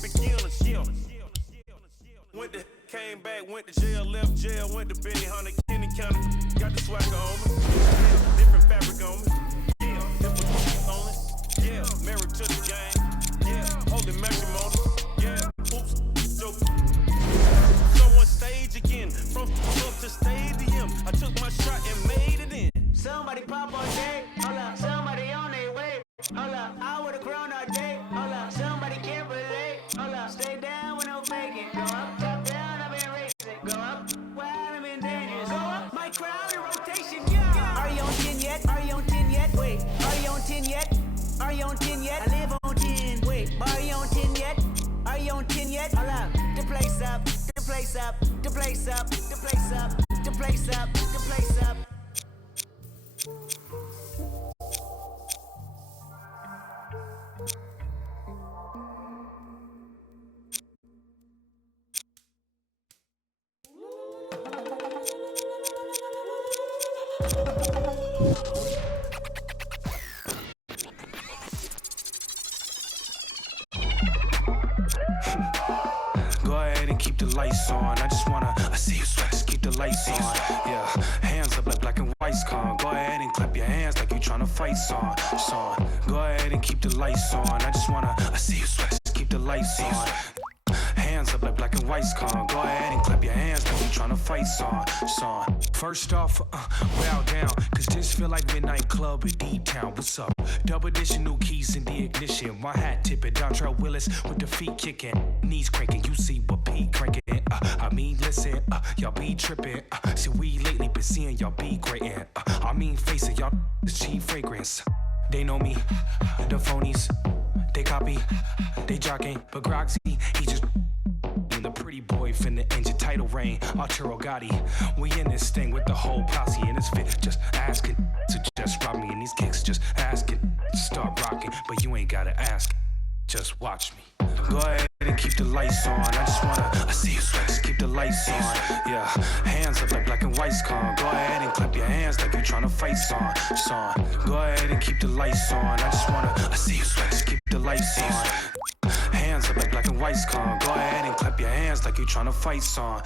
beginners, yeah. Came back, went to jail, left jail, went to Benny Hunter, Kenny County. Got the swagger on me, different fabric on me. Yeah, different on it. Yeah, married to the game. Yeah, holy matrimony. Yeah, oops, joke. Someone stage again, from up to stadium. I took my shot and made it in. Somebody pop on day, hold up. Somebody on their way, hold up. I would've grown all day, hold up. Somebody can't relate, hold up. Stay down with no faking. Go up, top down, I've been racing. Go up, wild, I'm in dangerous. Go up, my crowd in rotation, yeah. Are you on 10 yet? Are you on 10 yet? Wait, are you on 10 yet? Are you on 10 yet? I live on 10. Wait, are you on 10 yet? Are you on 10 yet? Hold up, the place up, the place up, the place up, the place up, the place up, the place up. Go ahead and keep the lights on. I see you sweat, just keep the lights on. Yeah, hands up like black and white's con. Go ahead and clap your hands like you tryna fight song. Go ahead and keep the lights on. I see you sweat, just keep the lights on. Hands up like black and white's con. Go ahead and clap your hands like you tryna fight song. First off, bow down, cause this feel like Midnight Club in D-Town. What's up? Double dishing new keys in the ignition. My hat tipping, Dontrell Willis with the feet kicking, knees cranking. You see what Pete cranking. Listen, y'all be tripping. See, we lately been seeing y'all be grating. Face it, y'all is cheap fragrance. They know me, the phonies. They copy, they jocking. But Groxy, he just the pretty boy finna end your title reign. Arturo Gotti, we in this thing with the whole posse in this fit. Just asking to just rock me in these kicks. Just asking to start rocking, but you ain't gotta ask. Just watch me. Go ahead and keep the lights on. I see you sweat, just keep the lights on. Yeah, hands up like black and white's con. Go ahead and clap your hands like you tryna fight song. Go ahead and keep the lights on. I see you sweat, just keep the lights on. Hands up like black and white's con. Go ahead and clap your hands like you tryna fight song.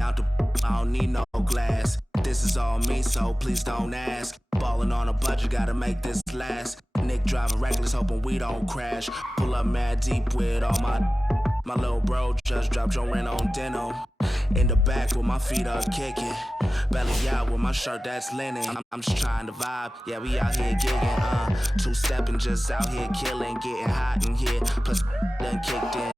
Out the I don't need no glass. This is all me, so please don't ask. Ballin' on a budget, gotta make this last. Nick driving reckless, hoping we don't crash. Pull up mad deep with all my little bro just dropped your rent on denim. In the back with my feet up kicking. Belly out with my shirt that's linen. I'm just trying to vibe, yeah, we out here gigging. Two-stepping, just out here killing. Getting hot in here, plus done kicked in.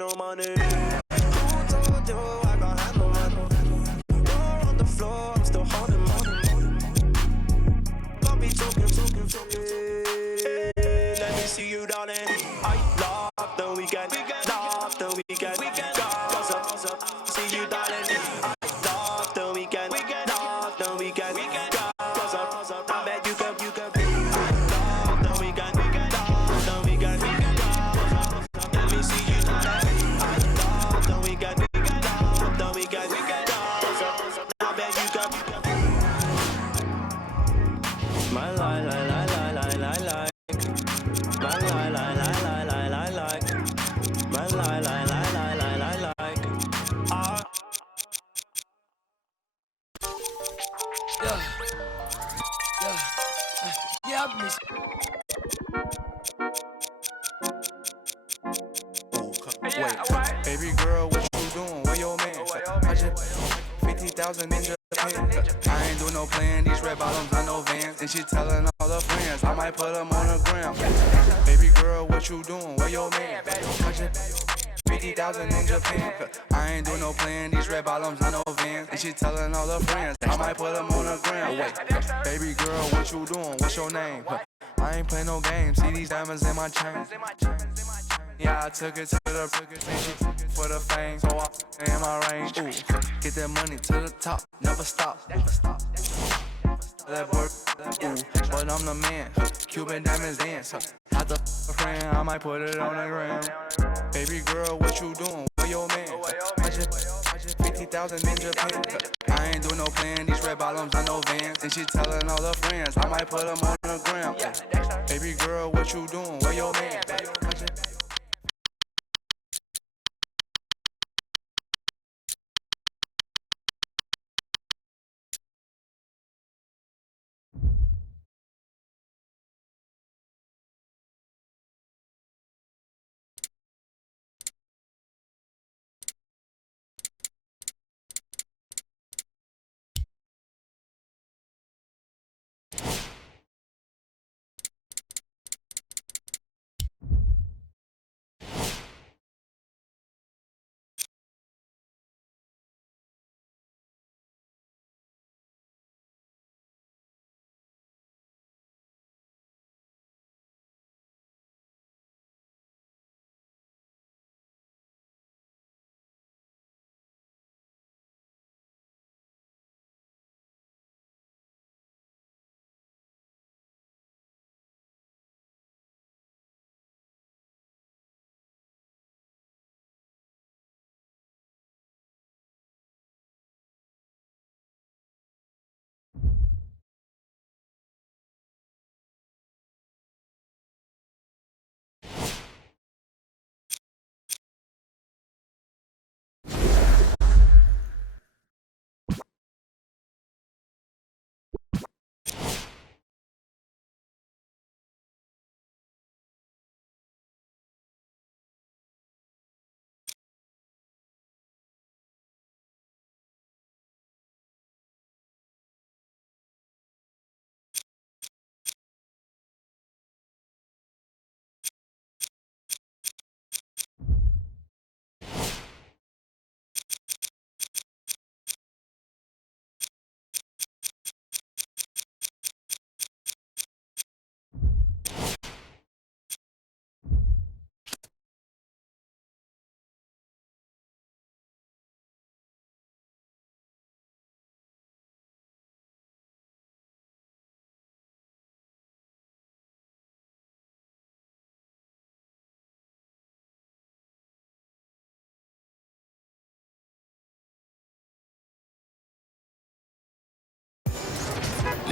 no money. Who told you I gon' have no money? You're on the floor, I'm still holding money. Don't be talking. Let me see you, darling. I love the weekend. Love the weekend. What's up? See you, darling. I love the weekend. Love the weekend. What's up? I bet you can. Love the weekend. Love the weekend. Let me see you, darling. I love the weekend. Love the weekend. What's up? I bet you can. My lie. My lie. My lie. Yeah, miss. Wait, baby girl, what you doing? Where your man? I just 50,000 in Japan. I ain't do no plan, these red bottoms, I know Vans. And she telling all her friends, I might put them on the gram. Baby girl, what you doing? Where your man? I just 50,000 in Japan. I ain't do no plan, these red bottoms, I know Vans. And she telling all her friends, I might put them on the gram. Wait, baby girl, what you doing? What's your name? I ain't play no games, see these diamonds in my chain. Yeah, I took it to the for the fame, so I'm in my range. Ooh, get that money to the top, never stop. That work, ooh, but I'm the man. Cuban diamonds dance. Had the friend, I might put it on the gram. Baby girl, what you doing? Where your man? I just 50,000 in Japan. I ain't do no plan, these red bottoms, I know Vans. And she telling all her friends, I might put them on the gram. Baby girl, what you doing? Where your man?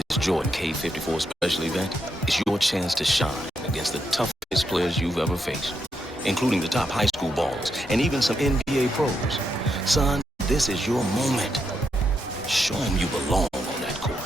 This Jordan K54 special event is your chance to shine against the toughest players you've ever faced, including the top high school ballers and even some NBA pros. Son, this is your moment. Show them you belong on that court.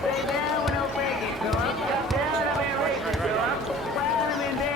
Stay down when I'm breaking. Go up, top down, I've been racing. Go up, wild, I've been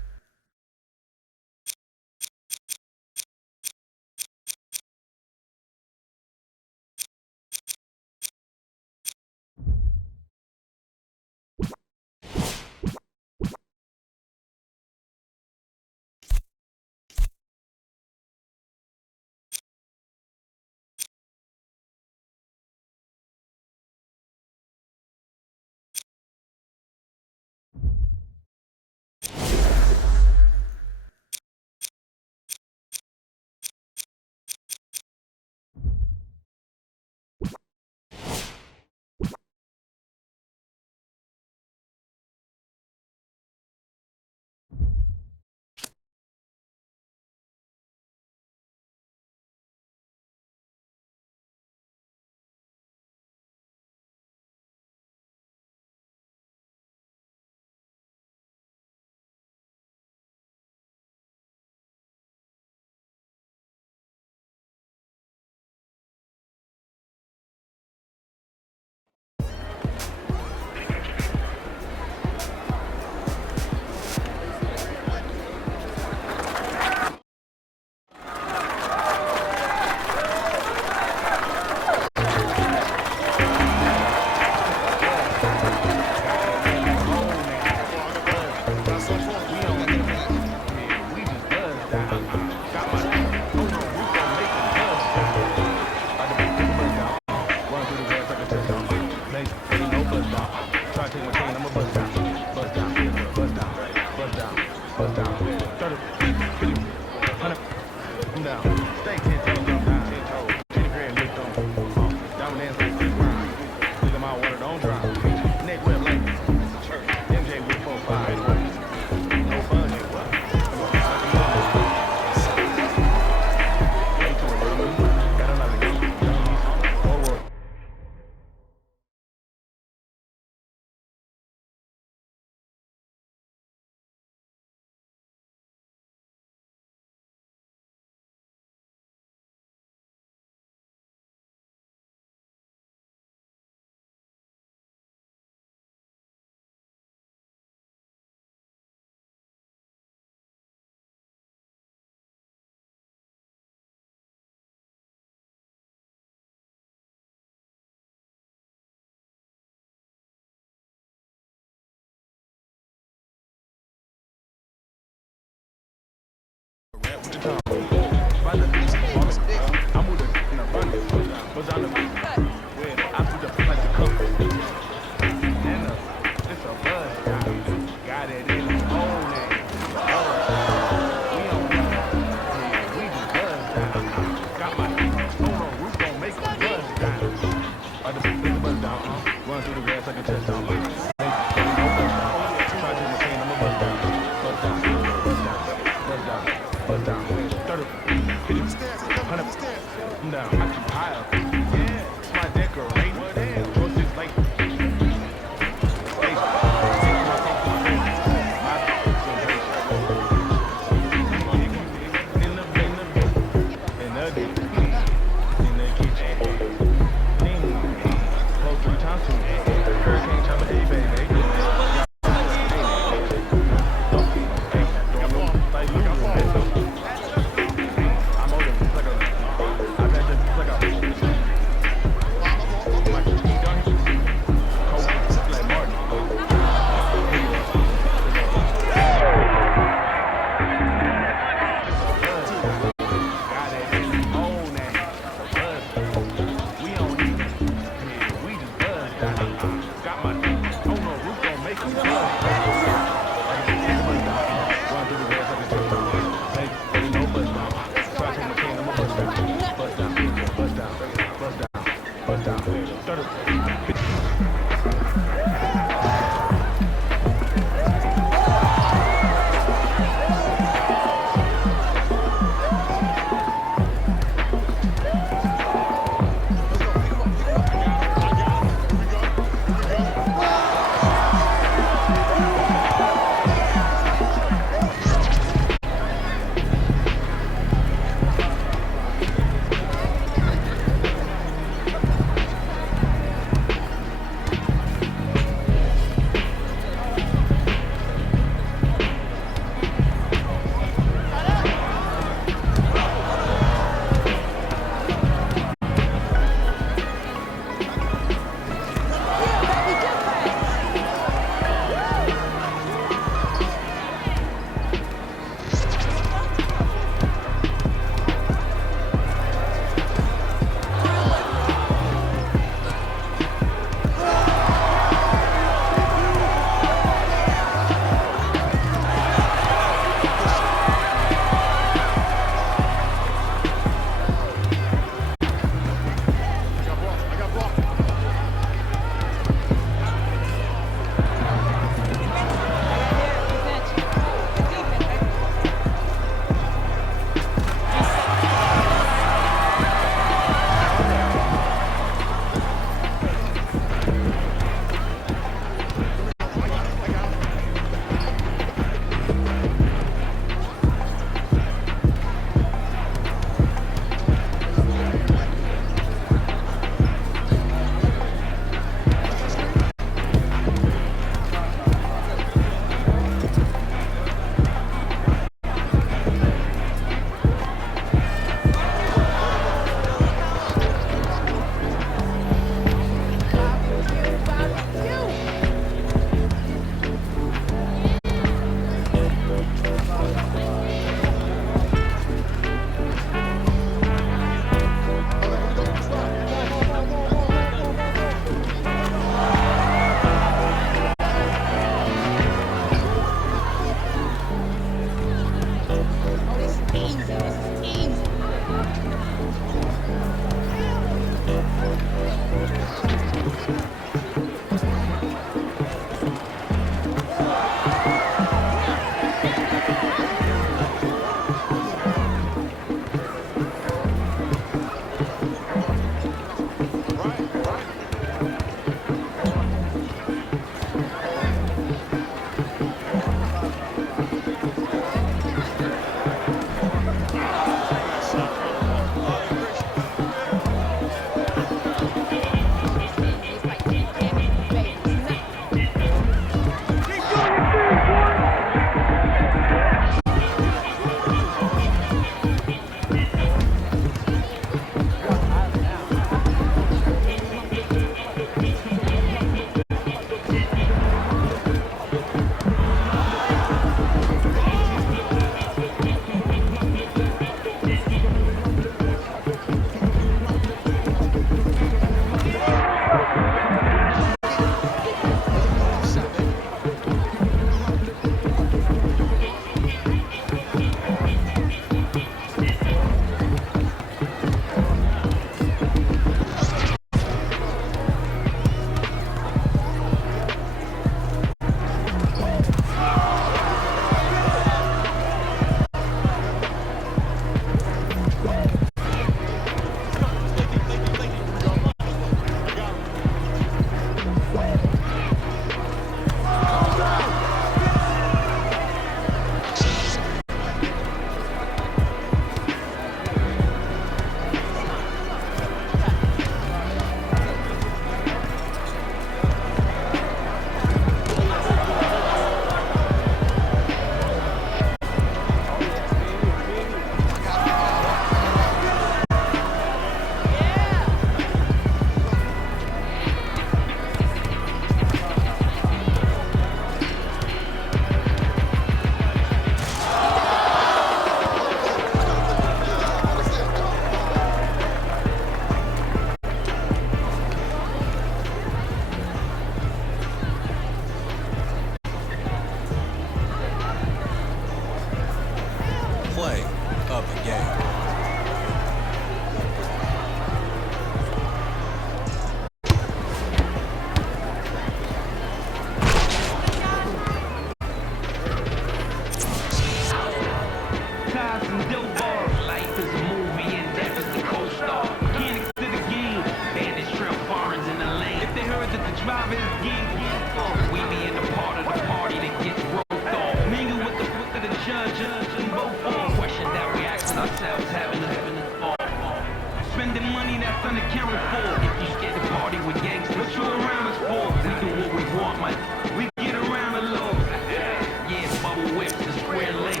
spending money that's unaccounted for. If you scared to party with gangsters, what you around us for? We do what we want, man. We get around the law. Yeah, bubble whips and square links.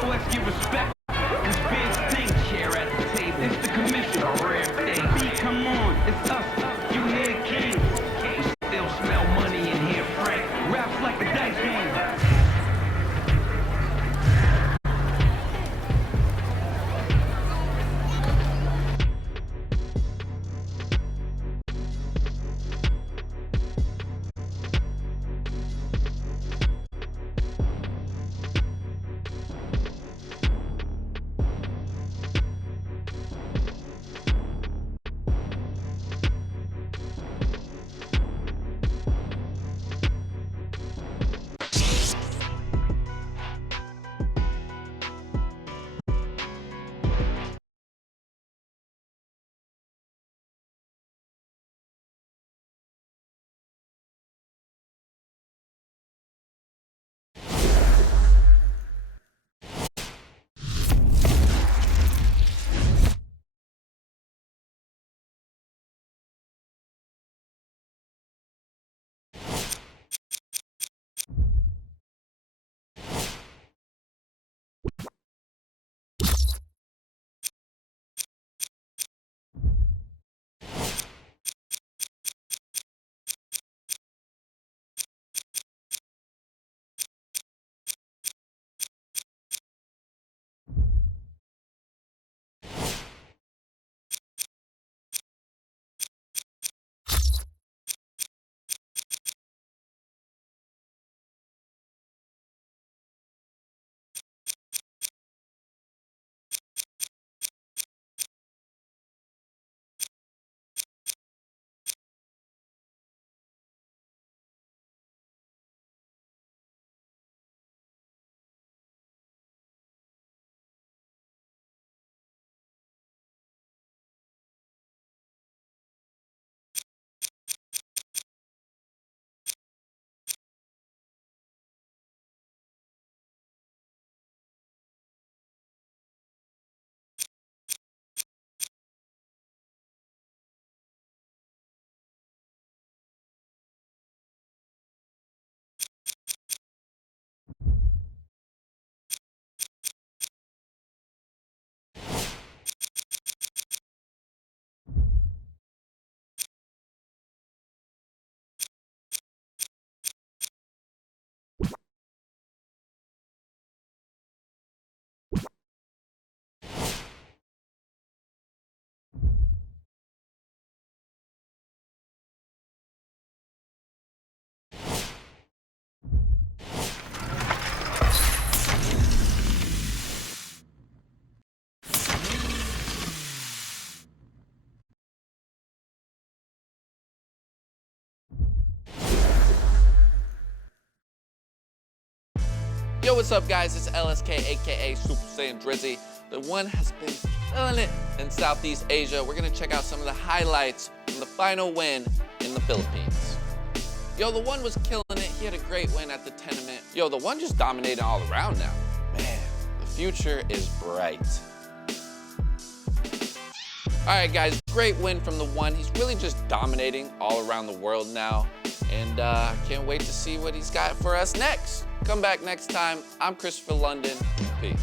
LOX give respect. And spin things, share at the table. It's the commission, a rare thing. B, come on, it's us. You hear King. We still smell money in here, Frank. Raps like a dice game. Yo, what's up, guys? It's LSK, aka Super Saiyan Drizzy. The one has been killing it in Southeast Asia. We're gonna check out some of the highlights from the final win in the Philippines. Yo, the one was killing it. He had a great win at the tournament. Yo, the one just dominated all around now. Man, the future is bright. All right, guys, great win from the one. He's really just dominating all around the world now. And can't wait to see what he's got for us next. Come back next time. I'm Christopher London. Peace.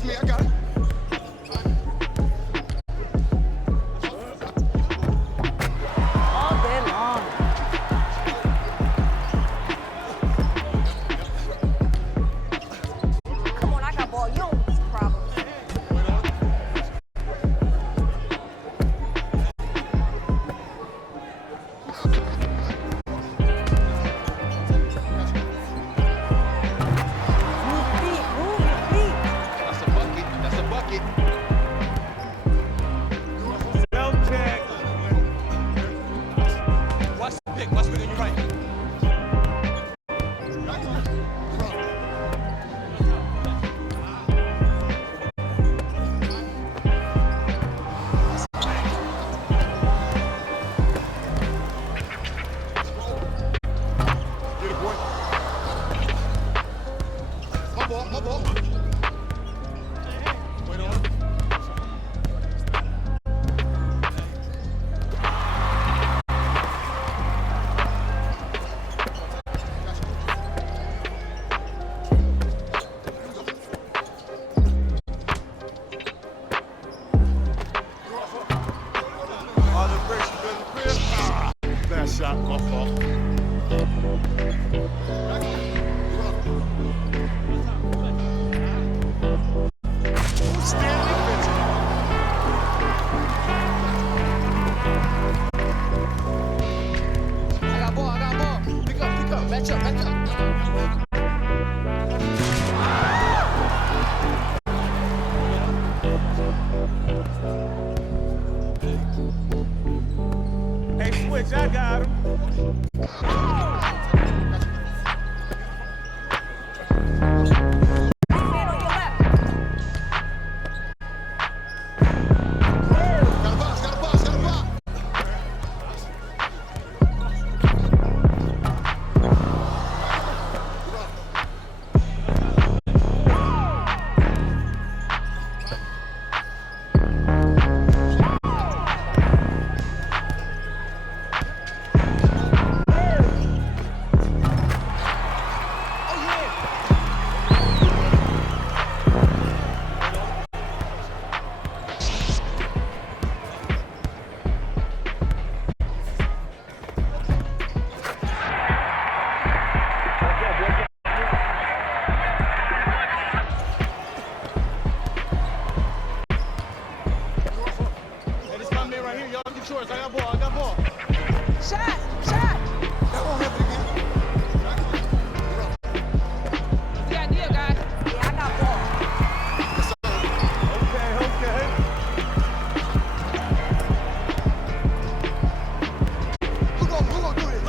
That's me. I got it. All day long. Come on, I got ball. You don't need problems. That's a bucket. That's a bucket. Watch the pick. Watch the pick on your right. Get it, boy. My ball, my ball. Wait on it. Bad shot, my fault. I got ball, I got ball. Pick up, match up, match up. Hey, switch, I got him. Man on your left. Got a box, got a box, got a box. Hey, this my man right here. Y'all get yours. I got ball, I got ball. Shot, shot. That won't happen again. We got deal, guys. Yeah, I got ball. Okay, okay. Who gonna do this?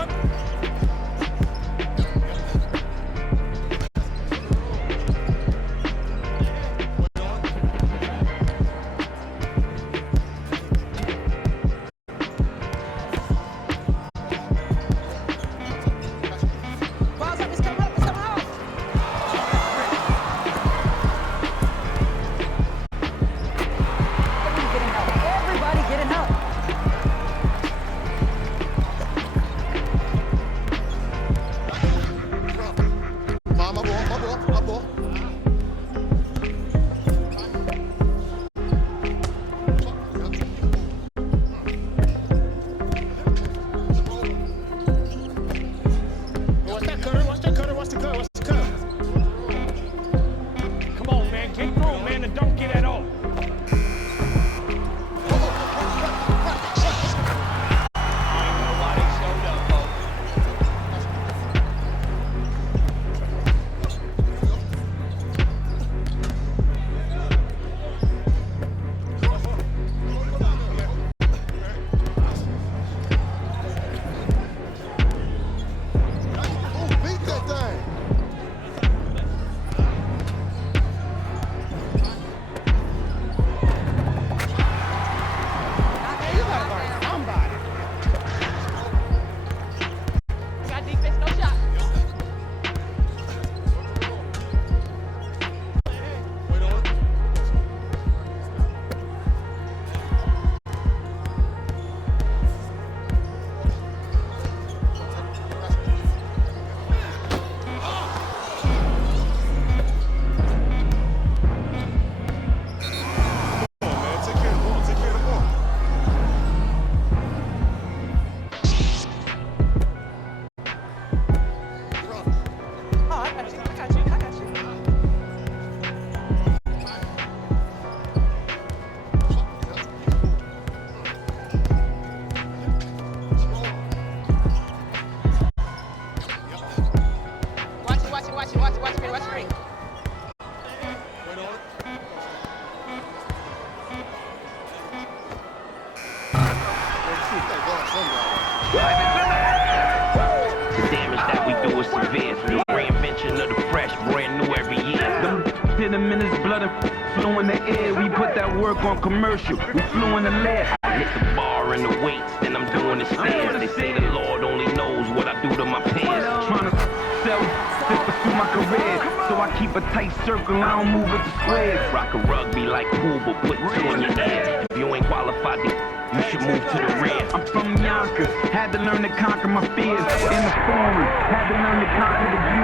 rhythm in his blood and flew in the air. We put that work on commercial. We flew in the lab. I hit the bar and the weights, then I'm doing the stairs. They say the Lord only knows what I do to my pants. Trying to sell, to pursue my career. So I keep a tight circle, I don't move with the squares. Rock a rugby like pool, but put two in your ear. If you ain't qualified, you should move to the rear. I'm from Yonkers, had to learn to conquer my fears. In the forum, had to learn to conquer the views.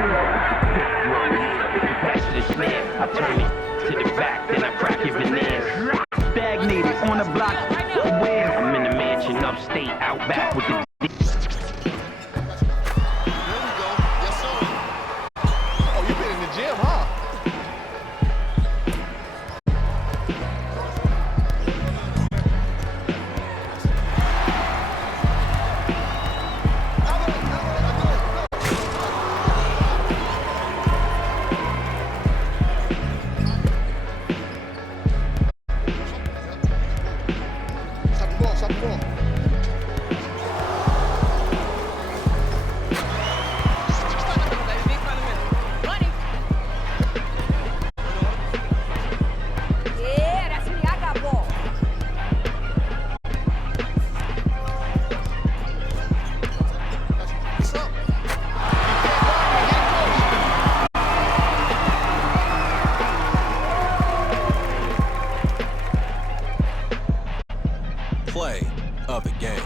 Pass the snare, I turn it to the back, then I crack your veneers. Stagnated on the block, where? I'm in the mansion upstate, out back with the Gym, huh? Stop the ball. Play of the game.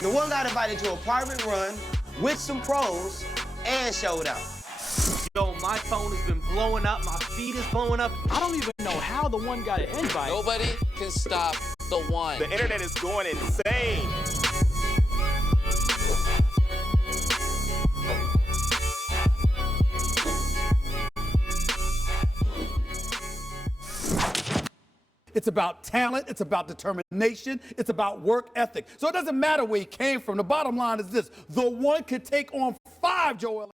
The one got invited to a private run with some pros and showed out. Yo, my phone has been blowing up, my feed is blowing up. I don't even know how the one got an invite. Nobody can stop the one. The internet is going insane. It's about talent, it's about determination, it's about work ethic. So it doesn't matter where he came from. The bottom line is this: the one could take on 5 Joel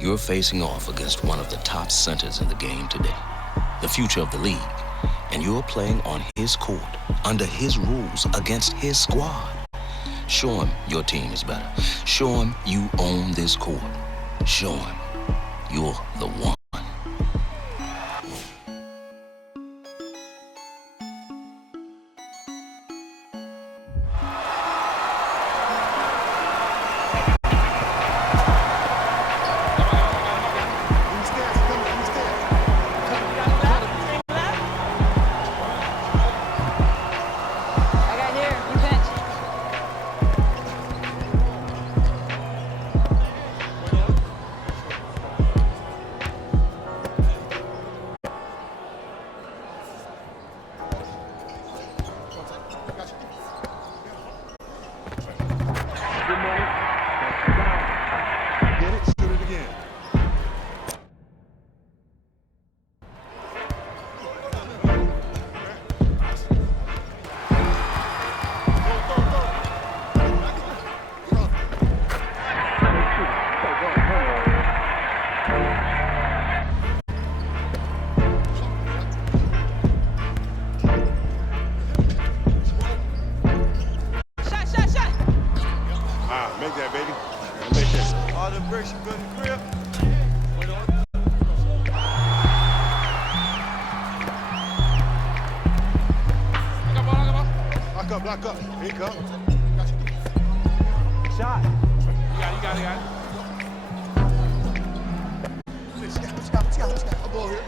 You're facing off against one of the top centers in the game today, the future of the league, and you're playing on his court, under his rules, against his squad. Show him your team is better. Show him you own this court. Show him you're the one. Make that, baby. Make that. All the bricks, you good in the crib? Block up. Here you go. Shot. You got it. I'll go here.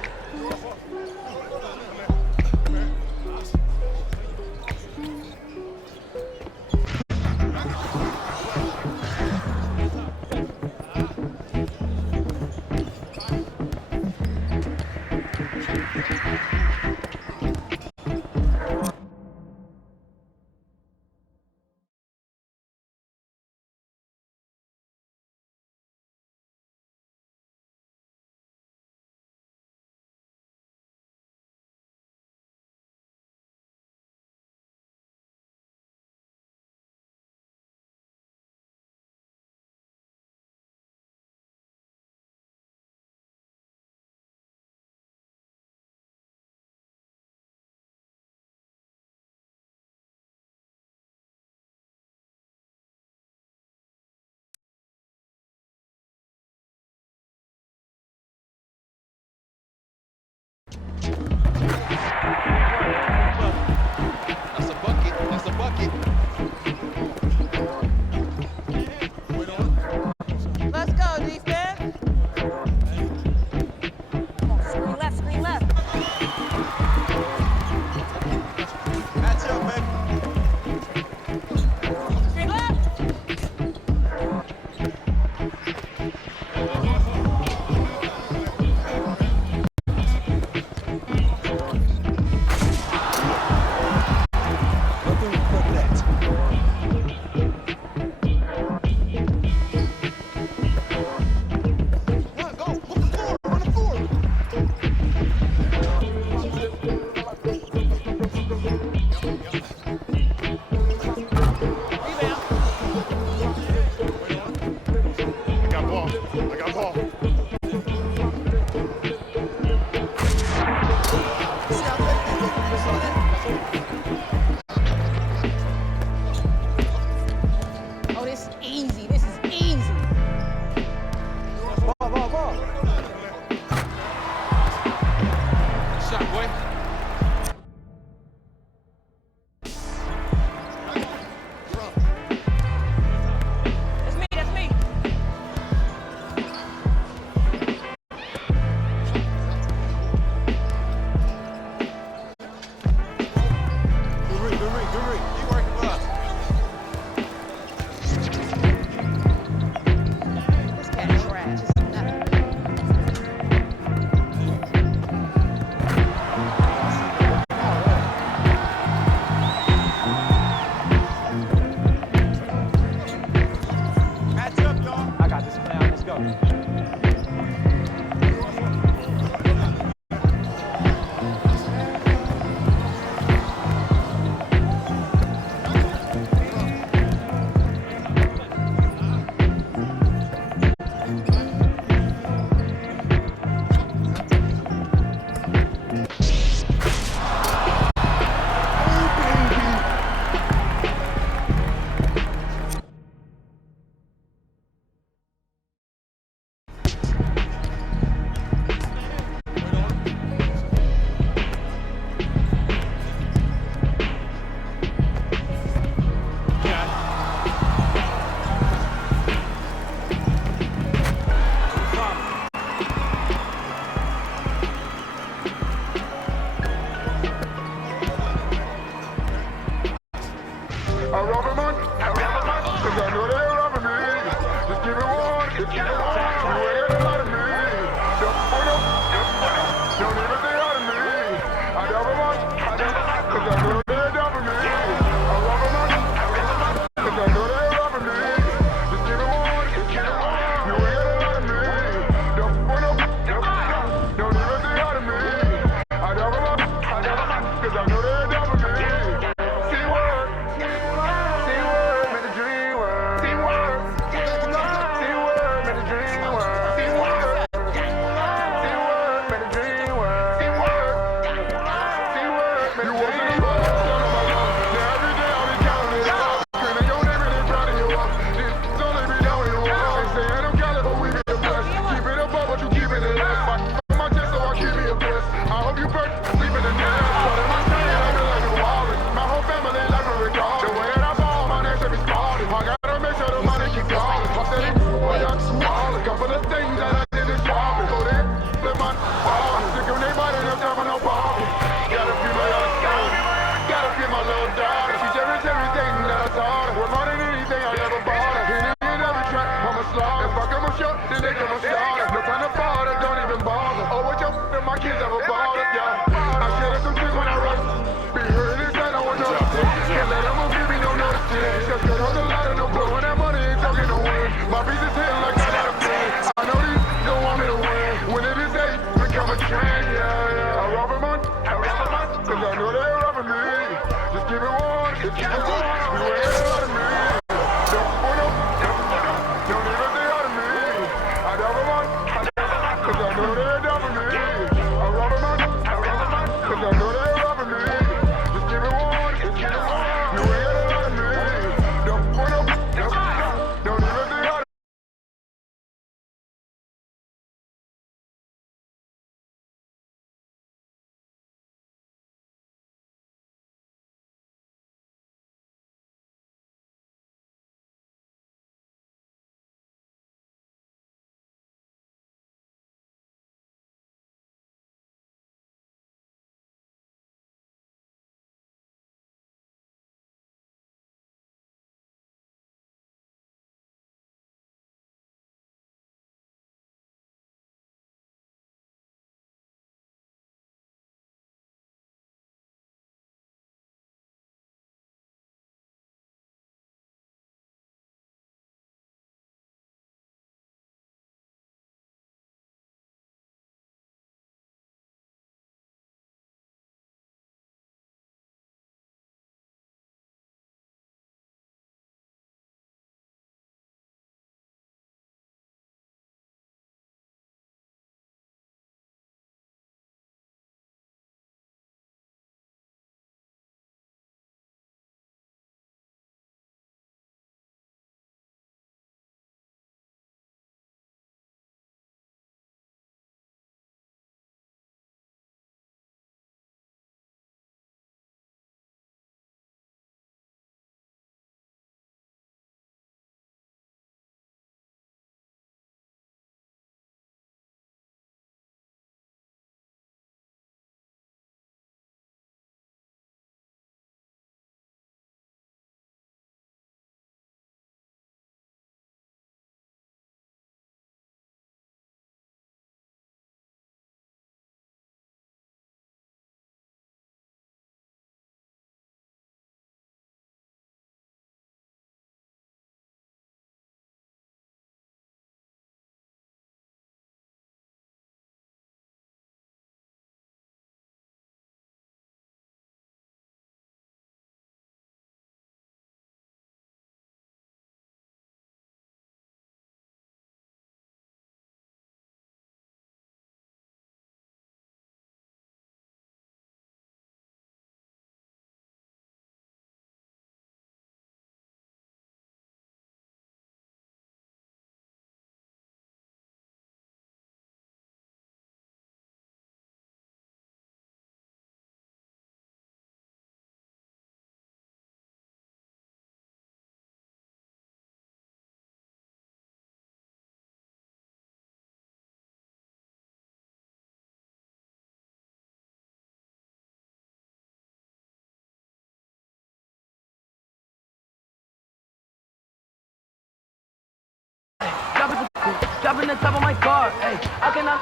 Dropping the top of my car, hey, I cannot.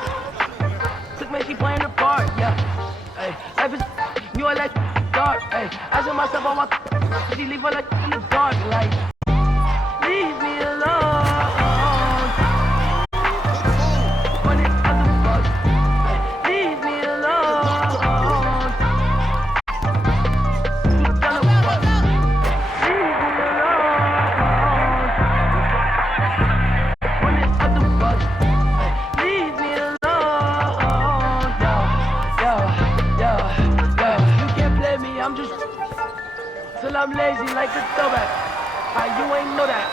Took me, she playing the part, yeah. Hey, life is you are like dark, hey. Asking myself on my, she leave her like in the dark, like leave me alone. When it's out the fuck, hey, leave me alone. You tell her what? Leave me alone. When it's out the fuck, hey, leave me alone. Yo. You can't play me, I'm just till I'm lazy like a throwback. You ain't know that,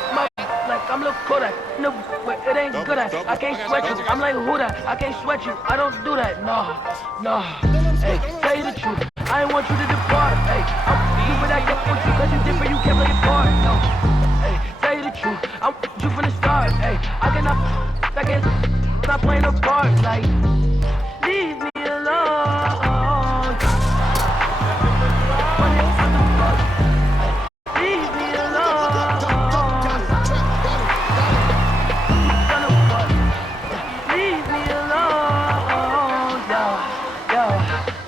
like I'm Lil Kodak. No, but it ain't good at. I can't sweat you. I'm like who that? I can't sweat you. I don't do that. No. Hey, tell you the truth. I ain't want you to depart. Hey, I'm stupid at your with you 'cause you different. You can't play your part. No. Hey, tell you the truth. I'm you from the start. Hey, I cannot. I can't stop playing a part. Like, leave me alone. Leave me alone. Leave me alone.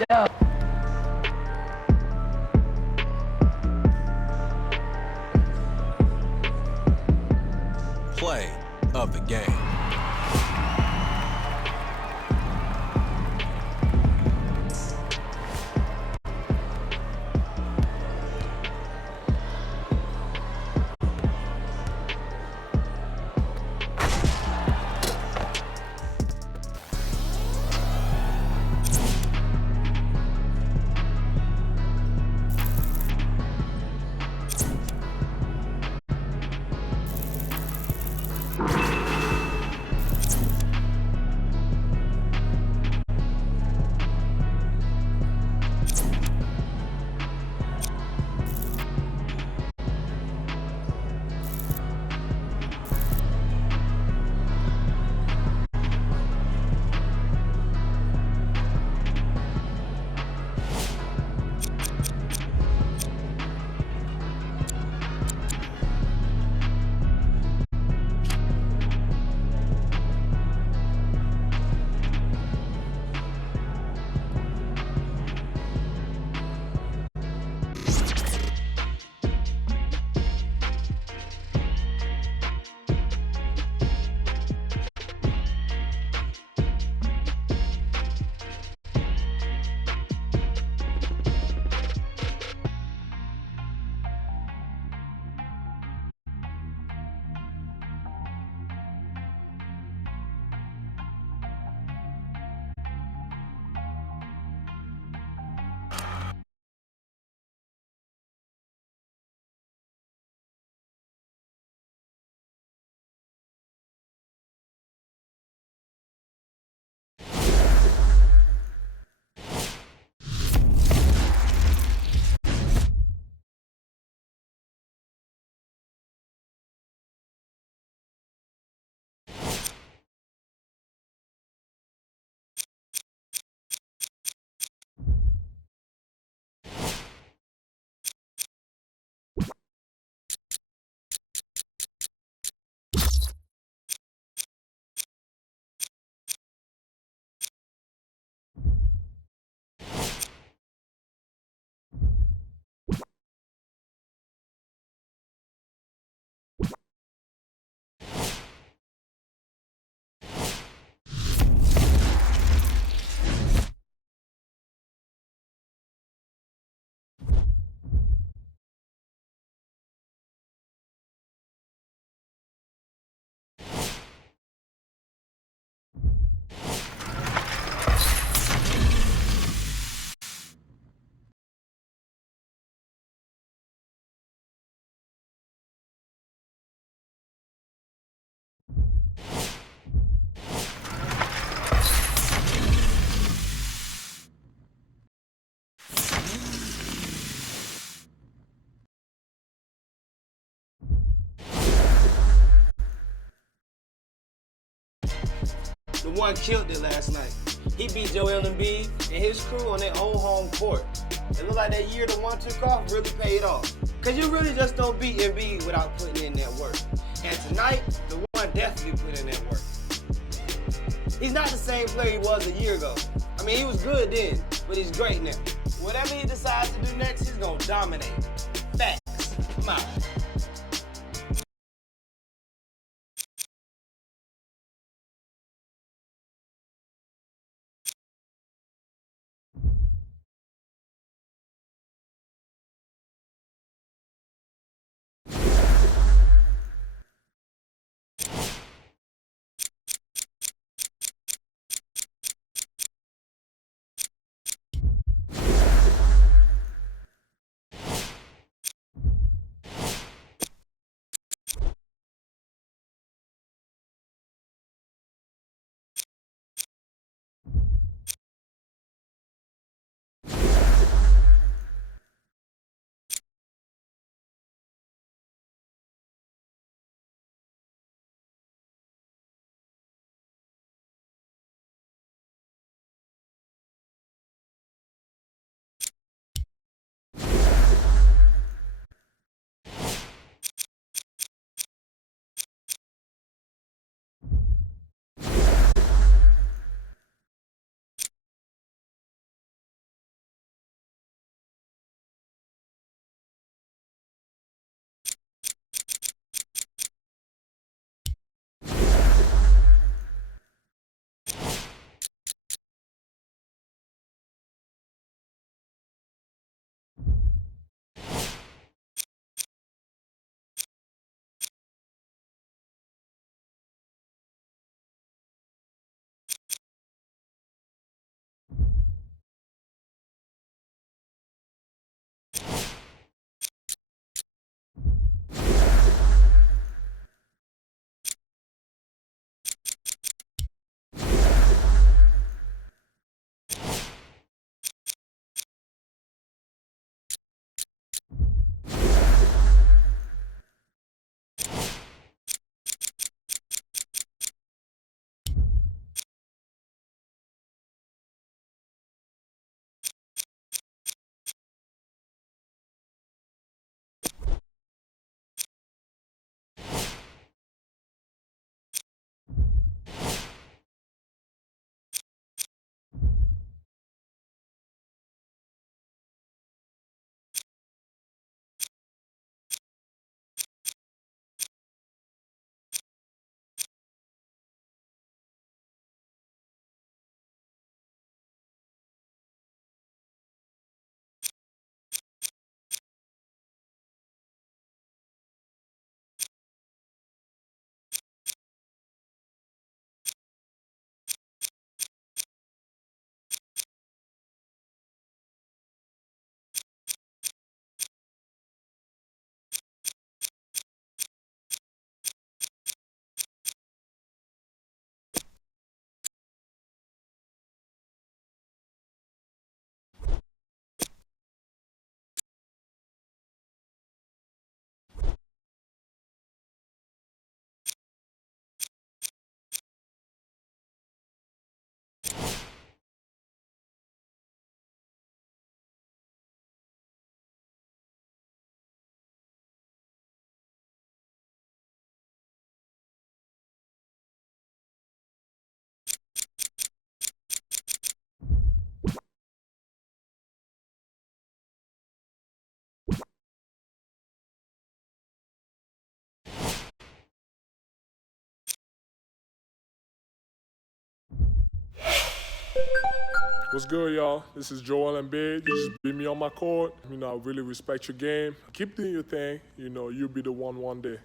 Yo. Play of the game. The One killed it last night. He beat Joel Embiid and his crew on their own home court. It looked like that year The One took off really paid off. Cause you really just don't beat Embiid without putting in that work. And tonight, The One definitely put in that work. He's not the same player he was a year ago. I mean, he was good then, but he's great now. Whatever he decides to do next, he's gonna dominate. Facts. I'm out. What's good, y'all? This is Joel Embiid. You just beat me on my court. You know, I really respect your game. Keep doing your thing. You know, you'll be the one day.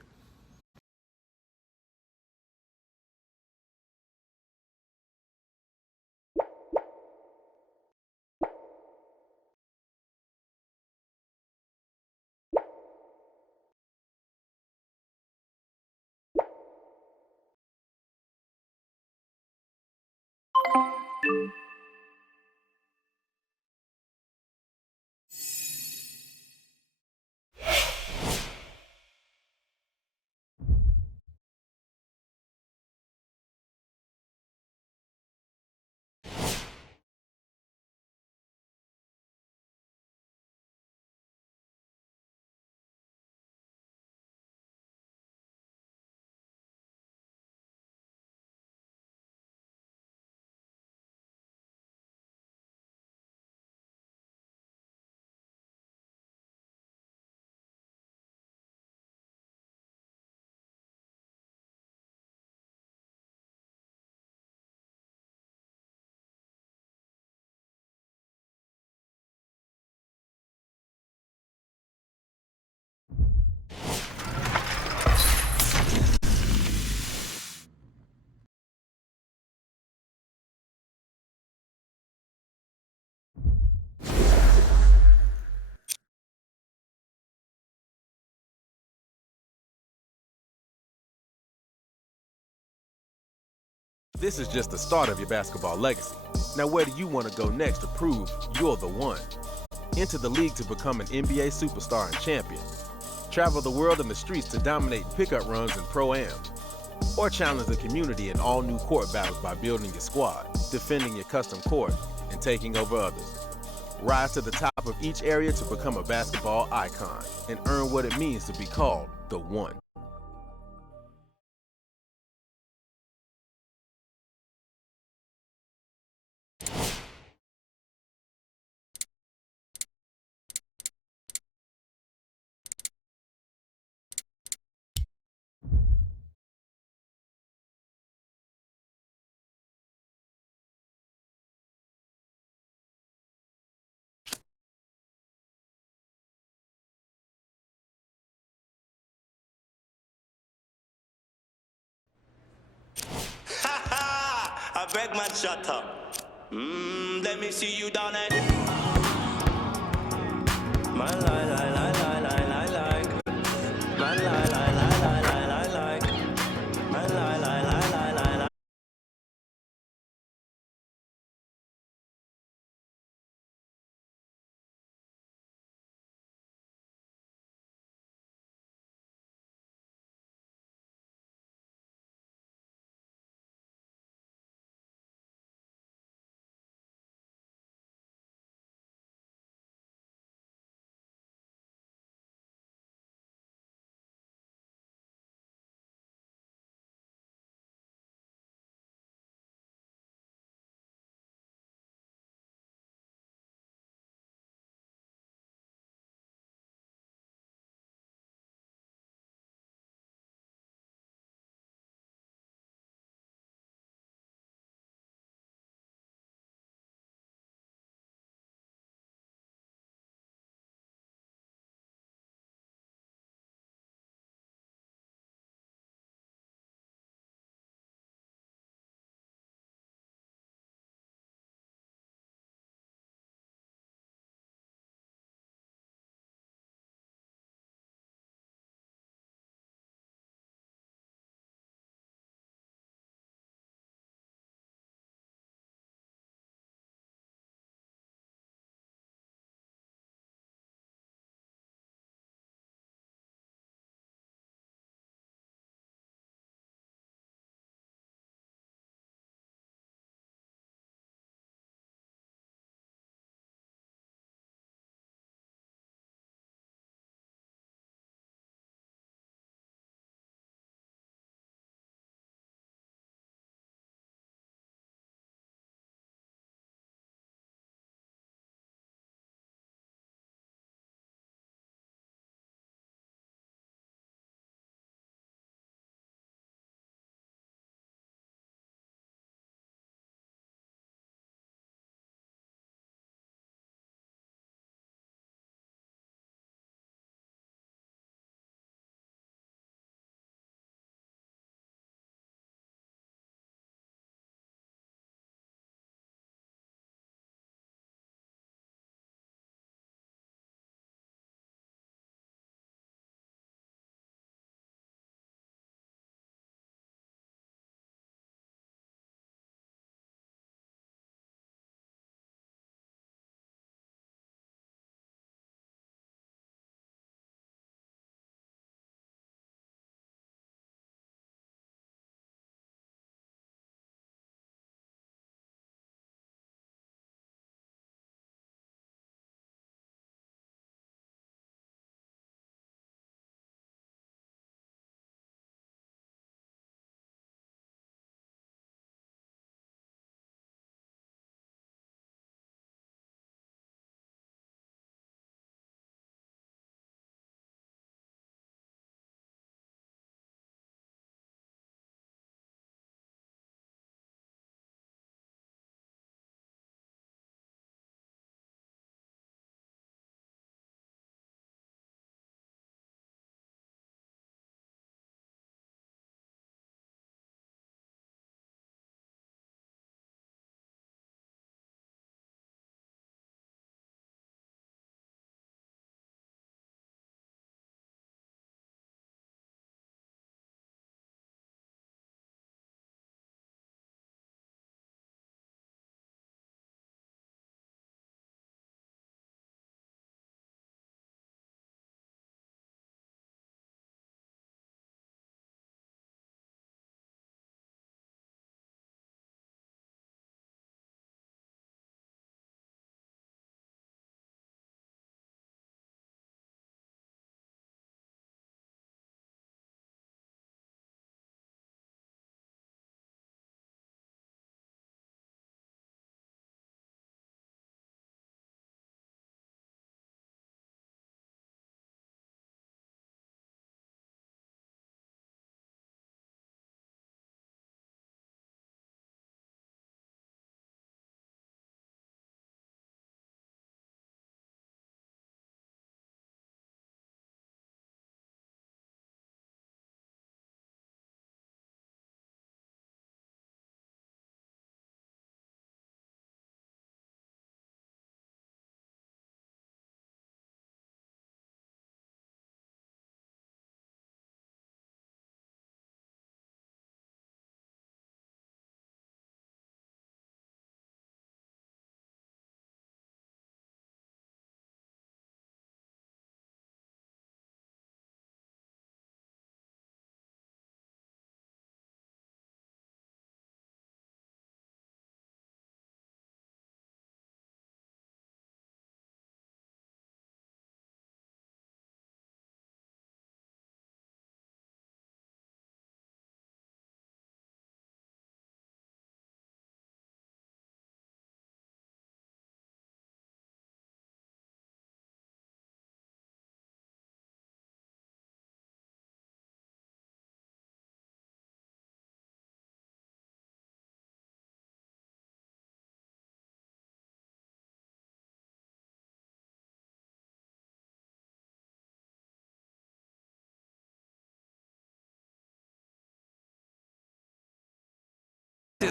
This is just the start of your basketball legacy. Now where do you want to go next to prove you're the one? Enter the league to become an NBA superstar and champion. Travel the world and the streets to dominate pickup runs and pro-am. Or challenge the community in all new court battles by building your squad, defending your custom court, and taking over others. Rise to the top of each area to become a basketball icon and earn what it means to be called the one. I beg man, shut up. Let me see you down at my like. My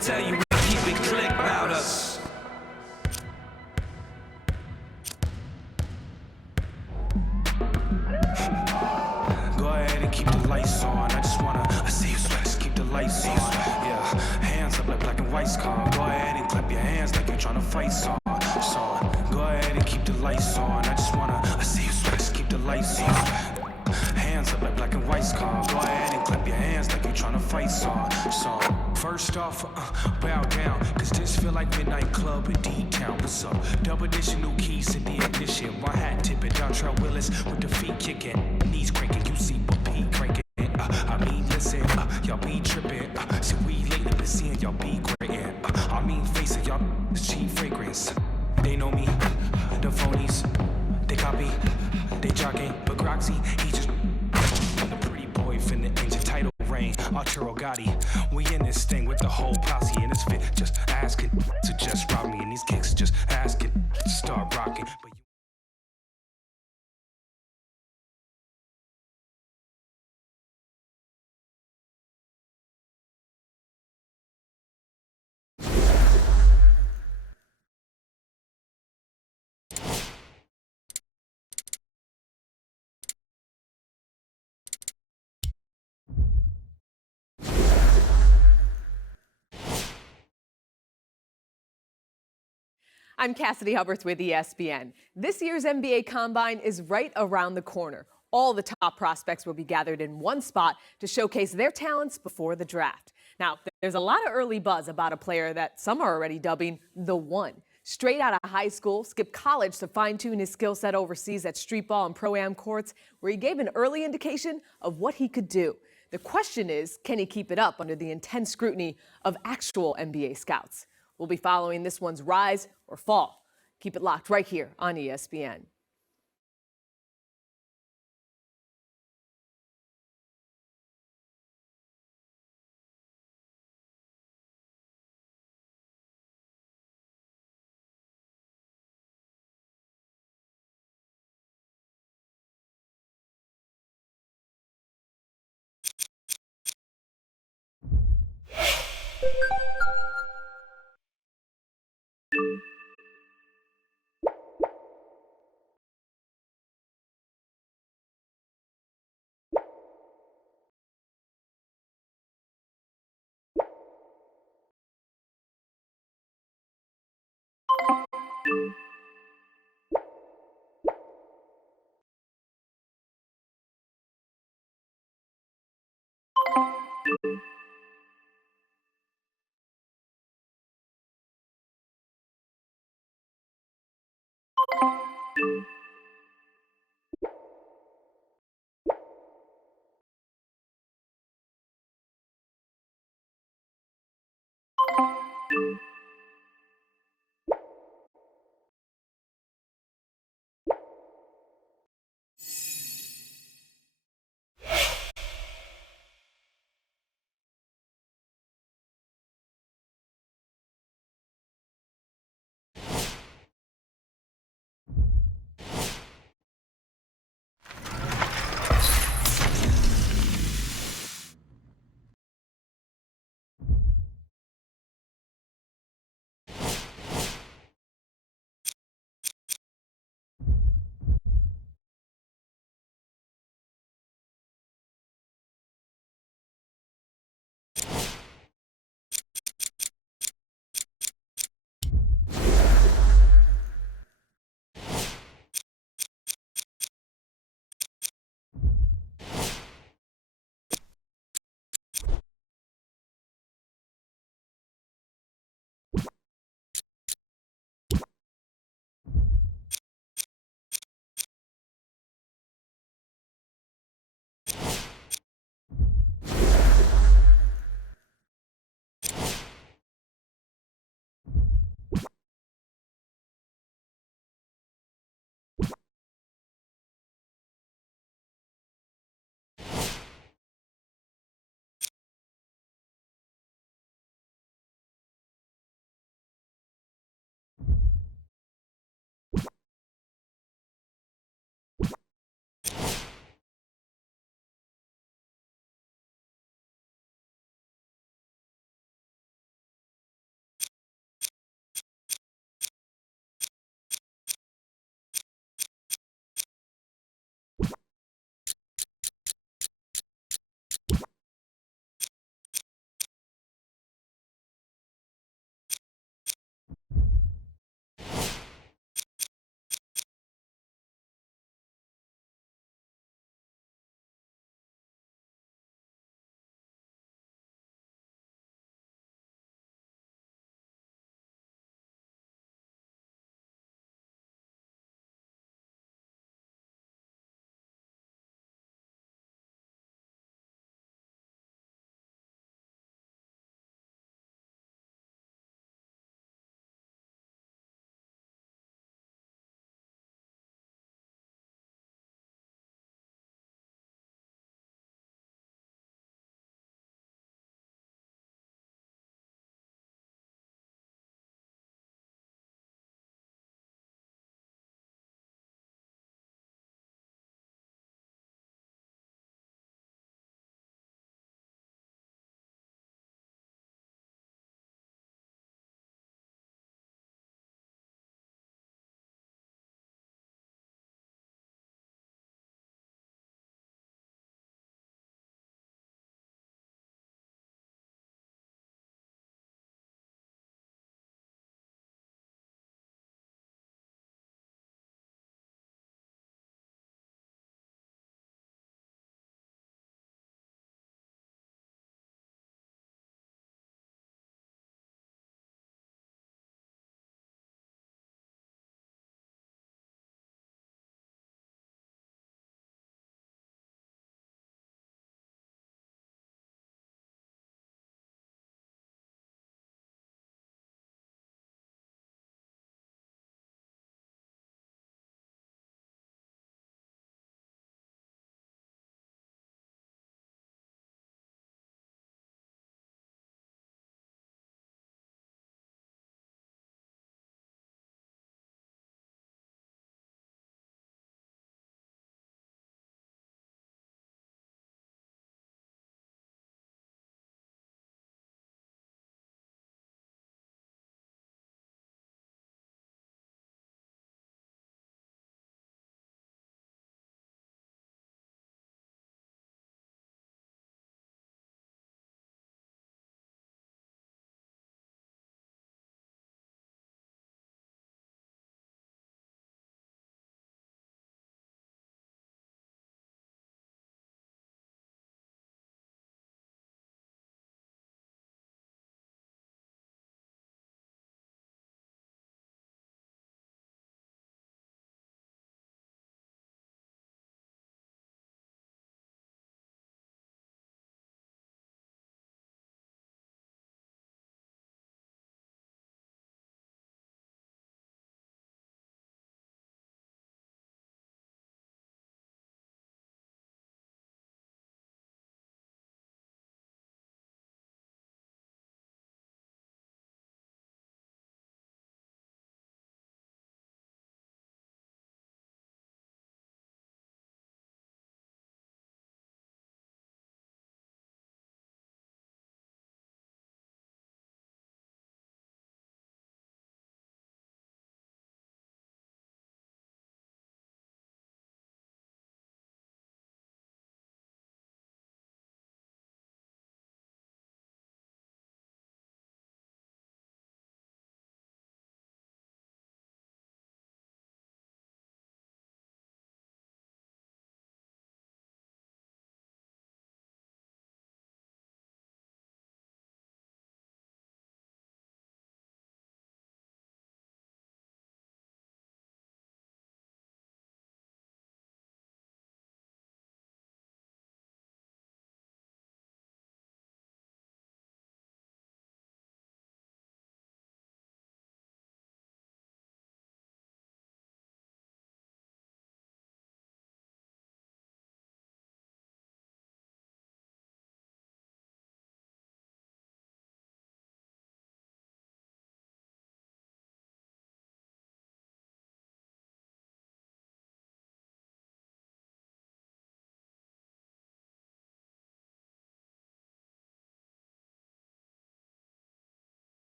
tell you we keep it click about us. Go ahead and keep the lights on. I see you sweat, just keep the lights on. Yeah, hands up like black and white's con. Go ahead and clap your hands like you're trying to fight song. Go ahead and keep the lights on. I see you sweat, just keep the lights on. Hands up like black and white's con. Go ahead and clap your hands like you're trying to fight song. First off, bow down, cause this feel like Midnight Club in D-Town. What's up? Double edition, new keys in the ignition. One hat tipping, Dontrell Willis with the feet kicking. Knees cranking, you see but P cranking. I mean, listen, y'all be tripping. See, we lately been seeing y'all be greatin'. I mean, face it, y'all is cheap fragrance. They know me, the phonies. They copy, they jogging. But Groxy, he just a pretty boy finna engine title reign. Arturo Gotti, we in this thing with the whole posse. And it's fit just asking to just rob me. And these kicks just asking to start rocking. But I'm Cassidy Hubbarth with ESPN. This year's NBA Combine is right around the corner. All the top prospects will be gathered in one spot to showcase their talents before the draft. Now, there's a lot of early buzz about a player that some are already dubbing the one. Straight out of high school, skipped college to fine-tune his skill set overseas at street ball and pro-am courts, where he gave an early indication of what he could do. The question is, can he keep it up under the intense scrutiny of actual NBA scouts? We'll be following this one's rise or fall. Keep it locked right here on ESPN.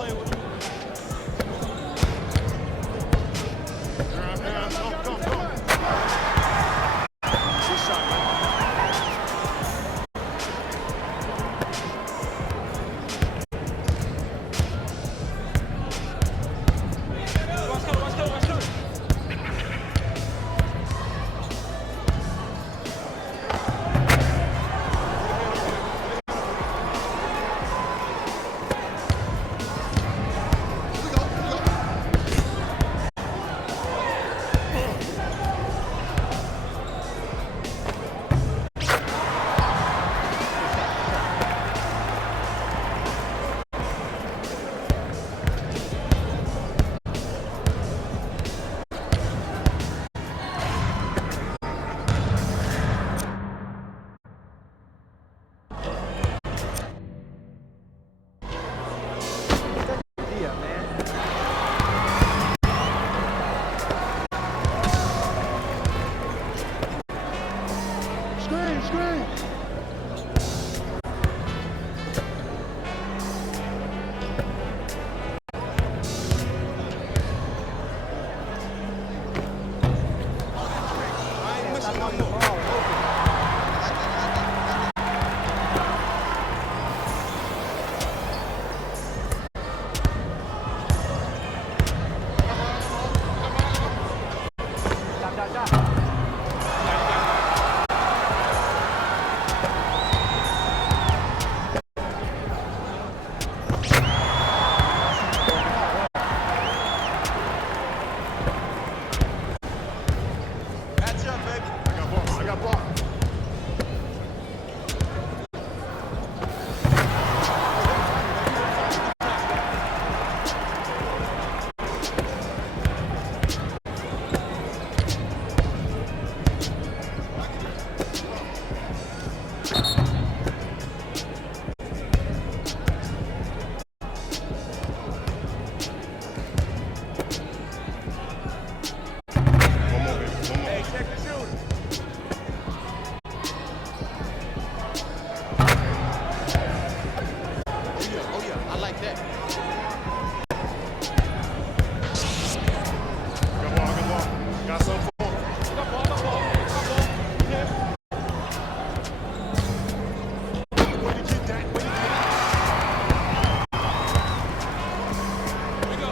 playing with him. Come. Good shot, man. Screen. I ain't missing no more. Catch up, baby. I got ball. Hey, check the shooter. Oh yeah, I like that. Good ball. Got something for him. Good ball. Yeah. Where did you get that? We go.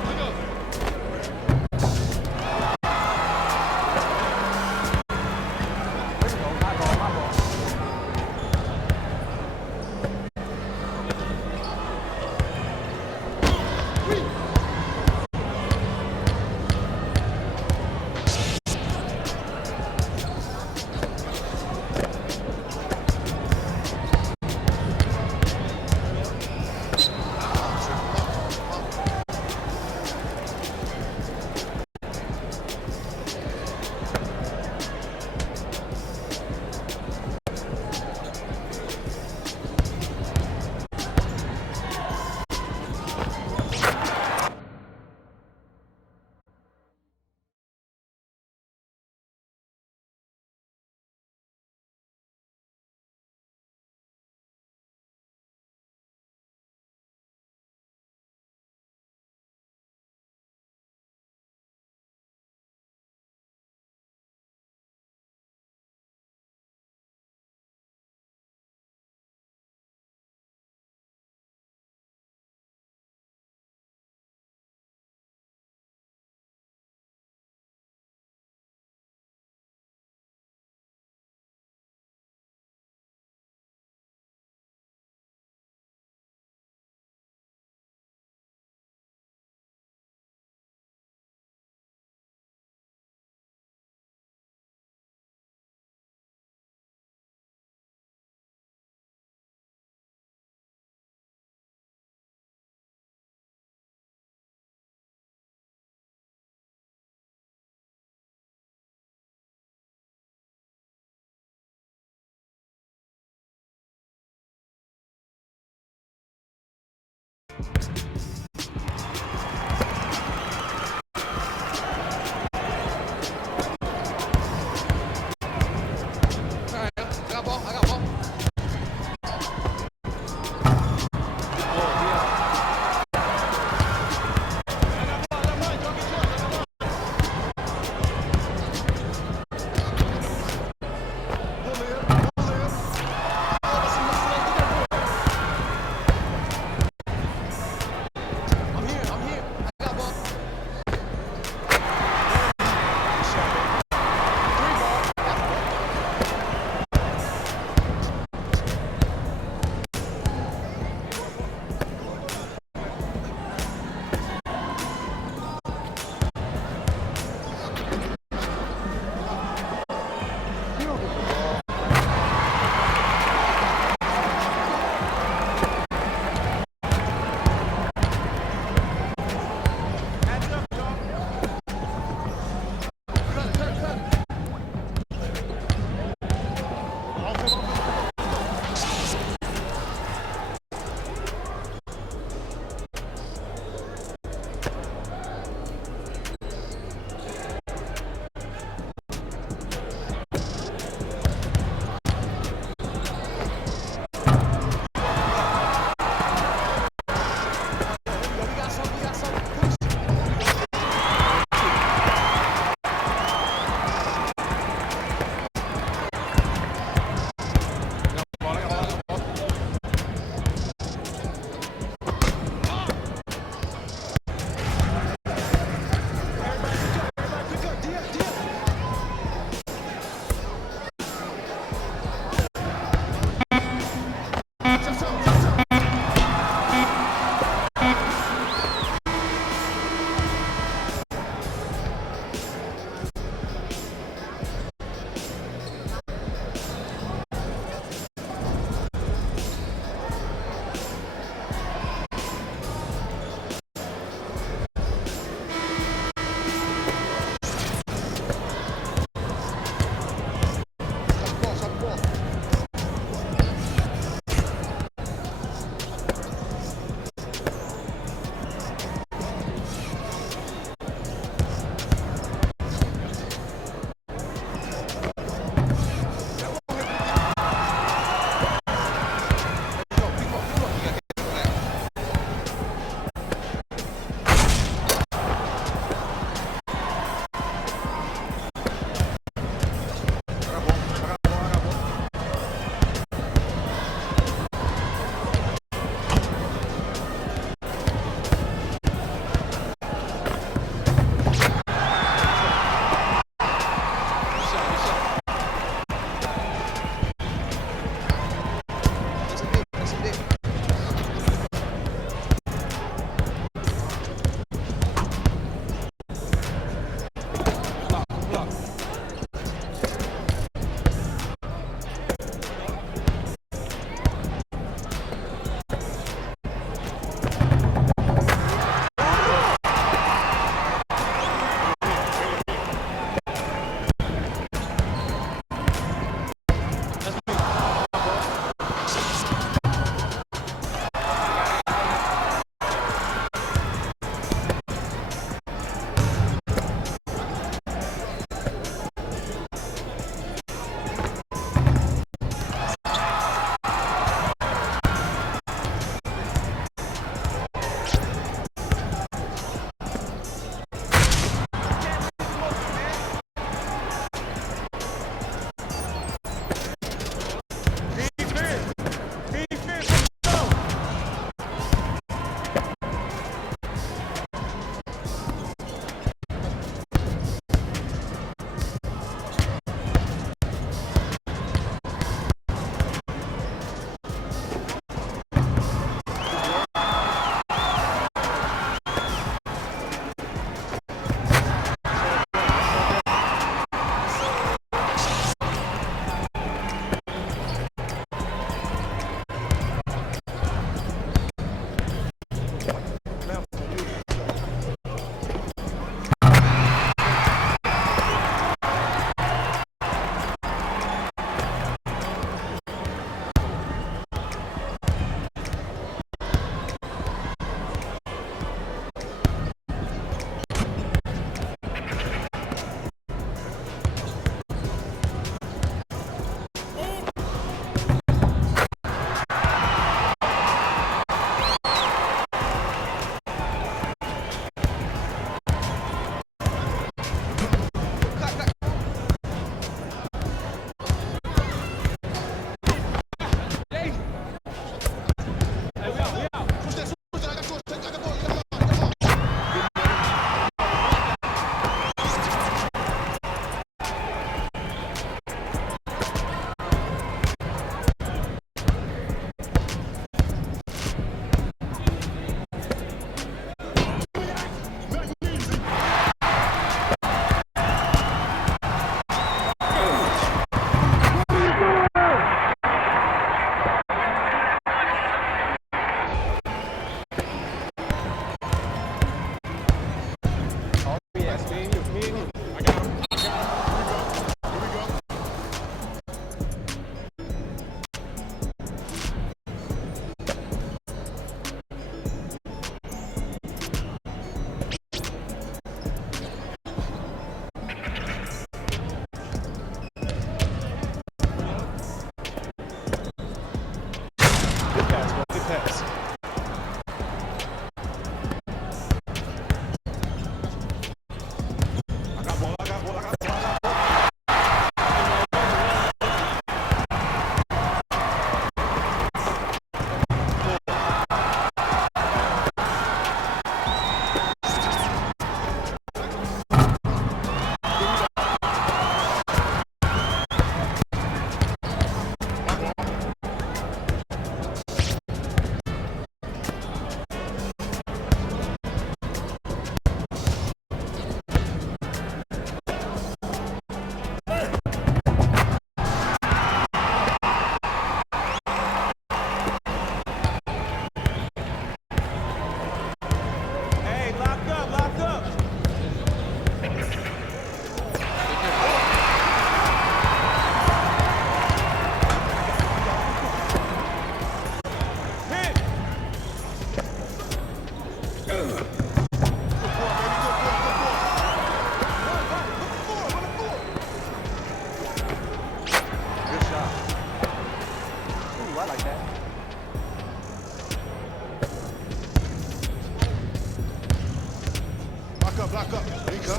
Block up. There you go.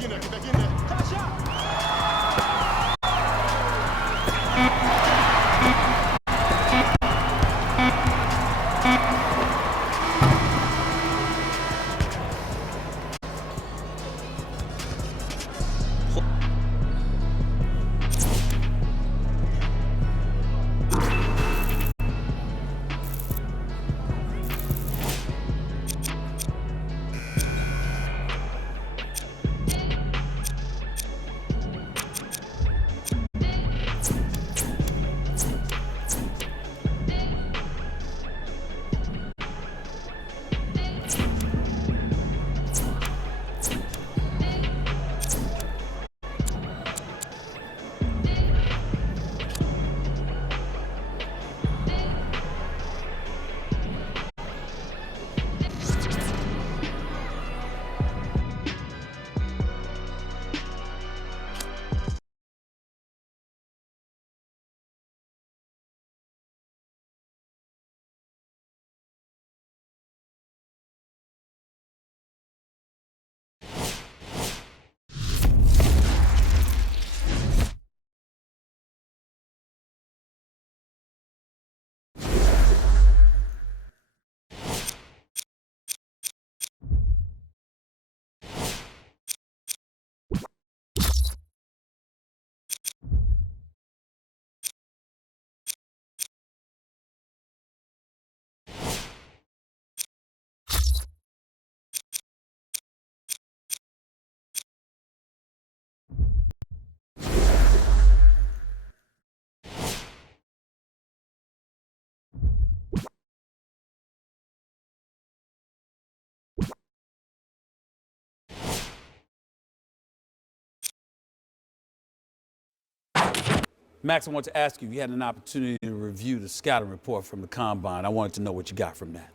Get back in there. Touch out. Max, I want to ask you if you had an opportunity to review the scouting report from the Combine. I wanted to know what you got from that.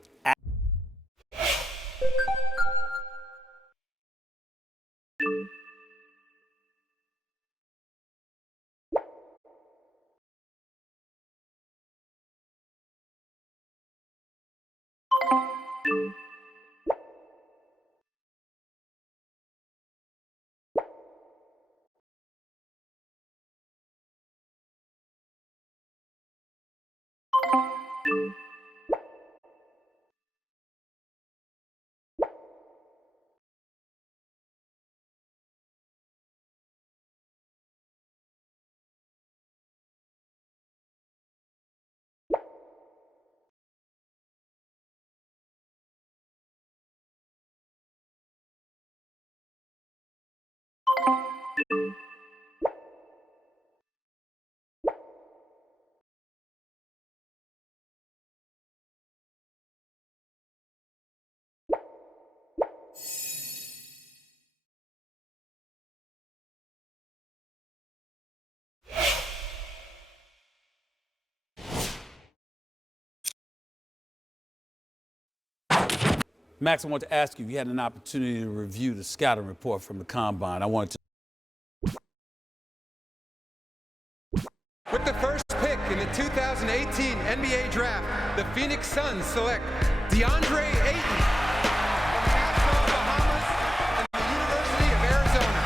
Max, I want to ask you if you had an opportunity to review the scouting report from the Combine. I wanted to. With the first pick in the 2018 NBA Draft, the Phoenix Suns select DeAndre Ayton from Nassau, Bahamas, and the University of Arizona.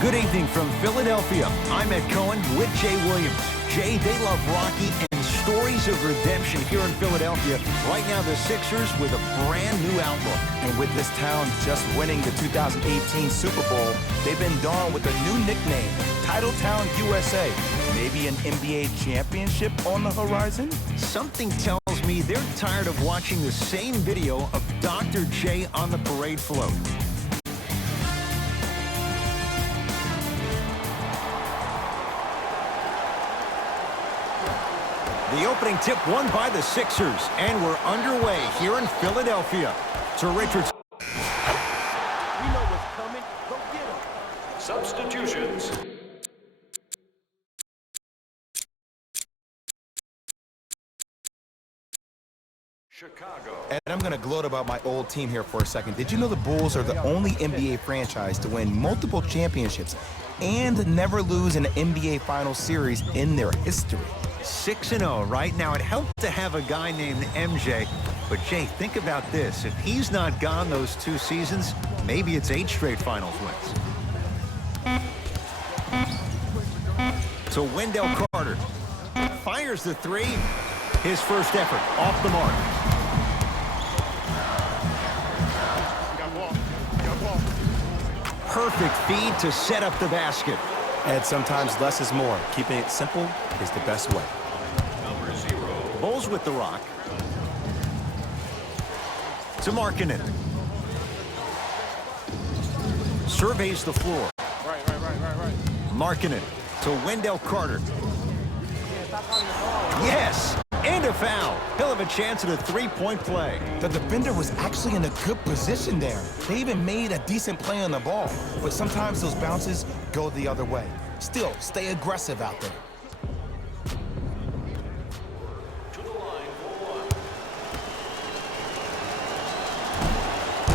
Good evening from Philadelphia. I'm Ed Cohen with Jay Williams. Jay, they love Rocky and stories of redemption here in Philadelphia. Right now, the Sixers with a brand new outlook. And with this town just winning the 2018 Super Bowl, they've been donned with a new nickname, Titletown USA. Maybe an NBA championship on the horizon? Something tells me they're tired of watching the same video of Dr. J on the parade float. The opening tip won by the Sixers, and we're underway here in Philadelphia. To Richards. We know what's coming. Go get him. Substitutions. Chicago. And I'm going to gloat about my old team here for a second. Did you know the Bulls are the only NBA franchise to win multiple championships and never lose an NBA Finals series in their history? 6-0 right now. It helped to have a guy named MJ. But, Jay, think about this. If he's not gone those 2 seasons, maybe it's 8 straight Finals wins. So Wendell Carter fires the 3. His first effort off the mark. Perfect feed to set up the basket. And sometimes less is more. Keeping it simple is the best way. Number 0. Bulls with the rock. To Markkanen. Surveys the floor. Right. Markkanen to Wendell Carter. Yes! And a foul. He'll have a chance at a 3-point play. The defender was actually in a good position there. They even made a decent play on the ball. But sometimes those bounces go the other way. Still, stay aggressive out there.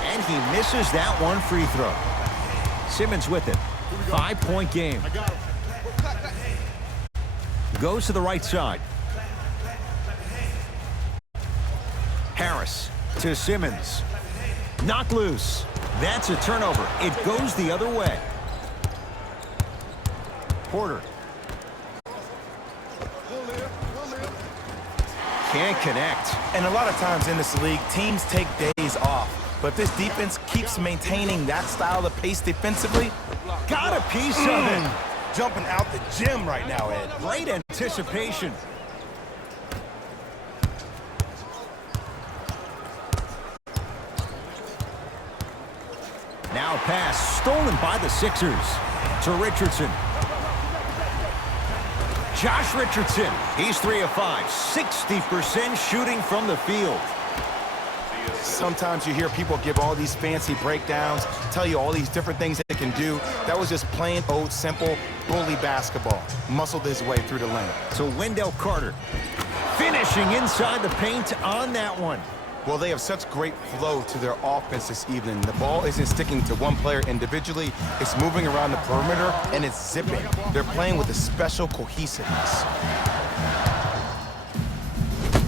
And he misses that one free throw. Simmons with it. 5-point game. Goes to the right side. Harris to Simmons. Knocked loose. That's a turnover. It goes the other way. Porter. Can't connect. And a lot of times in this league, teams take days off. But if this defense keeps maintaining that style of pace defensively, got a piece of it. Jumping out the gym right now, Ed. Great anticipation. Now pass stolen by the Sixers to Richardson. Josh Richardson, he's 3 of 5, 60% shooting from the field. Sometimes you hear people give all these fancy breakdowns, tell you all these different things they can do. That was just plain old simple bully basketball. Muscled his way through the lane. So Wendell Carter finishing inside the paint on that one. Well, they have such great flow to their offense this evening. The ball isn't sticking to one player individually. It's moving around the perimeter, and it's zipping. They're playing with a special cohesiveness.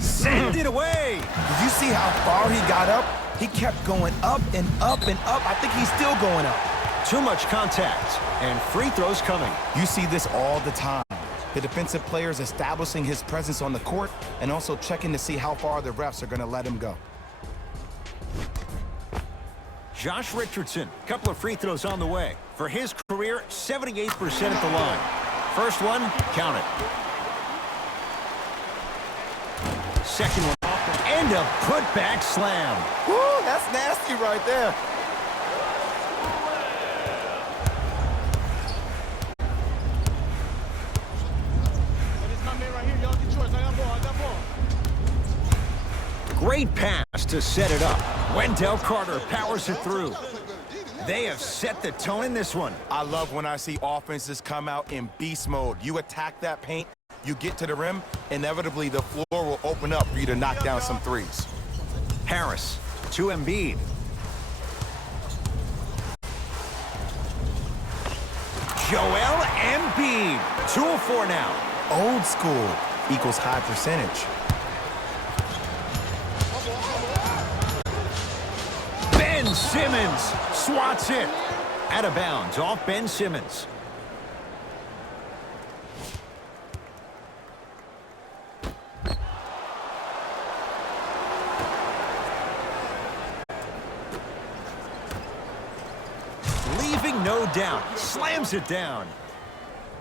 Send it away! Did you see how far he got up? He kept going up and up and up. I think he's still going up. Too much contact, and free throws coming. You see this all the time. The defensive players establishing his presence on the court and also checking to see how far the refs are going to let him go. Josh Richardson, couple of free throws on the way. For his career, 78% at the line. First one, count it. Second one off, and a putback slam. Woo, that's nasty right there. Great pass to set it up. Wendell Carter powers it through. They have set the tone in this one. I love when I see offenses come out in beast mode. You attack that paint, you get to the rim, inevitably the floor will open up for you to knock down some threes. Harris to Embiid. Joel Embiid. 2 of 4 now. Old school equals high percentage. Ben Simmons swats it. Out of bounds off Ben Simmons. Leaving no doubt. Slams it down.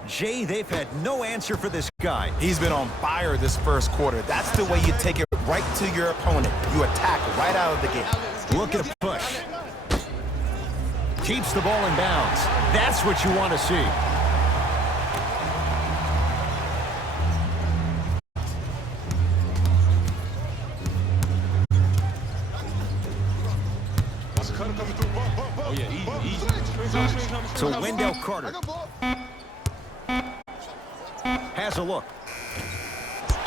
Jay, they've had no answer for this guy. He's been on fire this first quarter. That's the way you take it right to your opponent. You attack right out of the gate. Look at a push. Keeps the ball in bounds. That's what you want to see. Oh, yeah, easy. To Wendell Carter. Has a look.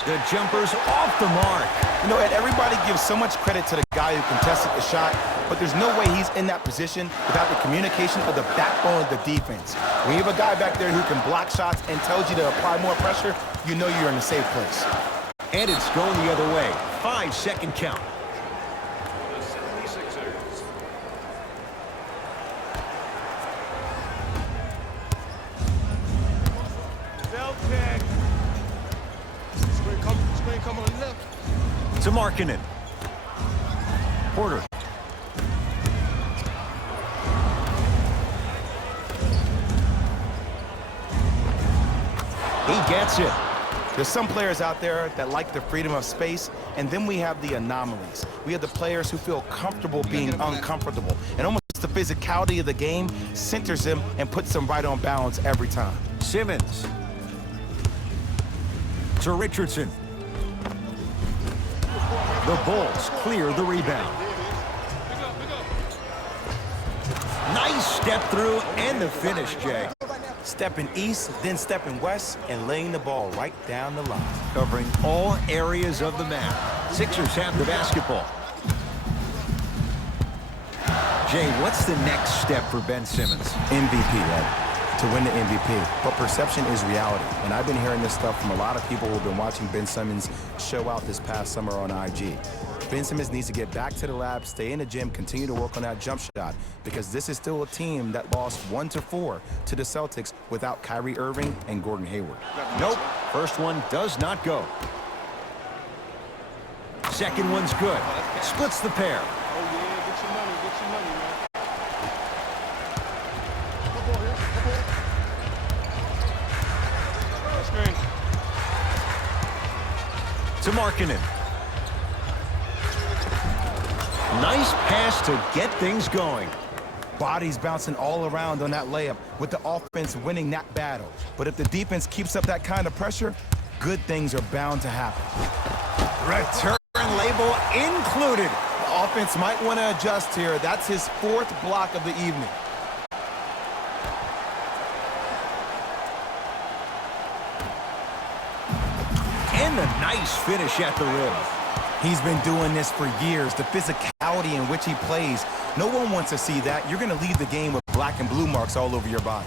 The jumper's off the mark. You know, and everybody gives so much credit to the guy who contested the shot, but there's no way he's in that position without the communication of the backbone of the defense. When you have a guy back there who can block shots and tells you to apply more pressure, you know you're in a safe place. And it's going the other way. 5-second count. The 76ers. Celtic. Screen come on the left. To Markkanen. Porter. He gets it. There's some players out there that like the freedom of space, and then we have the anomalies. We have the players who feel comfortable being uncomfortable, and almost the physicality of the game centers them and puts them right on balance every time. Simmons. To Richardson. The Bulls clear the rebound. Nice step through and the finish, Jay. Stepping east, then stepping west, and laying the ball right down the line. Covering all areas of the map. Sixers have the basketball. Jay, what's the next step for Ben Simmons? MVP, Ed. To win the MVP. But perception is reality. And I've been hearing this stuff from a lot of people who have been watching Ben Simmons show out this past summer on IG. Ben Simmons needs to get back to the lab, stay in the gym, continue to work on that jump shot, because this is still a team that lost 1-4 to the Celtics without Kyrie Irving and Gordon Hayward. Nope. First one does not go. Second one's good. Splits the pair. Oh, yeah, get your money, man. Come on here, come on. Screen. To Markkanen. Nice pass to get things going. Bodies bouncing all around on that layup with the offense winning that battle. But if the defense keeps up that kind of pressure, good things are bound to happen. Return label included. The offense might want to adjust here. That's his 4th block of the evening. And a nice finish at the rim. He's been doing this for years. The physicality in which he plays, no one wants to see that. You're going to leave the game with black and blue marks all over your body.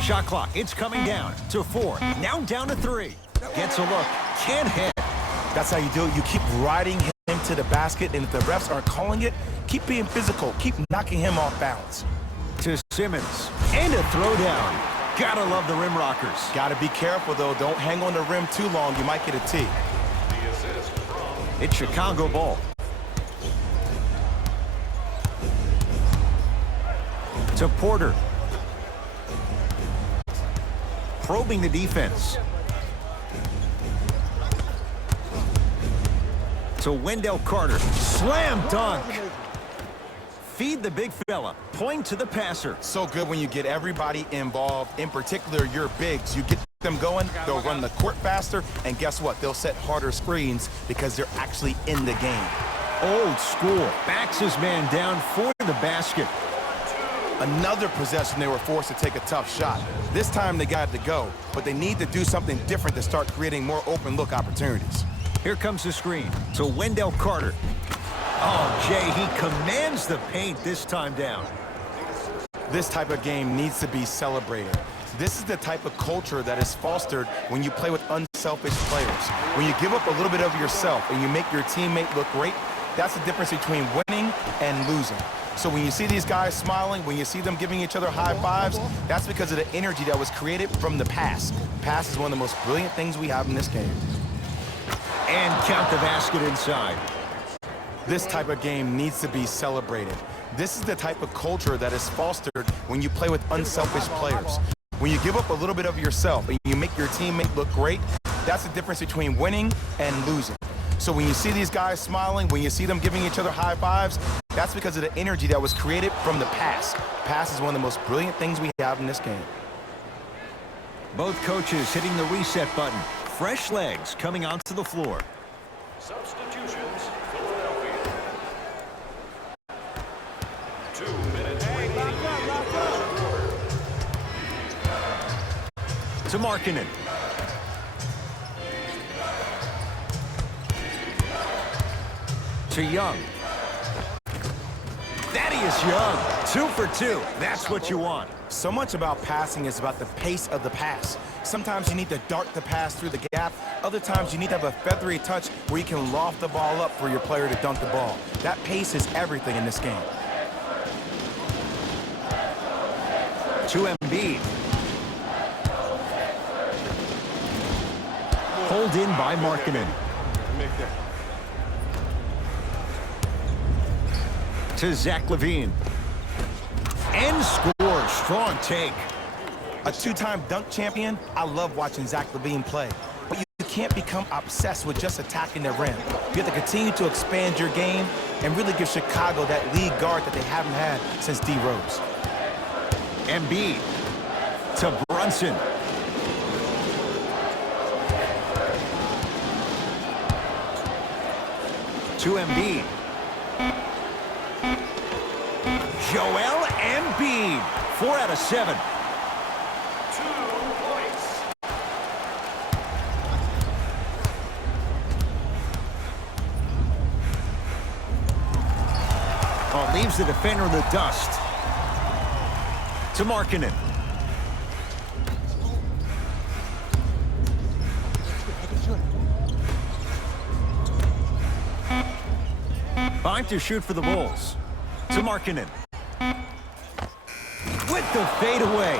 Shot clock, it's coming down to 4. Now down to 3. Gets a look, can't hit. That's how you do it. You keep riding him to the basket, and if the refs aren't calling it, keep being physical. Keep knocking him off balance. To Simmons, and a throwdown. Gotta love the rim rockers. Gotta be careful, though. Don't hang on the rim too long. You might get a tee. It's Chicago ball. To Porter. Probing the defense. To Wendell Carter. Slam dunk. Feed the big fella. Point to the passer. So good when you get everybody involved, in particular your bigs. You get them going, they'll run the court faster, and guess what? They'll set harder screens because they're actually in the game. Old school. Backs his man down for the basket. Another possession they were forced to take a tough shot. This time they got to go, but they need to do something different to start creating more open look opportunities. Here comes the screen to Wendell Carter. Oh, Jay, he commands the paint this time down. This type of game needs to be celebrated. This is the type of culture that is fostered when you play with unselfish players. When you give up a little bit of yourself and you make your teammate look great, that's the difference between winning and losing. So when you see these guys smiling, when you see them giving each other high fives, that's because of the energy that was created from the pass. Pass is one of the most brilliant things we have in this game. And count the basket inside. This type of game needs to be celebrated. This is the type of culture that is fostered when you play with unselfish players. When you give up a little bit of yourself and you make your teammate look great, that's the difference between winning and losing. So when you see these guys smiling, when you see them giving each other high fives, that's because of the energy that was created from the pass. Pass is one of the most brilliant things we have in this game. Both coaches hitting the reset button. Fresh legs coming onto the floor. Substitutions, Philadelphia. 2 minutes remaining. To Markkanen. To Young. Thaddeus Young, 2 for 2. That's what you want. So much about passing is about the pace of the pass. Sometimes you need to dart the pass through the gap. Other times you need to have a feathery touch where you can loft the ball up for your player to dunk the ball. That pace is everything in this game. To Embiid. Pulled in by Markkanen. To Zach LaVine. And scores. Strong take. A 2-time dunk champion, I love watching Zach LaVine play. But you can't become obsessed with just attacking the rim. You have to continue to expand your game and really give Chicago that lead guard that they haven't had since D. Rose. Embiid to Brunson. To Embiid. Joel Embiid. 4 out of 7. 2 points. Oh, leaves the defender in the dust. To Markkanen. Five to shoot for the Bulls. To Markkanen. With the fadeaway.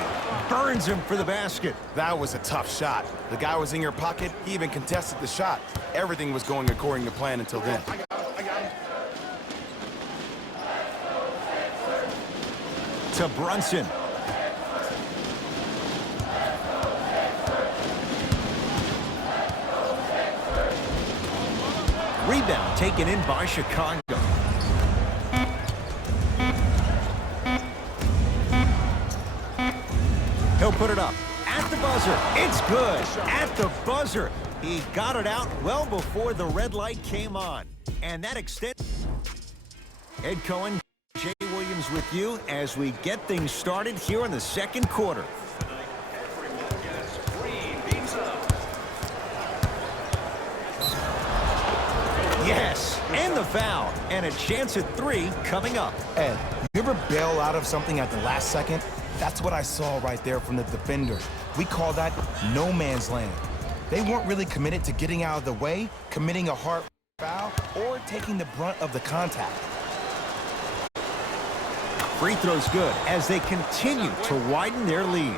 Burns him for the basket. That was a tough shot. The guy was in your pocket. He even contested the shot. Everything was going according to plan until then. To Brunson. Rebound taken in by Chicago. He'll put it up. At the buzzer. It's good. At the buzzer. He got it out well before the red light came on. And that extends. Ed Cohen, Jay Williams with you as we get things started here in the second quarter. Yes, and the foul, and a chance at 3 coming up. Ed, you ever bail out of something at the last second? That's what I saw right there from the defender. We call that no man's land. They weren't really committed to getting out of the way, committing a hard foul, or taking the brunt of the contact. Free throw's good as they continue to widen their lead.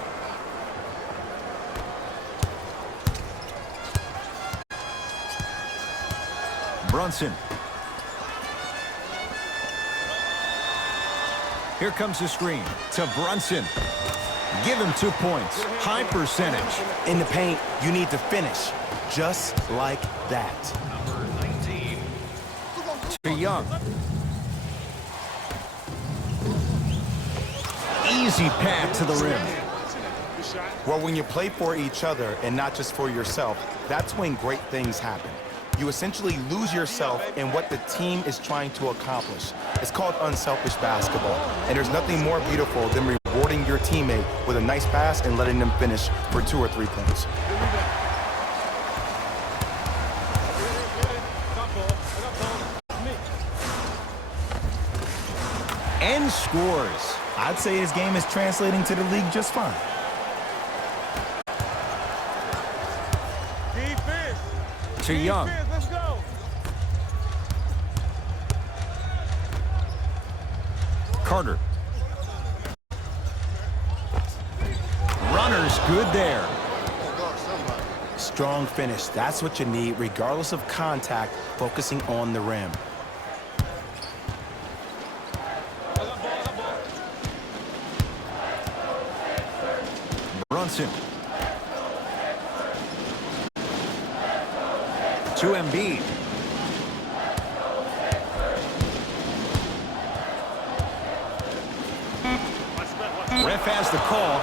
Brunson. Here comes the screen to Brunson. Give him 2 points. High percentage. In the paint, you need to finish. Just like that. To Young. Easy pass to the rim. Well, when you play for each other and not just for yourself, that's when great things happen. You essentially lose yourself in what the team is trying to accomplish. It's called unselfish basketball. And there's nothing more beautiful than rewarding your teammate with a nice pass and letting them finish for 2 or 3 points. And scores. I'd say his game is translating to the league just fine. Defense. To Young. Defense, let's go. Carter. Runner's good there. Strong finish. That's what you need, regardless of contact, focusing on the rim. Brunson. To Embiid. Ref has the call.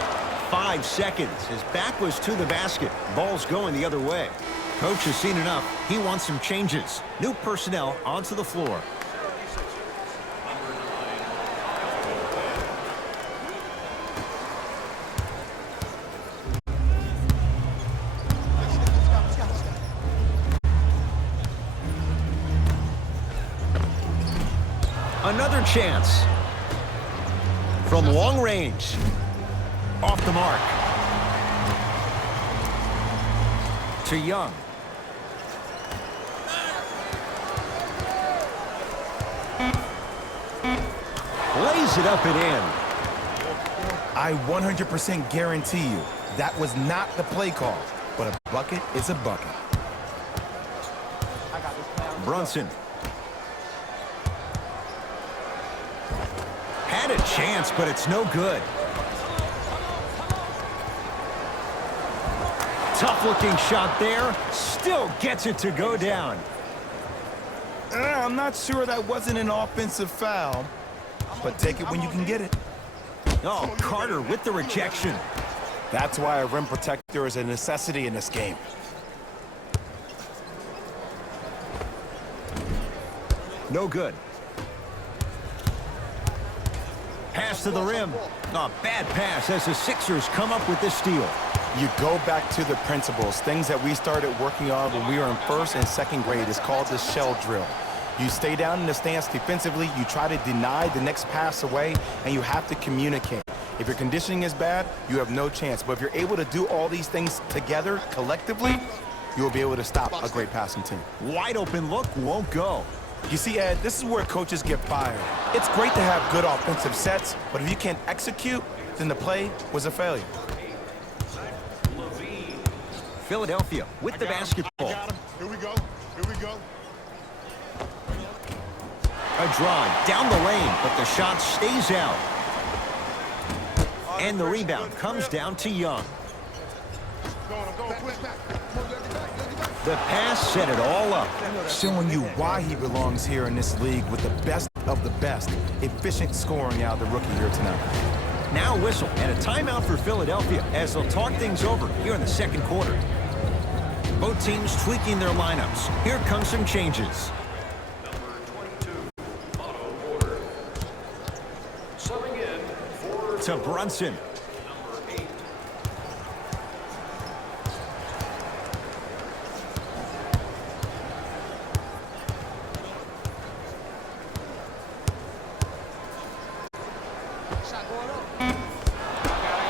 5 seconds. His back was to the basket. Ball's going the other way. Coach has seen enough. He wants some changes. New personnel onto the floor. Another chance. From long range. Off the mark. To Young. Lays it up and in. I 100% guarantee you that was not the play call, but a bucket is a bucket. Brunson. Had a chance, but it's no good. Tough-looking shot there. Still gets it to go down. I'm not sure that wasn't an offensive foul, but take it when you can get it. Oh, Carter with the rejection. That's why a rim protector is a necessity in this game. No good. Pass to the rim. A bad pass as the Sixers come up with this steal. You go back to the principles, things that we started working on when we were in 1st and 2nd grade. It's called the shell drill. You stay down in the stance defensively, you try to deny the next pass away, and you have to communicate. If your conditioning is bad, you have no chance. But if you're able to do all these things together, collectively, you will be able to stop a great passing team. Wide open look won't go. You see, Ed, this is where coaches get fired. It's great to have good offensive sets, but if you can't execute, then the play was a failure. Philadelphia with the basketball. Here we go. Here we go. A drive down the lane, but the shot stays out. And the rebound comes down to Young. The pass set it all up. Showing you why he belongs here in this league with the best of the best. Efficient scoring out of the rookie here tonight. Now a whistle and a timeout for Philadelphia as they'll talk things over here in the second quarter. Both teams tweaking their lineups. Here come some changes. Subbing in for To Brunson.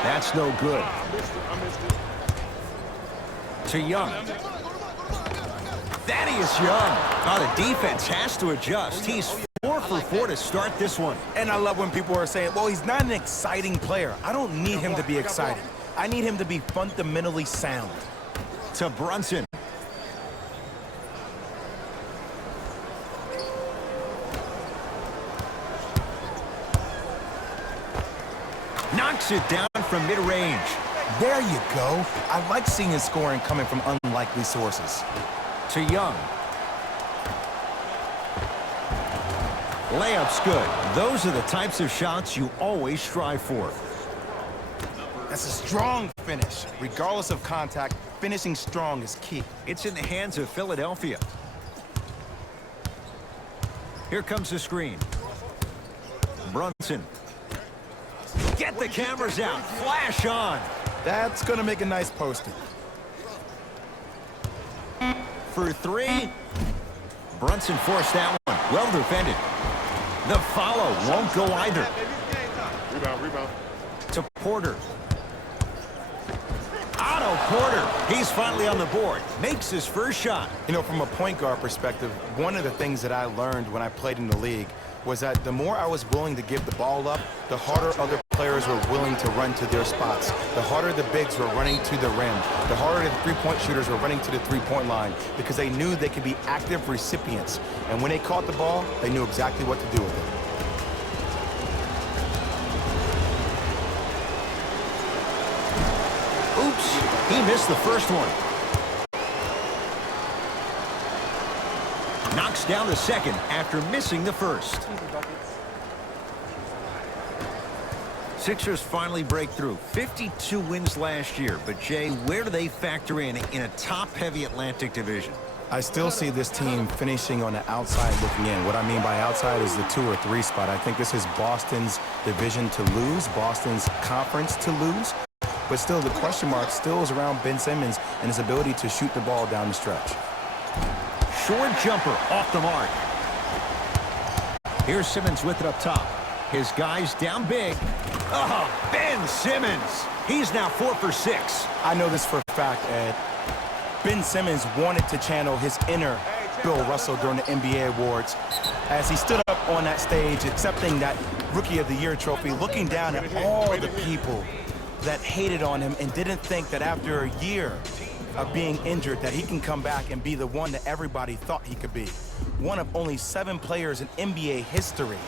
That's no good. To Young. Thaddeus Young. Now the defense has to adjust. He's 4 for 4 to start this one. And I love when people are saying, well, he's not an exciting player. I don't need him to be exciting. I need him to be fundamentally sound. To Brunson. Knocks it down from mid-range. There you go. I like seeing his scoring coming from unlikely sources. To Young. Layup's good. Those are the types of shots you always strive for. That's a strong finish. Regardless of contact, finishing strong is key. It's in the hands of Philadelphia. Here comes the screen. Brunson. Get the cameras out. Flash on. That's going to make a nice poster. For 3. Brunson forced that one. Well defended. The follow won't go either. Rebound. To Porter. Otto Porter. He's finally on the board. Makes his first shot. You know, from a point guard perspective, one of the things that I learned when I played in the league was that the more I was willing to give the ball up, the harder other players were willing to run to their spots. The harder the bigs were running to the rim. The harder the three-point shooters were running to the three-point line because they knew they could be active recipients. And when they caught the ball, they knew exactly what to do with it. Oops, he missed the first one. Knocks down the second after missing the first. Sixers finally break through. 52 wins last year. But, Jay, where do they factor in a top-heavy Atlantic division? I still see this team finishing on the outside looking in. What I mean by outside is the 2 or 3 spot. I think this is Boston's division to lose, Boston's conference to lose. But still, the question mark still is around Ben Simmons and his ability to shoot the ball down the stretch. Short jumper off the mark. Here's Simmons with it up top. His guys down big. Oh, Ben Simmons. He's now 4 for 6. I know this for a fact, Ed. Ben Simmons wanted to channel his inner Bill Russell during the NBA awards as he stood up on that stage accepting that Rookie of the Year trophy, looking down at all the people that hated on him and didn't think that after a year of being injured that he can come back and be the one that everybody thought he could be. One of only 7 players in NBA history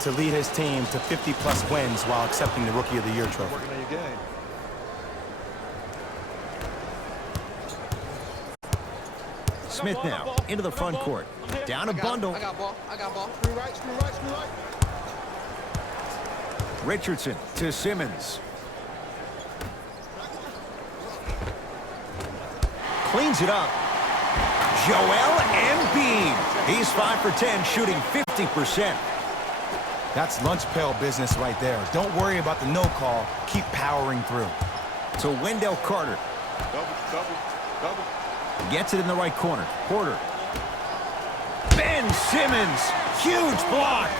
to lead his team to 50-plus wins while accepting the Rookie of the Year trophy. Working on your game. Smith now into the front court. Down a bundle. I got ball. Screw right. Richardson to Simmons. Cleans it up. Joel Embiid. He's 5 for 10, shooting 50%. That's lunch pail business right there. Don't worry about the no call. Keep powering through. To Wendell Carter. Double. Gets it in the right corner. Porter. Ben Simmons. Huge block.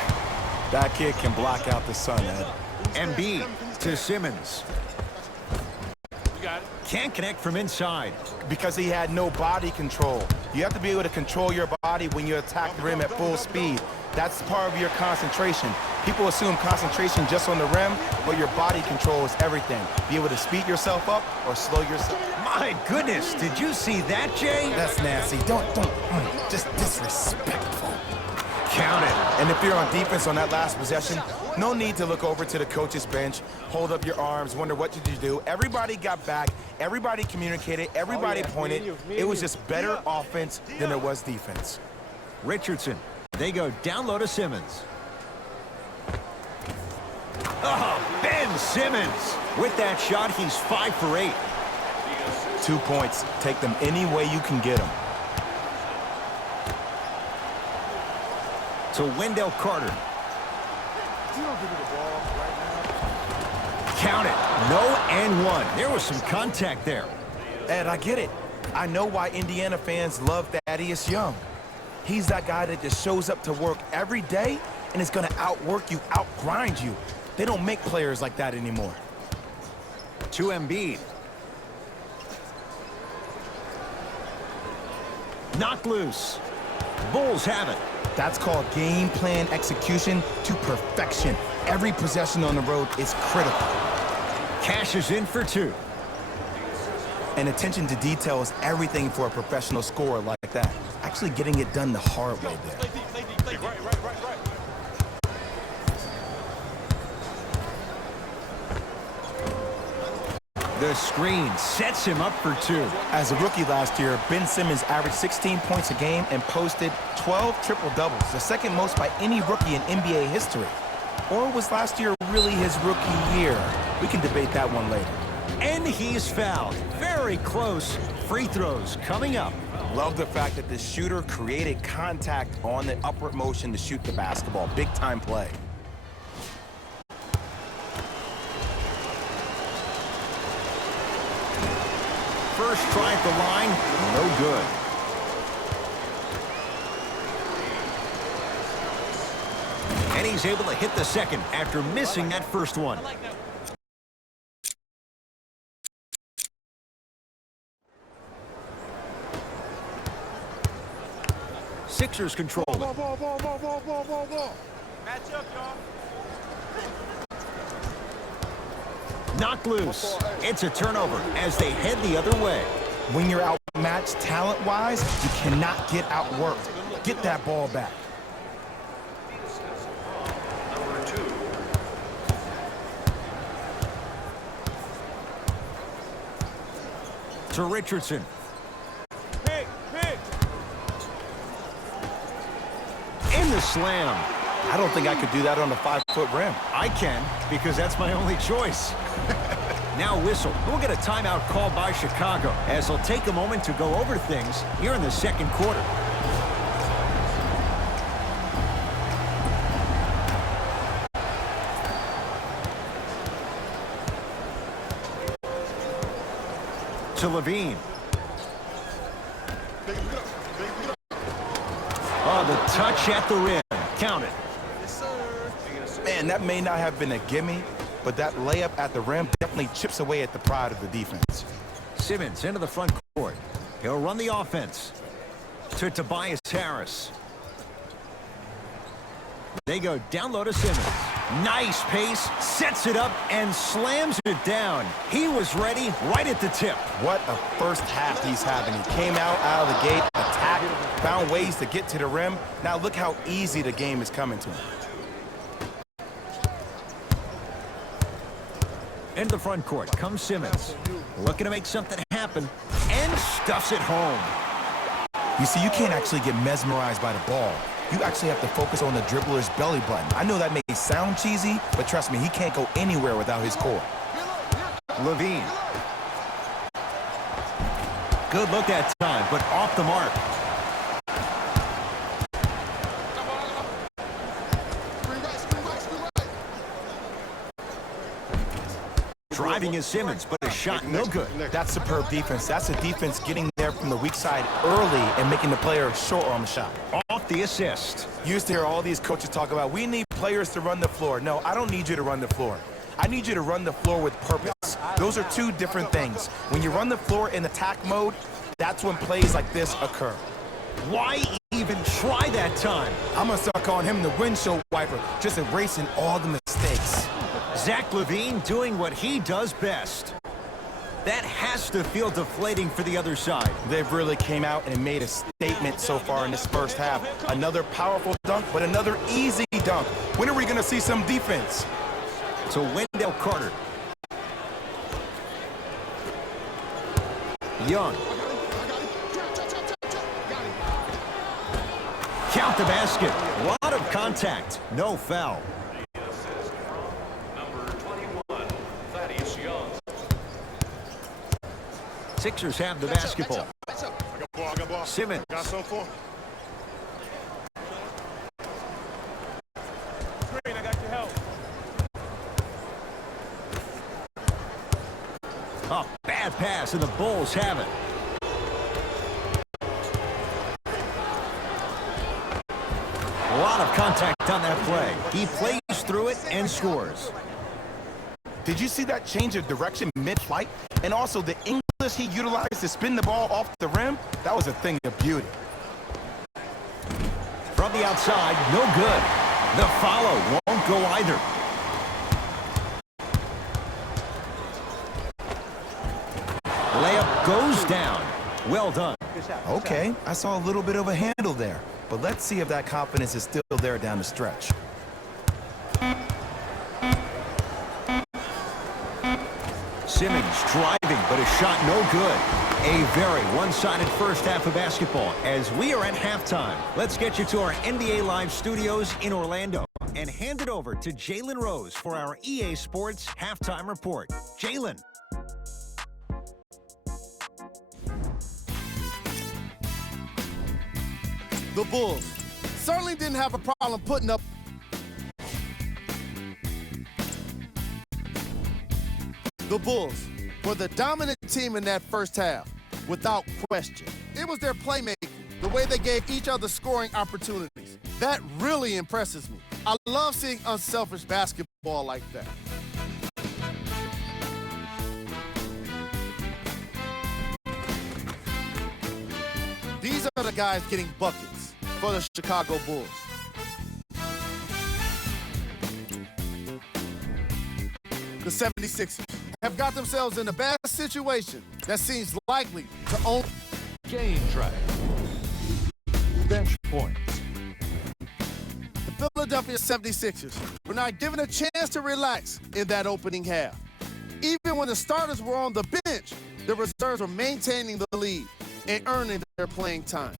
That kid can block out the sun, Ed. Embiid to Simmons. Can't connect from inside. Because he had no body control. You have to be able to control your body when you attack the rim at full speed. That's part of your concentration. People assume concentration just on the rim, but your body control is everything. Be able to speed yourself up or slow yourself. My goodness, did you see that, Jay? That's nasty. Don't, just disrespectful. Count it. And if you're on defense on that last possession, no need to look over to the coach's bench, hold up your arms, wonder what did you do. Everybody got back, everybody communicated, everybody pointed. It was just better offense than there was defense. Richardson. They go down low to Simmons. Oh, Ben Simmons. With that shot, he's 5 for 8. 2 points. Take them any way you can get them. To Wendell Carter. Count it. No and one. There was some contact there. Ed, I get it. I know why Indiana fans love Thaddeus Young. He's that guy that just shows up to work every day and is going to outwork you, outgrind you. They don't make players like that anymore. To Embiid. Knocked loose. Bulls have it. That's called game plan execution to perfection. Every possession on the road is critical. Cashes in for 2. And attention to detail is everything for a professional scorer like that. Actually getting it done the hard way there. The screen sets him up for 2. As a rookie last year, Ben Simmons averaged 16 points a game and posted 12 triple-doubles, the second most by any rookie in NBA history. Or was last year really his rookie year? We can debate that one later. And he's fouled. Very close. Free throws coming up. Love the fact that the shooter created contact on the upward motion to shoot the basketball. Big-time play. First try at the line, no good. And he's able to hit the second after missing that first one. Sixers control it. Match up, y'all. Knocked loose. It's a turnover as they head the other way. When you're outmatched talent-wise, you cannot get outworked. Get that ball back. Number 2. To Richardson. Pick. In the slam. I don't think I could do that on a 5-foot rim. I can, because that's my only choice. Now whistle. We'll get a timeout called by Chicago, as they'll take a moment to go over things here in the second quarter. To Levine. Oh, the touch at the rim. Count it. Man, that may not have been a gimme, but that layup at the rim definitely chips away at the pride of the defense. Simmons into the front court. He'll run the offense. To Tobias Harris. They go down low to Simmons. Nice pace, sets it up, and slams it down. He was ready right at the tip. What a first half he's having. He came out of the gate, attacked, found ways to get to the rim. Now look how easy the game is coming to him. Into the front court comes Simmons. Looking to make something happen, and stuffs it home. You see, you can't actually get mesmerized by the ball. You actually have to focus on the dribbler's belly button. I know that may sound cheesy, but trust me, he can't go anywhere without his core. Levine. Good look that time, but off the mark. Driving is Simmons, but a shot no good. That's superb defense. That's a defense getting there from the weak side early and making the player a short arm shot. Off the assist. You used to hear all these coaches talk about, we need players to run the floor. No, I don't need you to run the floor. I need you to run the floor with purpose. Those are two different things. When you run the floor in attack mode, that's when plays like this occur. Why even try that time? I'm going to start calling him the windshield wiper, just erasing all the mistakes. Zach LaVine doing what he does best. That has to feel deflating for the other side. They've really came out and made a statement so far in this first half. Another powerful dunk, but another easy dunk. When are we going to see some defense? To Wendell Carter. Young. Count the basket. A lot of contact. No foul. Sixers have the basketball. I got ball. Simmons. Got some for him. Green, I got your help. Oh, bad pass, and the Bulls have it. A lot of contact on that play. He plays through it and scores. Did you see that change of direction mid-flight? And also the English he utilized to spin the ball off the rim? That was a thing of beauty. From the outside, no good. The follow won't go either. Layup goes down. Well done. Okay, I saw a little bit of a handle there. But let's see if that confidence is still there down the stretch. Simmons driving, but a shot no good. A very one-sided first half of basketball as we are at halftime. Let's get you to our NBA Live studios in Orlando and hand it over to Jalen Rose for our EA Sports Halftime Report. Jalen. The Bulls certainly didn't have a problem putting up. The Bulls were the dominant team in that first half, without question. It was their playmaking, the way they gave each other scoring opportunities. That really impresses me. I love seeing unselfish basketball like that. These are the guys getting buckets for the Chicago Bulls. The 76ers have got themselves in a bad situation that seems likely to own. Game track. Bench points. The Philadelphia 76ers were not given a chance to relax in that opening half. Even when the starters were on the bench, the reserves were maintaining the lead and earning their playing time.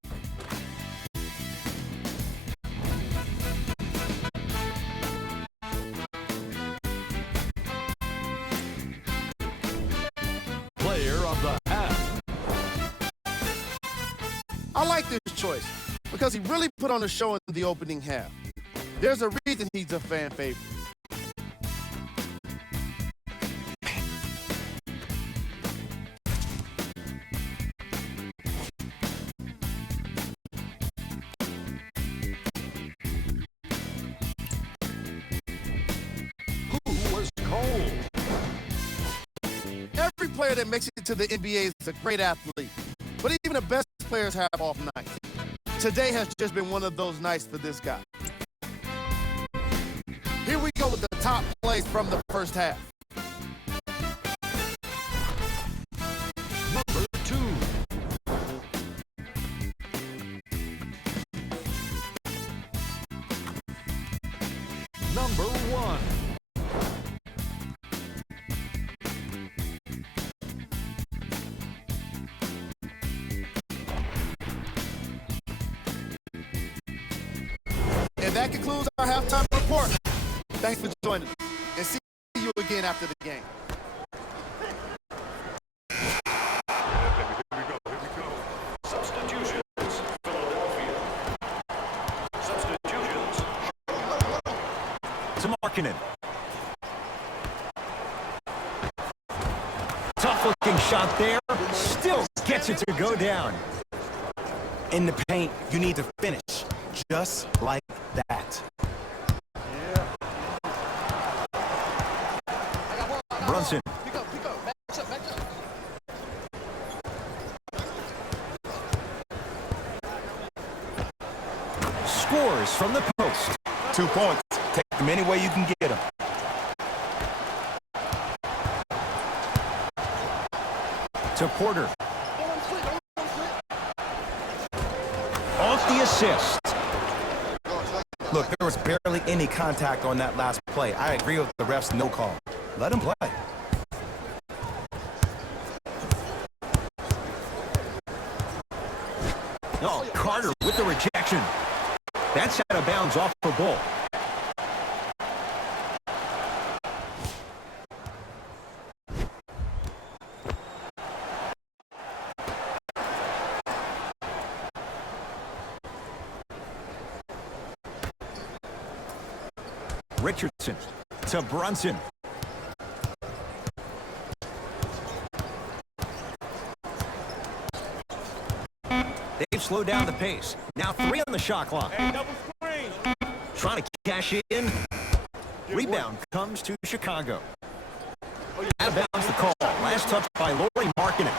Player of the half. I like this choice because he really put on a show in the opening half. There's a reason he's a fan favorite. Who was cold? Every player that makes it to the NBA is a great athlete, but even the best players have off nights. Today has just been one of those nights for this guy. Here we go with the top plays from the first half. Number 2. Number 1. And that concludes our halftime report. Thanks for joining us, and see you again after the game. Substitutions. Philadelphia. Substitutions. To Markkanen. Tough-looking shot there. Still gets it to go down. In the paint, you need to finish just like that. Brunson. Scores from the post. 2 points. Take them any way you can get them. To Porter. Off the assist. Look, there was barely any contact on that last play. I agree with the ref's no call. Let him play. Oh, Carter with the rejection. That's out of bounds off the ball. Richardson to Brunson. They've slowed down the pace. Now 3 on the shot clock. Hey, double screen. Trying to cash in. Rebound comes to Chicago. Out of bounds the call. Last touch by Lauri Markkanen.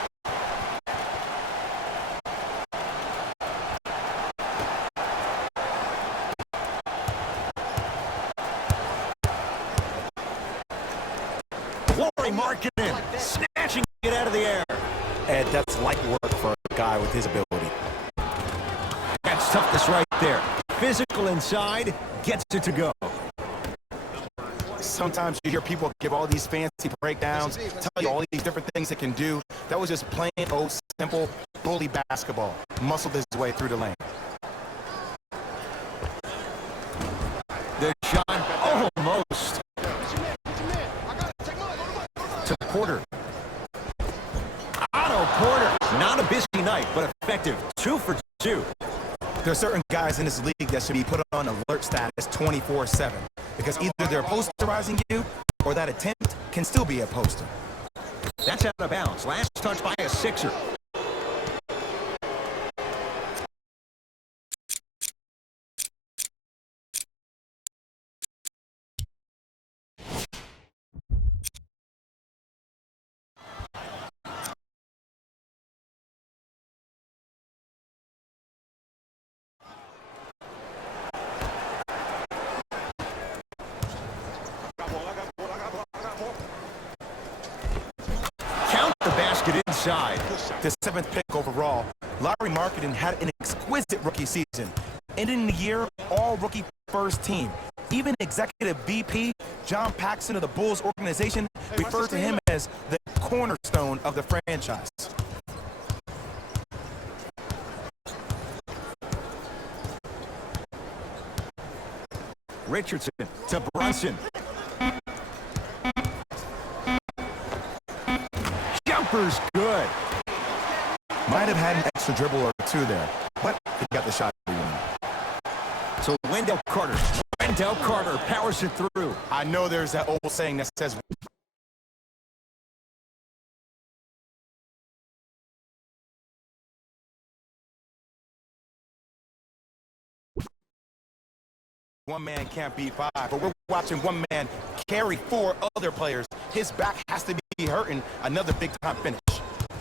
Lauri Markkanen snatching it out of the air. Ed, that's light work for a guy with his ability. That's toughness right there. Physical inside, gets it to go. Sometimes you hear people give all these fancy breakdowns, tell you all these different things it can do. That was just plain old simple bully basketball. Muscled his way through the lane. The shot almost. To Porter. Otto Porter. Not a busy night, but effective. 2 for 2. There are certain guys in this league that should be put on alert status 24/7 because either they're posterizing you or that attempt can still be a poster. That's out of bounds. Last touch by a Sixer. Inside. The 7th pick overall, Lauri Markkanen had an exquisite rookie season, ending the year all-rookie first team. Even Executive VP John Paxson of the Bulls organization referred to him as the cornerstone of the franchise. Richardson to Brunson. Jumper's good. Might have had an extra dribble or 2 there, but he got the shot. So Wendell Carter. Wendell Carter powers it through. I know there's that old saying that says one man can't beat 5, but we're watching one man carry 4 other players. His back has to be hurting. Another big-time finish.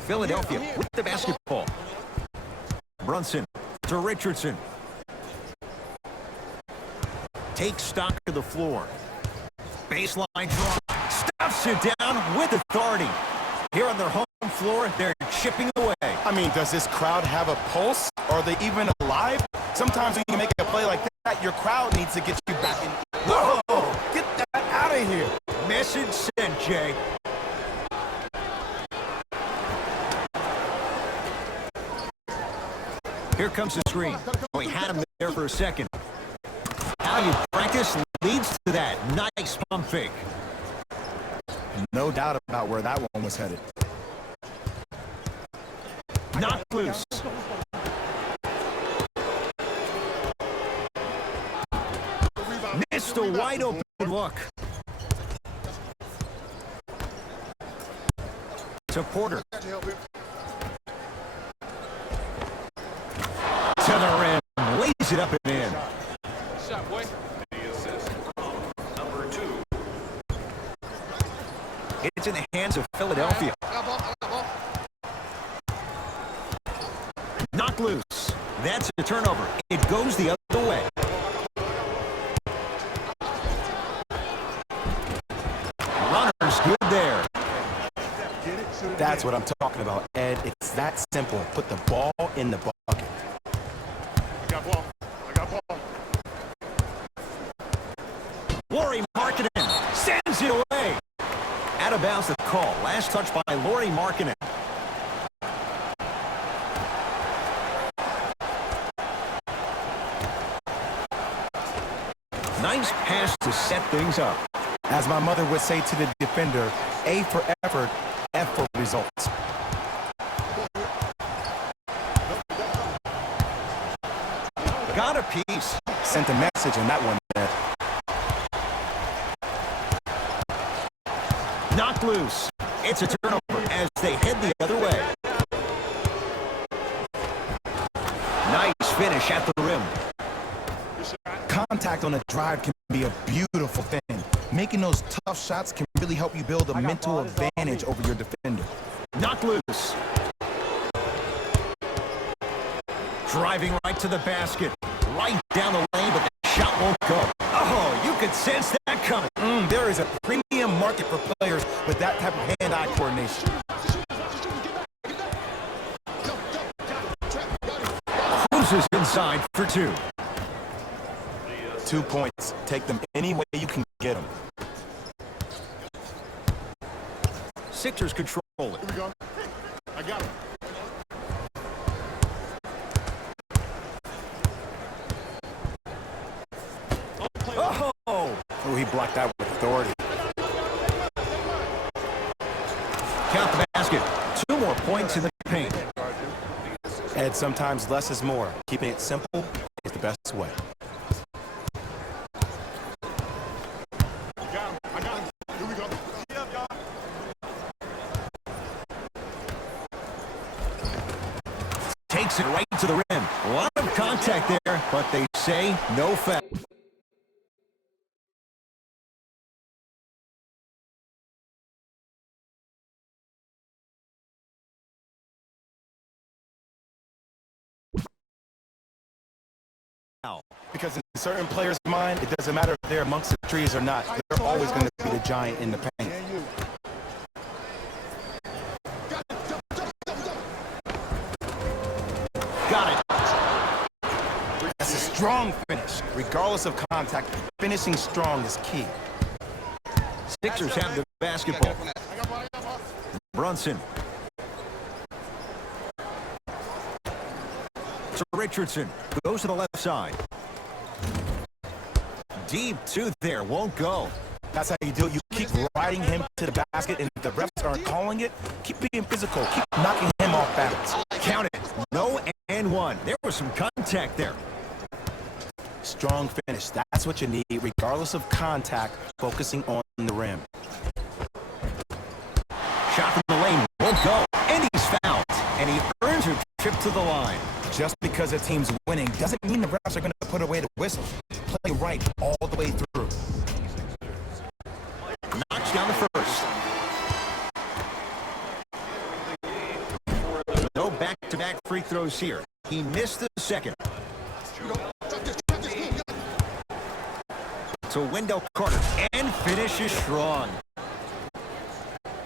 Philadelphia with the basketball. Brunson to Richardson. Takes stock to the floor. Baseline draw. Stuffs it down with authority. Here on their home floor, they're chipping away. I mean, does this crowd have a pulse? Are they even alive? Sometimes when you make a play like that, your crowd needs to get you back in. Whoa! Get that out of here. Message sent, Jay. Here comes the screen. Oh, he had him there for a second. How you practice leads to that. Nice pump fake. No doubt about where that one was headed. Not loose. Missed a wide open look. To Porter. To the rim. Lays it up and in. Shot, boy. The assist. Number 2. It's in the hands of Philadelphia. Knocked loose. That's a turnover. It goes the other way. Runner's good there. That's what I'm talking about, Ed. It's that simple. Put the ball in the bucket. I got ball. I got ball. Lauri Markkanen sends it away. Out of bounds the call. Last touch by Lauri Markkanen. Nice pass to set things up. As my mother would say to the defender, A for effort, F for results. Got a piece. Sent a message on that one, Ed. Knocked loose. It's a turnover as they head the other way. Nice finish at the rim. Contact on a drive can be a beautiful thing. Making those tough shots can really help you build a mental advantage over your defender. Knocked loose. Driving right to the basket. Right down the lane, but the shot won't go. Oh, you could sense that coming. There is a premium market for players with that type of hand-eye coordination. Cruises inside for 2. 2 points. Take them any way you can get them. Sixers control it. Here we go. I got it. Oh, he blocked that with authority. Count the basket. 2 more points in the paint. Ed, sometimes less is more. Keeping it simple is the best way. Takes it right to the rim. A lot of contact there, but they say no foul. Because in certain players' mind, it doesn't matter if they're amongst the trees or not. They're always going to be the giant in the paint. Got it. That's a strong finish. Regardless of contact, finishing strong is key. Sixers have the basketball. Brunson. To Richardson. Goes to the left side. Deep 2 there. Won't go. That's how you do it. You keep riding him to the basket, and if the refs aren't calling it, keep being physical. Keep knocking him off balance. Count it. No and 1. There was some contact there. Strong finish. That's what you need, regardless of contact, focusing on the rim. Shot from the lane. Won't go. And he's fouled. And he earns a trip to the line. Just because a team's winning doesn't mean the refs are going to put away the whistle. Play right all the way through. Knocks down the first. No back-to-back free throws here. He missed the second. To Wendell Carter, and finishes strong.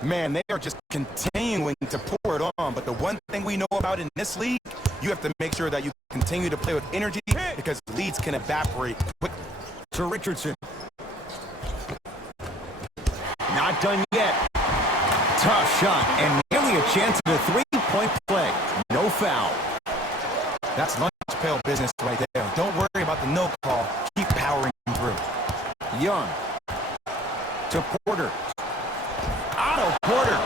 Man, they are just continuing to pour it on, but the one thing we know about in this league, you have to make sure that you continue to play with energy because leads can evaporate quickly. To Richardson. Not done yet. Tough shot, and nearly a chance at a 3-point play. No foul. That's lunch pail business right there. Don't worry about the no call. Keep powering through. Young. To Porter. Otto Porter,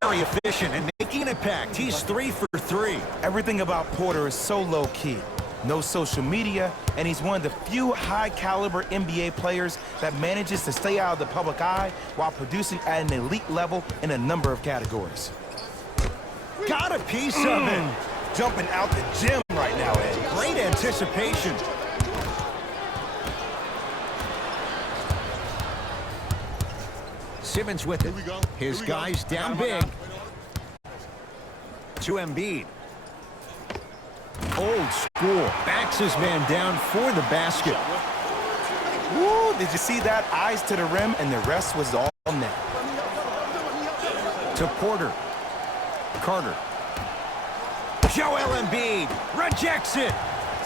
very efficient and making an impact. He's 3 for 3. Everything about Porter is so low-key. No social media, and he's one of the few high-caliber NBA players that manages to stay out of the public eye while producing at an elite level in a number of categories. Got a piece of it. Jumping out the gym right now, Ed. Great anticipation. Simmons with it. His guys down big. To Embiid. Old school. Backs his man down for the basket. Woo! Did you see that? Eyes to the rim, and the rest was all net. To Porter. Carter. Joel Embiid rejects it.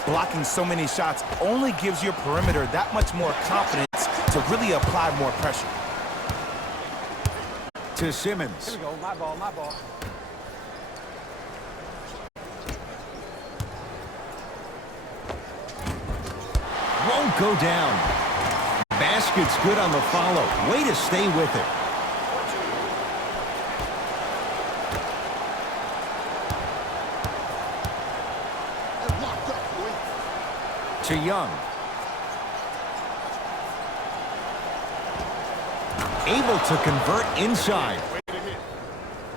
Blocking so many shots only gives your perimeter that much more confidence to really apply more pressure. To Simmons. Here we go. My ball, my ball. Won't go down. Basket's good on the follow. Way to stay with it. To Young. able to convert inside.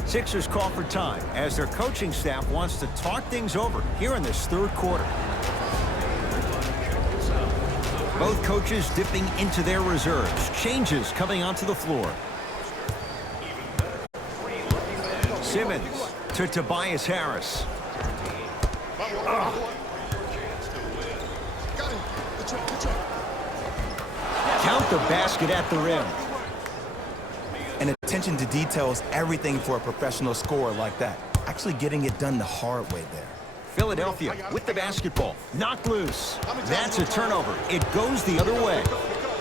Sixers call for time as their coaching staff wants to talk things over here in this third quarter. Both coaches dipping into their reserves. Changes coming onto the floor. Simmons to Tobias Harris. Count the basket at the rim. And attention to detail is everything for a professional scorer like that. Actually getting it done the hard way there. Philadelphia with the basketball. Knocked loose. That's a turnover. It goes the other way.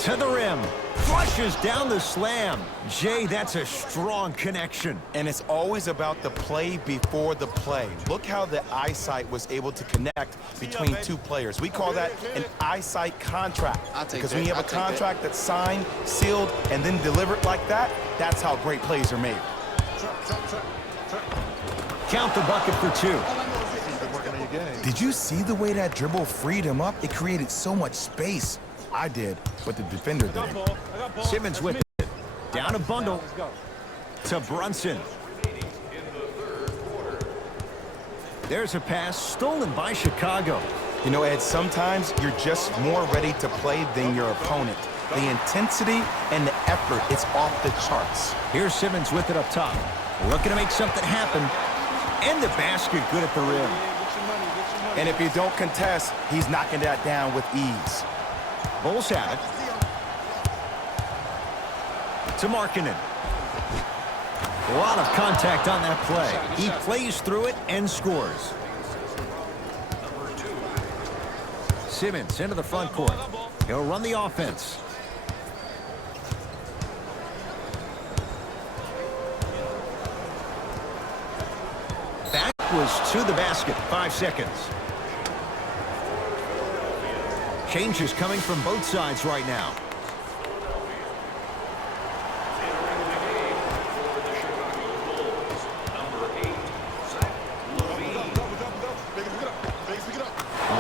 To the rim. Flushes down the slam. Jay, that's a strong connection. And it's always about the play before the play. Look how the eyesight was able to connect between two players. We call that an eyesight contract. Because when you have a contract that's signed, sealed, and then delivered like that, that's how great plays are made. Count the bucket for two. Did you see the way that dribble freed him up? It created so much space. I did, but the defender didn't. Simmons with it. Down a bundle to Brunson. There's a pass stolen by Chicago. You know, Ed, sometimes you're just more ready to play than your opponent. The intensity and the effort, it's off the charts. Here's Simmons with it up top. Looking to make something happen. And the basket good at the rim. And if you don't contest, he's knocking that down with ease. Bulls have it. To Markkanen. A lot of contact on that play. He plays through it and scores. Simmons into the front court. He'll run the offense. That was to the basket. 5 seconds. Changes coming from both sides right now.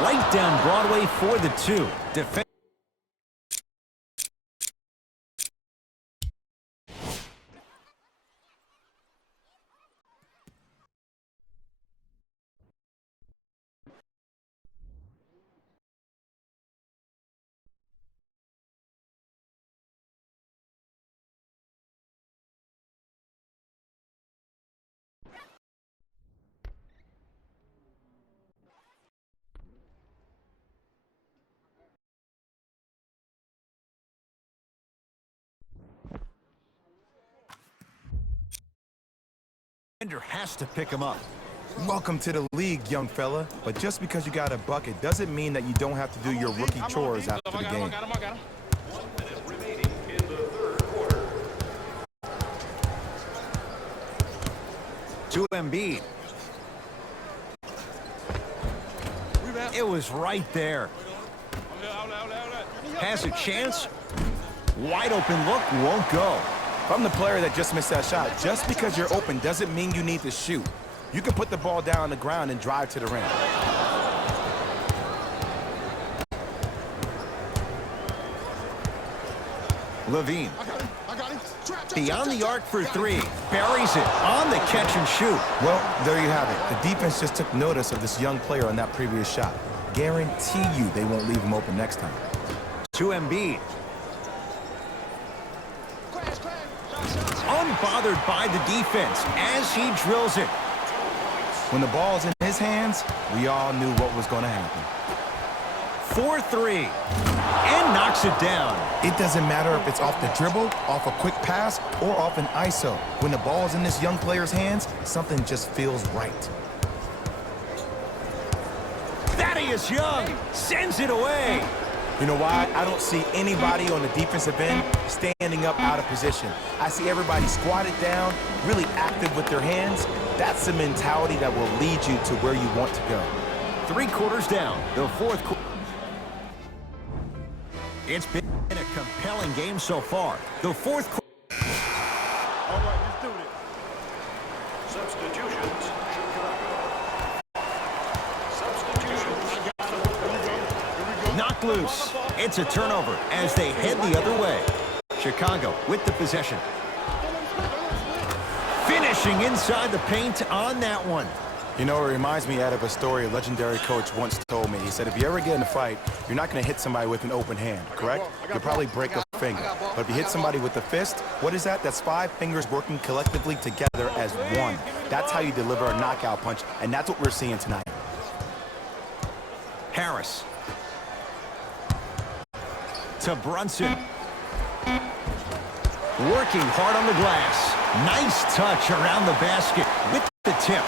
Right down Broadway for the two. Defender has to pick him up. Welcome to the league, young fella. But just because you got a bucket doesn't mean that you don't have to do your rookie chores after the game. To Embiid. It was right there. Has a chance. Wide open look, won't go. If I'm the player that just missed that shot, just because you're open doesn't mean you need to shoot. You can put the ball down on the ground and drive to the rim. Levine. Beyond the arc for three. Buries it on the catch and shoot. Well, there you have it. The defense just took notice of this young player on that previous shot. Guarantee you they won't leave him open next time. To Embiid. Unbothered by the defense as he drills it. When the ball's in his hands, we all knew what was going to happen. 4-3. And knocks it down. It doesn't matter if it's off the dribble, off a quick pass, or off an ISO. When the ball's in this young player's hands, something just feels right. Thaddeus Young sends it away. You know why? I don't see anybody on the defensive end standing up out of position. I see everybody squatted down, really active with their hands. That's the mentality that will lead you to where you want to go. 3 quarters down, the fourth quarter. It's been a compelling game so far. The fourth quarter. All right, let's do this. Substitutions, Chicago. Knocked loose. It's a turnover as they head the other way. Chicago with the possession. Finishing inside the paint on that one. You know, it reminds me of a story a legendary coach once told me. He said, if you ever get in a fight, you're not going to hit somebody with an open hand, correct? You'll probably break a finger. But if you hit somebody with a fist, what is that? That's 5 fingers working collectively together as one. That's how you deliver a knockout punch, and that's what we're seeing tonight. Harris. To Brunson. Working hard on the glass. Nice touch around the basket with the tip.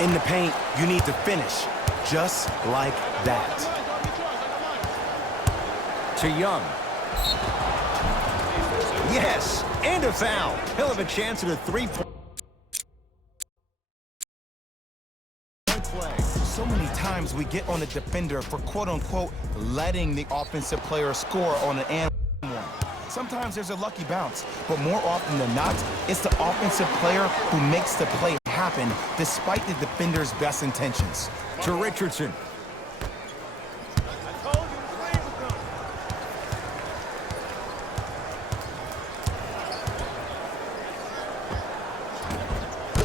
In the paint, you need to finish just like that. To Young. Yes, and a foul. He'll have a chance at a 3-point play. So many times we get on the defender for quote-unquote letting the offensive player score on an and one. Sometimes there's a lucky bounce, but more often than not, it's the offensive player who makes the play happen despite the defender's best intentions. To Richardson.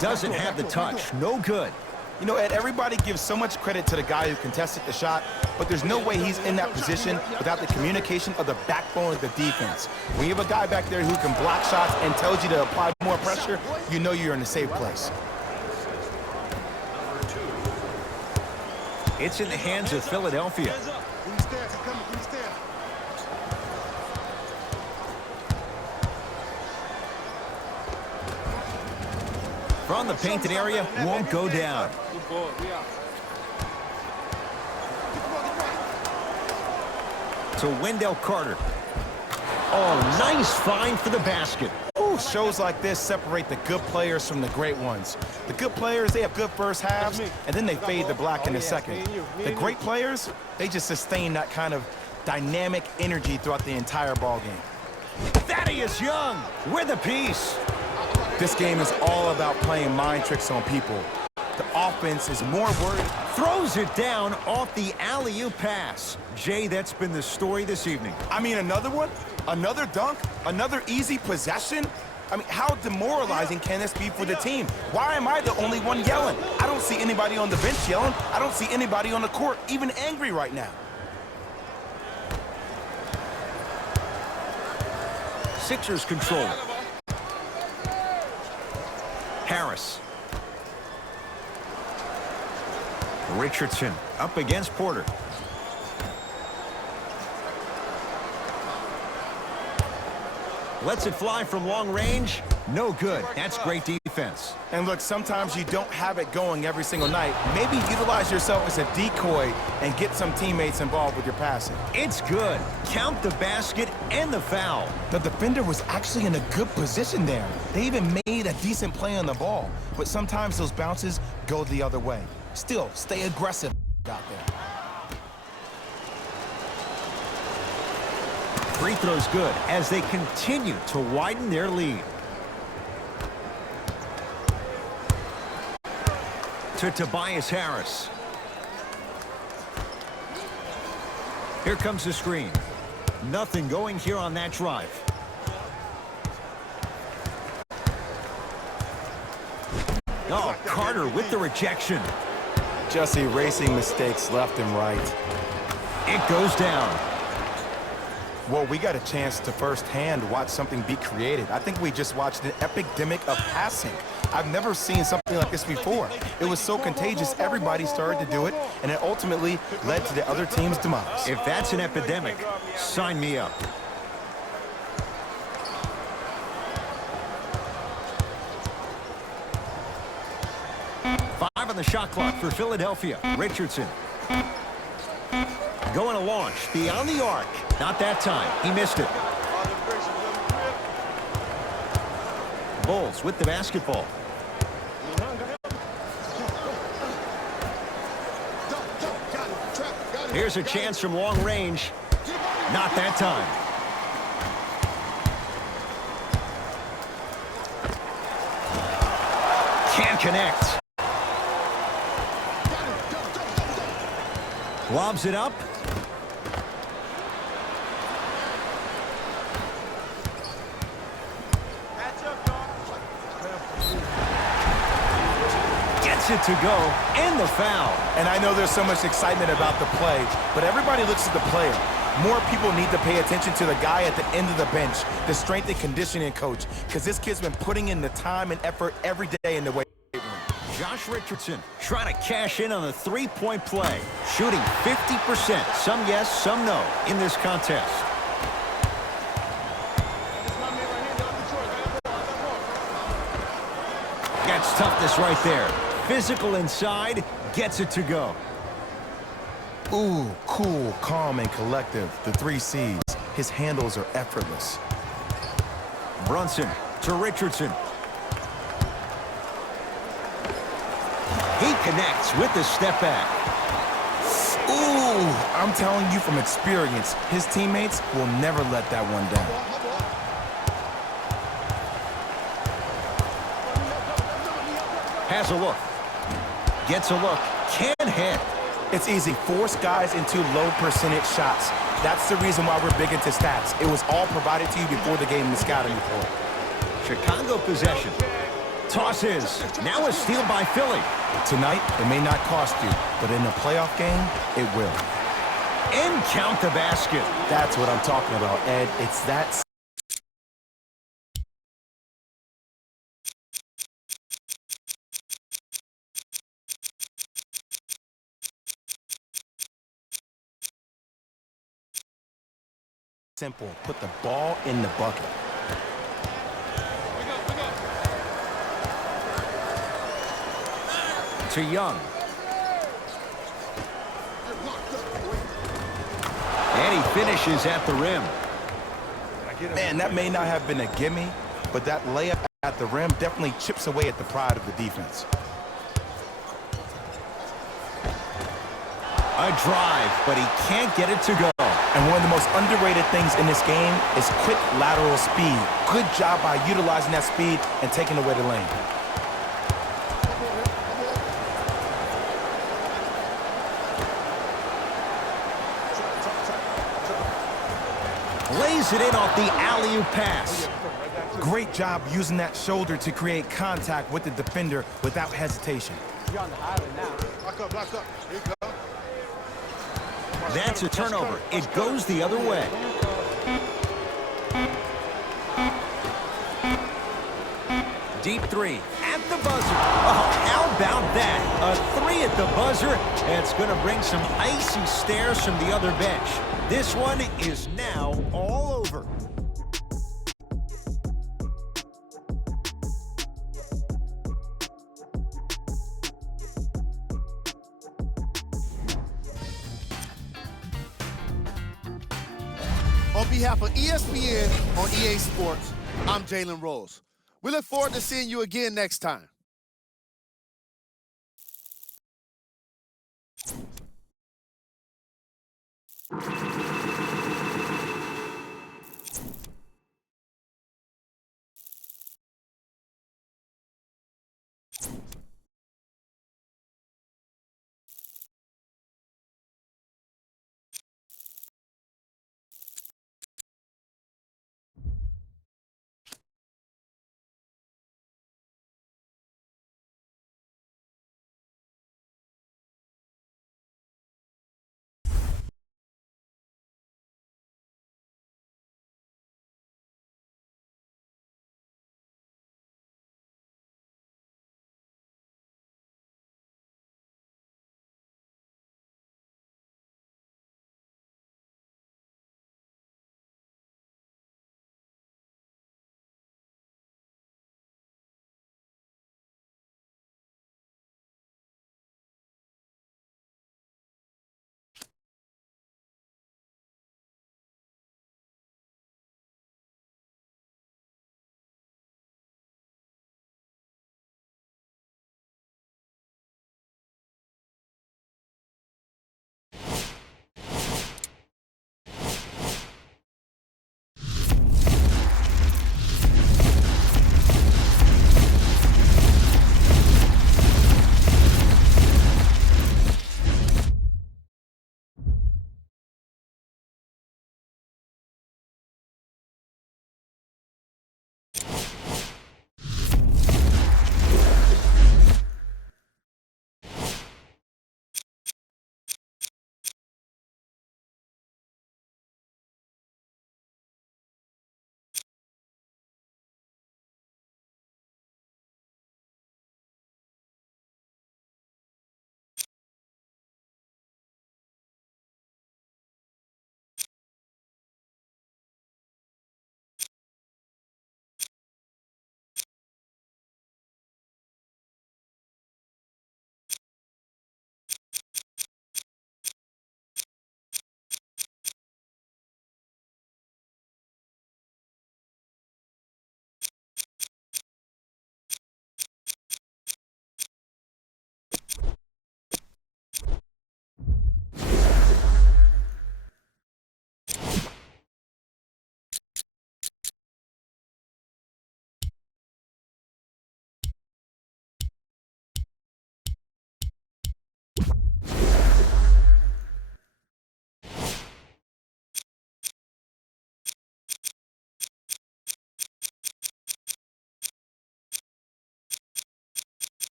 Doesn't have the touch. No good. You know, Ed, everybody gives so much credit to the guy who contested the shot, but there's no way he's in that position without the communication of the backbone of the defense. When you have a guy back there who can block shots and tells you to apply more pressure, you know you're in a safe place. It's in the hands of Philadelphia. From the painted area, won't go down. To Wendell Carter. Oh, nice find for the basket. Ooh, shows like this separate the good players from the great ones. The good players, they have good first halves, and then they fade to black in the second. The great players, they just sustain that kind of dynamic energy throughout the entire ball game. Thaddeus Young with a piece. This game is all about playing mind tricks on people. The offense is more worried. Throws it down off the alley-oop pass. Jay, that's been the story this evening. I mean, another one? Another dunk? Another easy possession? I mean, how demoralizing can this be for the team? Why am I the only one yelling? I don't see anybody on the bench yelling. I don't see anybody on the court even angry right now. Sixers control. Harris. Richardson up against Porter. Lets it fly from long range. No good. That's great defense. And look, sometimes you don't have it going every single night. Maybe utilize yourself as a decoy and get some teammates involved with your passing. It's good. Count the basket and the foul. The defender was actually in a good position there. They even made a decent play on the ball. But sometimes those bounces go the other way. Still, stay aggressive out there. Free throw's good as they continue to widen their lead. To Tobias Harris. Here comes the screen. Nothing going here on that drive. Oh, Carter with the rejection. Just erasing mistakes left and right. It goes down. Well, we got a chance to firsthand watch something be created. I think we just watched an epidemic of passing. I've never seen something like this before. It was so contagious, everybody started to do it, and it ultimately led to the other team's demise. If that's an epidemic, sign me up. Five on the shot clock for Philadelphia. Richardson. Going to launch beyond the arc. Not that time. He missed it. Bulls with the basketball. Here's a chance from long range. Not that time. Can't connect. Lobs it up. gets it to go, and the foul. And I know there's so much excitement about the play, but everybody looks at the player. More people need to pay attention to the guy at the end of the bench, the strength and conditioning coach, because this kid's been putting in the time and effort every day in the weight room. Josh Richardson trying to cash in on a three-point play, shooting 50%, some yes, some no, in this contest. Gets toughness right there. Physical inside, gets it to go. Ooh, cool, calm, and collective. The 3 C's. His handles are effortless. Brunson to Richardson. He connects with the step back. Ooh, I'm telling you from experience, his teammates will never let that one down. Has a look. Gets a look. Can't hit. It's easy. Force guys into low percentage shots. That's the reason why we're big into stats. It was all provided to you before the game in the scouting report. Chicago possession. Tosses. Now a steal by Philly. Tonight, it may not cost you, but in a playoff game, it will. And count the basket. That's what I'm talking about, Ed. It's that simple. Put the ball in the bucket. To Young. And he finishes at the rim. Man, that may not have been a gimme, but that layup at the rim definitely chips away at the pride of the defense. A drive, but he can't get it to go. And one of the most underrated things in this game is quick lateral speed. Good job by utilizing that speed and taking away the lane. Lays it in off the alley-oop pass. Great job using that shoulder to create contact with the defender without hesitation. You're on the island now. Block up, block up. Here you go. That's a turnover. It goes the other way. Deep 3 at the buzzer. Oh, how about that? A 3 at the buzzer. That's going to bring some icy stares from the other bench. This one is now all over. On behalf of ESPN on EA Sports, I'm Jalen Rose. We look forward to seeing you again next time.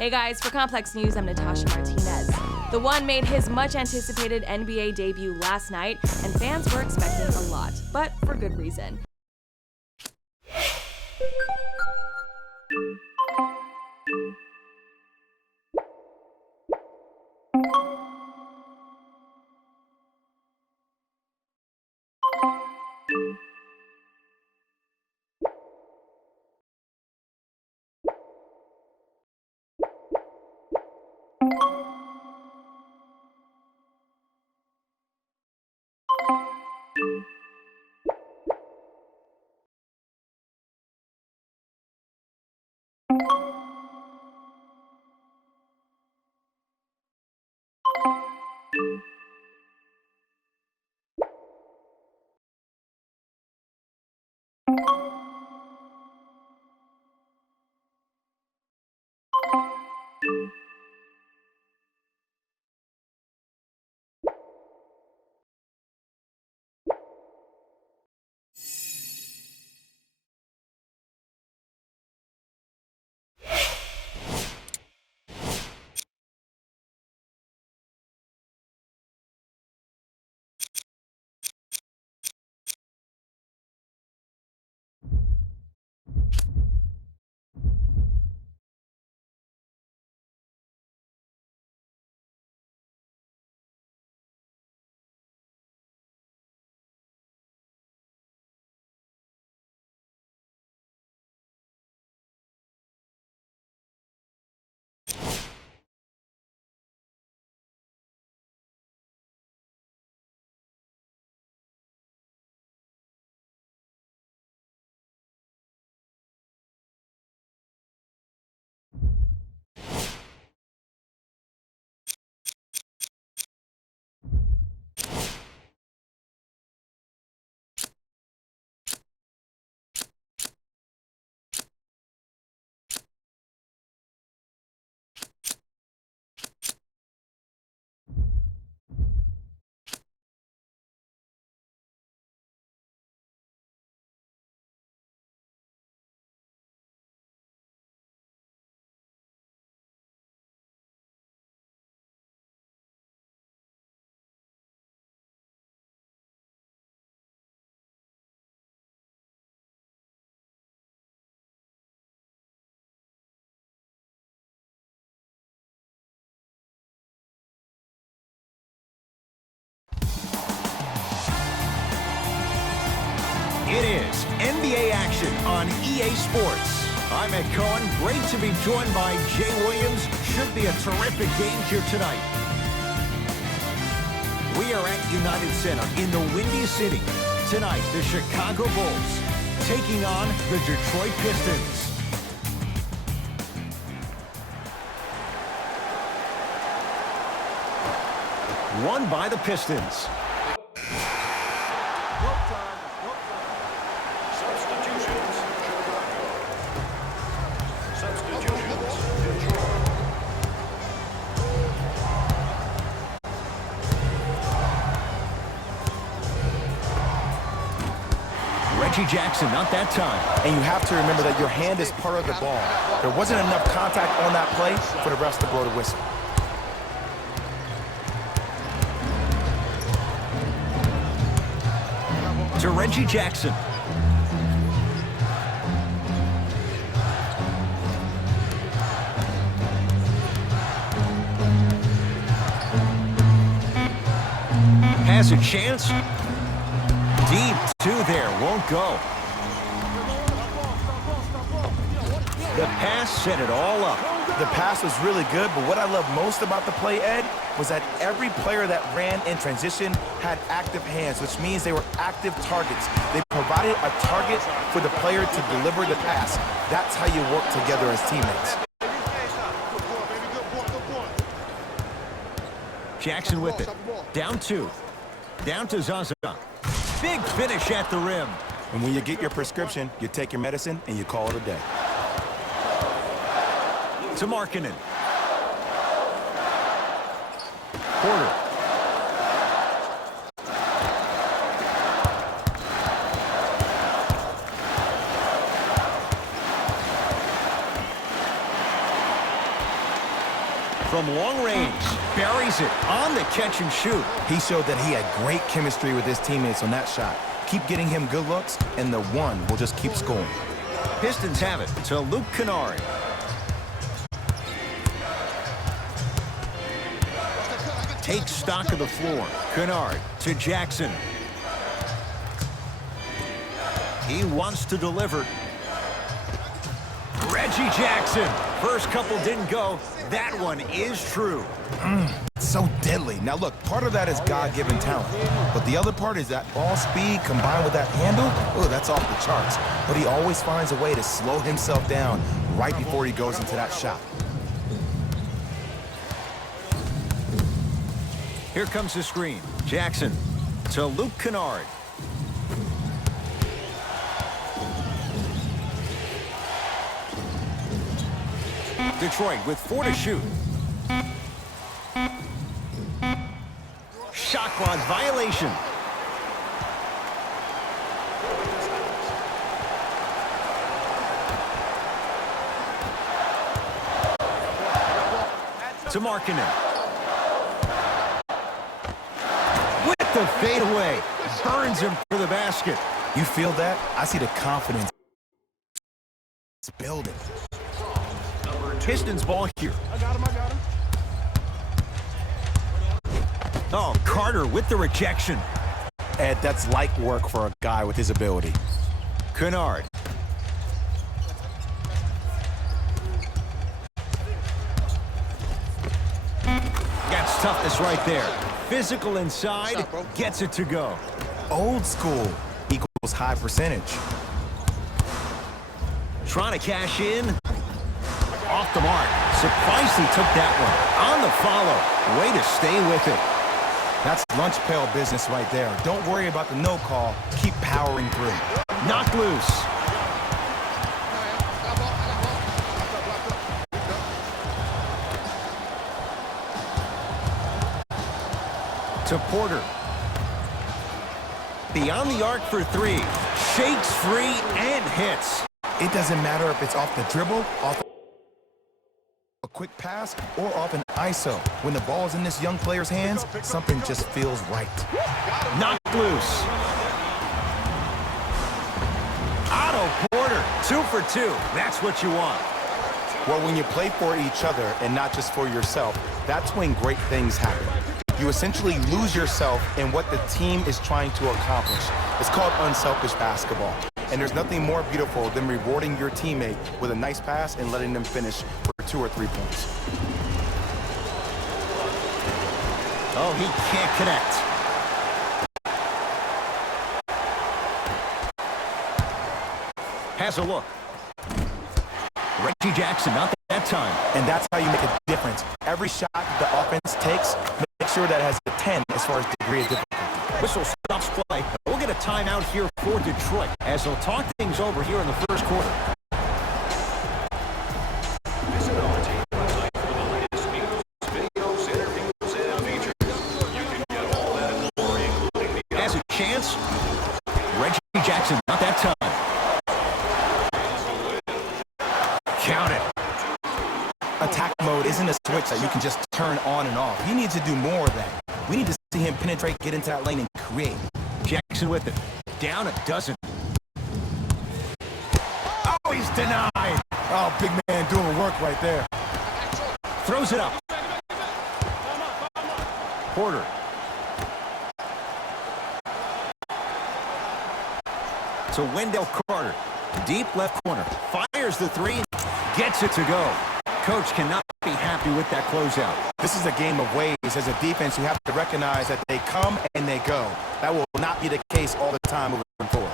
Hey guys, for Complex News, I'm Natasha Martinez. The One made his much-anticipated NBA debut last night, and fans were expecting a lot, but for good reason. It is NBA action on EA Sports. I'm Ed Cohen. Great to be joined by Jay Williams. Should be a terrific game here tonight. We are at United Center in the Windy City. Tonight, the Chicago Bulls taking on the Detroit Pistons. Won by the Pistons. Reggie Jackson, not that time. And you have to remember that your hand is part of the ball. There wasn't enough contact on that play for the refs to blow the whistle. To Reggie Jackson. Has a chance. Deep two there, won't go. The pass set it all up. The pass was really good, but what I love most about the play, Ed, was that every player that ran in transition had active hands, which means they were active targets. They provided a target for the player to deliver the pass. That's how you work together as teammates. Jackson with it. Down two. Down to Zaza. Big finish at the rim. And when you get your prescription, you take your medicine and you call it a day. To Markkanen. Porter. from long range. Buries it on the catch and shoot. He showed that he had great chemistry with his teammates on that shot. Keep getting him good looks, and the one will just keep scoring. Pistons have it to Luke Kennard. Takes stock of the floor. Kennard to Jackson. He wants to deliver. Reggie Jackson. First couple didn't go. That one is true. So deadly. Now look, part of that is God-given talent, but the other part is that ball speed combined with that handle. Oh, that's off the charts. But he always finds a way to slow himself down right before he goes into that shot. Here comes the screen. Jackson to Luke Kennard. Detroit with 4 to shoot. Shot clock violation. To Markkanen. With the fadeaway. Burns him for the basket. You feel that? I see the confidence. It's building. Pistons ball here. I got him. Oh, Carter with the rejection. Ed, that's light work for a guy with his ability. Kennard. Got toughness right there. Physical inside, gets it to go. Old school equals high percentage. Trying to cash in. Off the mark. Surprised he took that one. On the follow. Way to stay with it. That's lunch pail business right there. Don't worry about the no call. Keep powering through. Knocked loose. To Porter. Beyond the arc for 3. Shakes free and hits. It doesn't matter if it's off the dribble, off a quick pass, or off an ISO. When the ball's in this young player's hands, something just feels right. Knocked loose. Otto Porter, 2 for 2. That's what you want. Well, when you play for each other and not just for yourself, that's when great things happen. You essentially lose yourself in what the team is trying to accomplish. It's called unselfish basketball. And there's nothing more beautiful than rewarding your teammate with a nice pass and letting them finish for 2 or 3 points. Oh, he can't connect. Has a look. Reggie Jackson, not that time. And that's how you make a difference. Every shot the offense takes, make sure that it has a 10 as far as degree of difficulty. Whistle stops play. We'll get a timeout here for Detroit as they'll talk things over here in the first quarter. Visit our team website for the latest news, videos, interviews, and features. You can get all that and more, including the... Has a chance. Reggie Jackson, not that time. Count it. Attack mode isn't a switch that you can just turn on and off. He needs to do more of that. We need to see him penetrate, get into that lane, and create. Jackson with it. Down a dozen. Oh, he's denied. Oh, big man doing work right there. Throws it up. Porter. To Wendell Carter. Deep left corner. Fires the 3. Gets it to go. Coach cannot be happy with that closeout. This is a game of waves. As a defense, you have to recognize that they come and they go. That will not be the case all the time moving forward.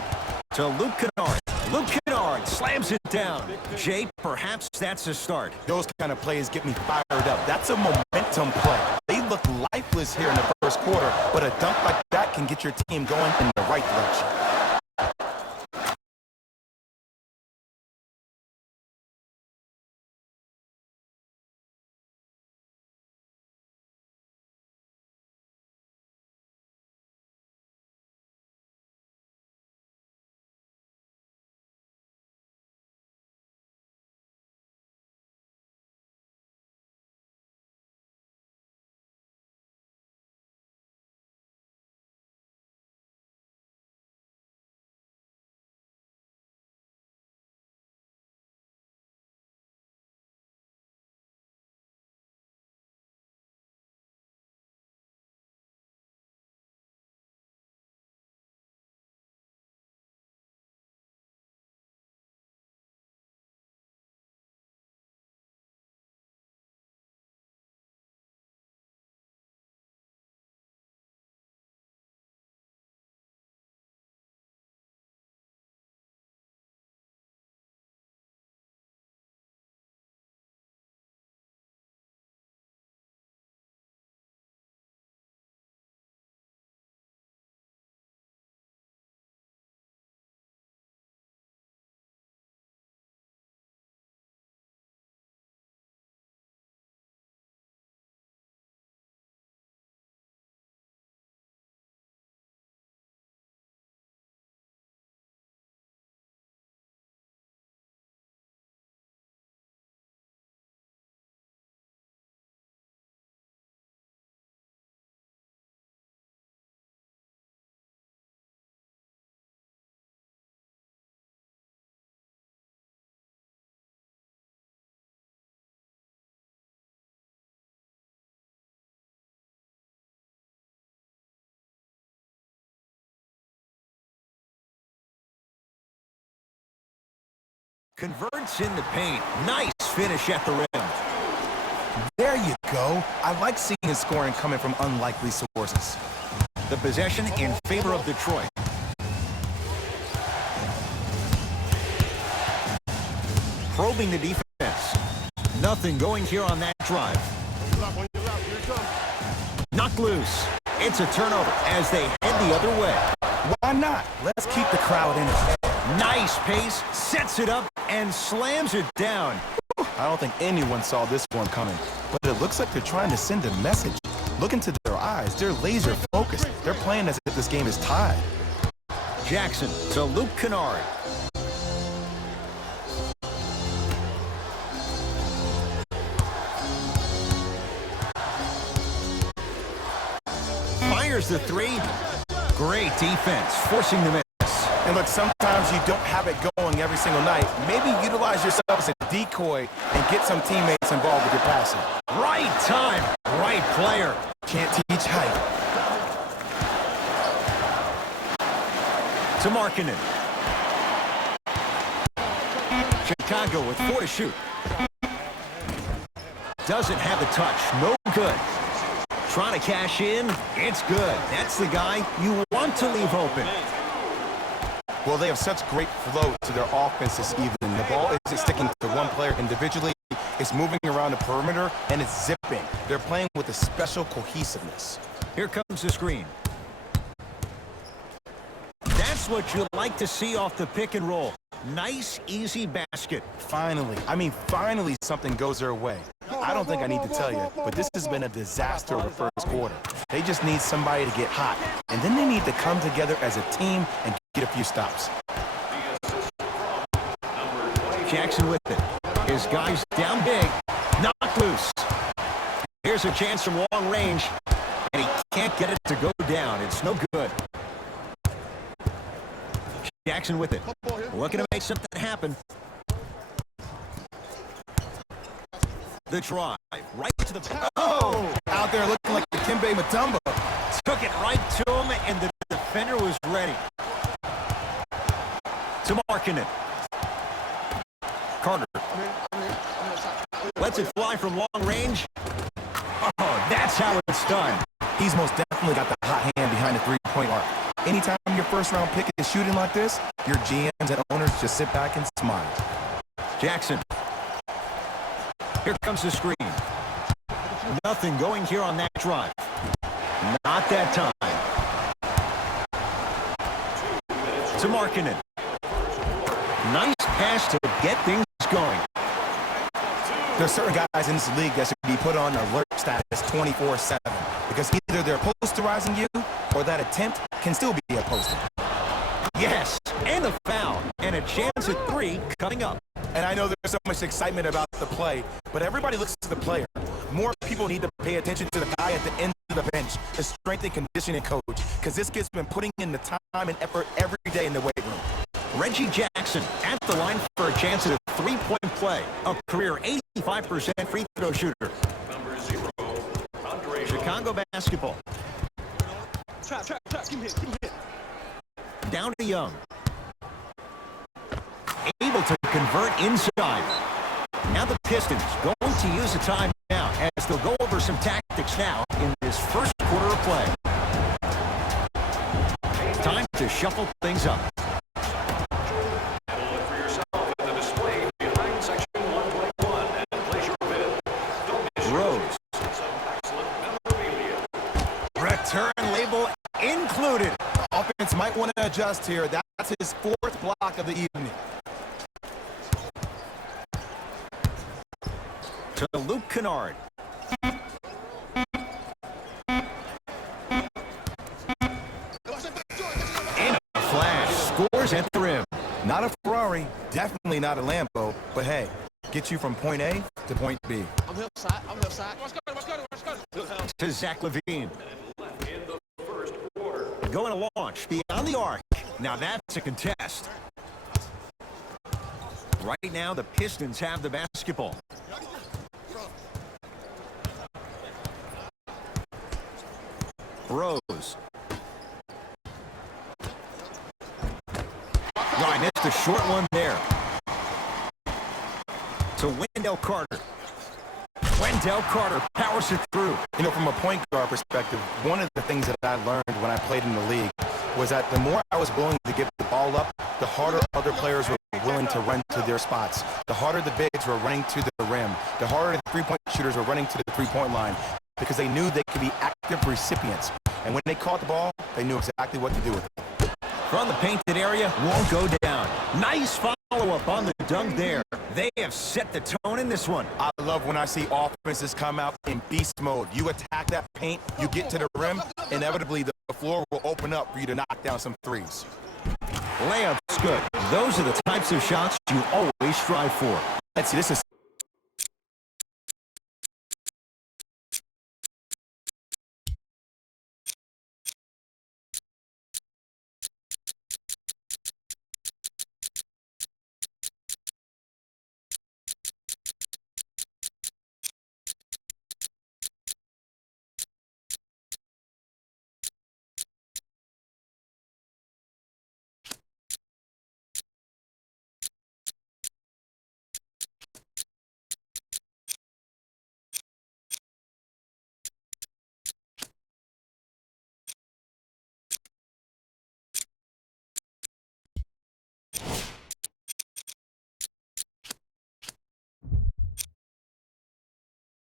To Luke Kennard. Luke Kennard slams it down. Jay, perhaps that's a start. Those kind of plays get me fired up. That's a momentum play. They look lifeless here in the first quarter, but a dunk like that can get your team going in the right direction. Converts in the paint. Nice finish at the rim. There you go. I like seeing his scoring coming from unlikely sources. The possession in favor of Detroit. Probing the defense. Nothing going here on that drive. Knocked loose. It's a turnover as they head the other way. Why not? Let's keep the crowd in it. Nice pace, sets it up, and slams it down. I don't think anyone saw this one coming, but it looks like they're trying to send a message. Look into their eyes. They're laser focused. They're playing as if this game is tied. Jackson to Luke Kennard. Fires the three. Great defense, forcing the miss. And look, sometimes you don't have it going every single night. Maybe utilize yourself as a decoy and get some teammates involved with your passing. Right time, right player. Can't teach height. To Markkanen. Chicago with 4 to shoot. Doesn't have the touch, no good. Trying to cash in, it's good. That's the guy you want to leave open. Well, they have such great flow to their offense this evening. The ball isn't sticking to one player individually. It's moving around the perimeter, and it's zipping. They're playing with a special cohesiveness. Here comes the screen. That's what you like to see off the pick and roll. Nice, easy basket. Finally. I mean, finally something goes their way. I don't think I need to tell you, but this has been a disaster of the first quarter. They just need somebody to get hot, and then they need to come together as a team and get a few stops. Jackson with it. His guy's down big. Knocked loose. Here's a chance from long range, and he can't get it to go down. It's no good. Jackson with it. Looking to make something happen. The drive. Right to the... Oh! Out there looking like the Dikembe Mutombo. Took it right to him, and the defender was ready. To Markkanen. Carter. Lets it fly from long range. Oh, that's how it's done. He's most definitely got the hot hand behind the three-point arc. Anytime your first-round pick is shooting like this, your GMs and owners just sit back and smile. Jackson. Here comes the screen. Nothing going here on that drive. Not that time. To Markkanen. Nice pass to get things going. There's certain guys in this league that should be put on alert status 24/7 because either they're posterizing you or that attempt can still be a poster. Yes, and a foul, and a chance at 3 coming up. And I know there's so much excitement about the play, but everybody looks to the player. More people need to pay attention to the guy at the end of the bench, the strength and conditioning coach, because this kid's been putting in the time and effort every day in the weight room. Reggie Jackson at the line for a chance at a 3-point play. A career 85% free throw shooter. Number 0, Andre. Chicago basketball. Trap, give me hit. Down to Young. Able to convert inside. Now the Pistons going to use a timeout as they'll go over some tactics now in this first quarter of play. Time to shuffle things up. Look for yourself at the display behind section 121 and place your bid. Don't miss Rose. some excellent memorabilia. Return label included. Offense might want to adjust here. That's his 4th block of the evening. To Luke Kennard. And a flash. Scores at the rim. Not a Ferrari, definitely not a Lambo, but hey, get you from point A to point B. I'm left side. Let's go. To Zach LaVine. In the first quarter. Going to launch beyond the arc. Now that's a contest. Right now, the Pistons have the basketball. Rose. Right, missed a short one there. to Wendell Carter. Wendell Carter powers it through. You know, from a point guard perspective, one of the things that I learned when I played in the league was that the more I was willing to give the ball up, the harder other players were willing to run to their spots. The harder the bigs were running to the rim. The harder the three-point shooters were running to the three-point line because they knew they could be active recipients. And when they caught the ball, they knew exactly what to do with it. From the painted area, won't go down. Nice follow-up on the dunk there. They have set the tone in this one. I love when I see offenses come out in beast mode. You attack that paint, you get to the rim, inevitably the floor will open up for you to knock down some threes. Layup's good. Those are the types of shots you always strive for. Let's see, this is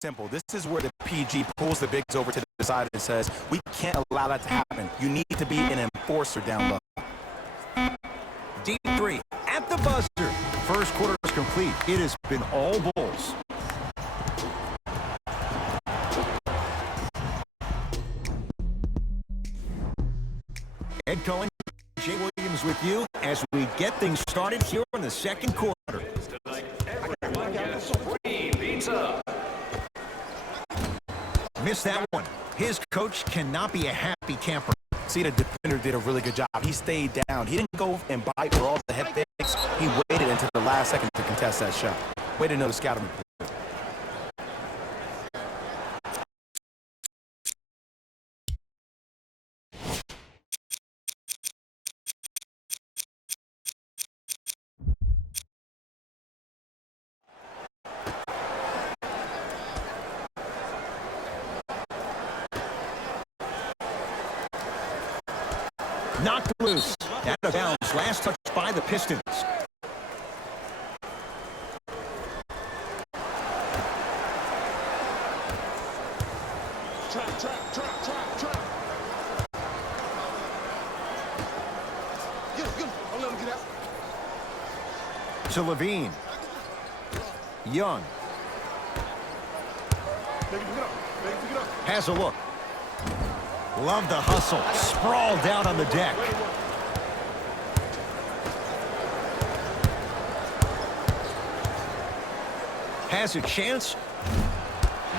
simple. This is where the PG pulls the bigs over to the side and says, we can't allow that to happen. You need to be an enforcer down low. Deep three at the buzzer. First quarter is complete. It has been all Bulls. Ed Cohen, Jay Williams with you as we get things started here in the second quarter. Missed that one. His coach cannot be a happy camper. See, the defender did a really good job. He stayed down. He didn't go and bite for all the head fakes. He waited until the last second to contest that shot. Way to know the scouting report. Knocked loose. Out of bounds. Last touch by the Pistons. Trap. Get him. Don't let him get out. To Levine. Young. Has a look. Love the hustle. Sprawled out on the deck. Has a chance.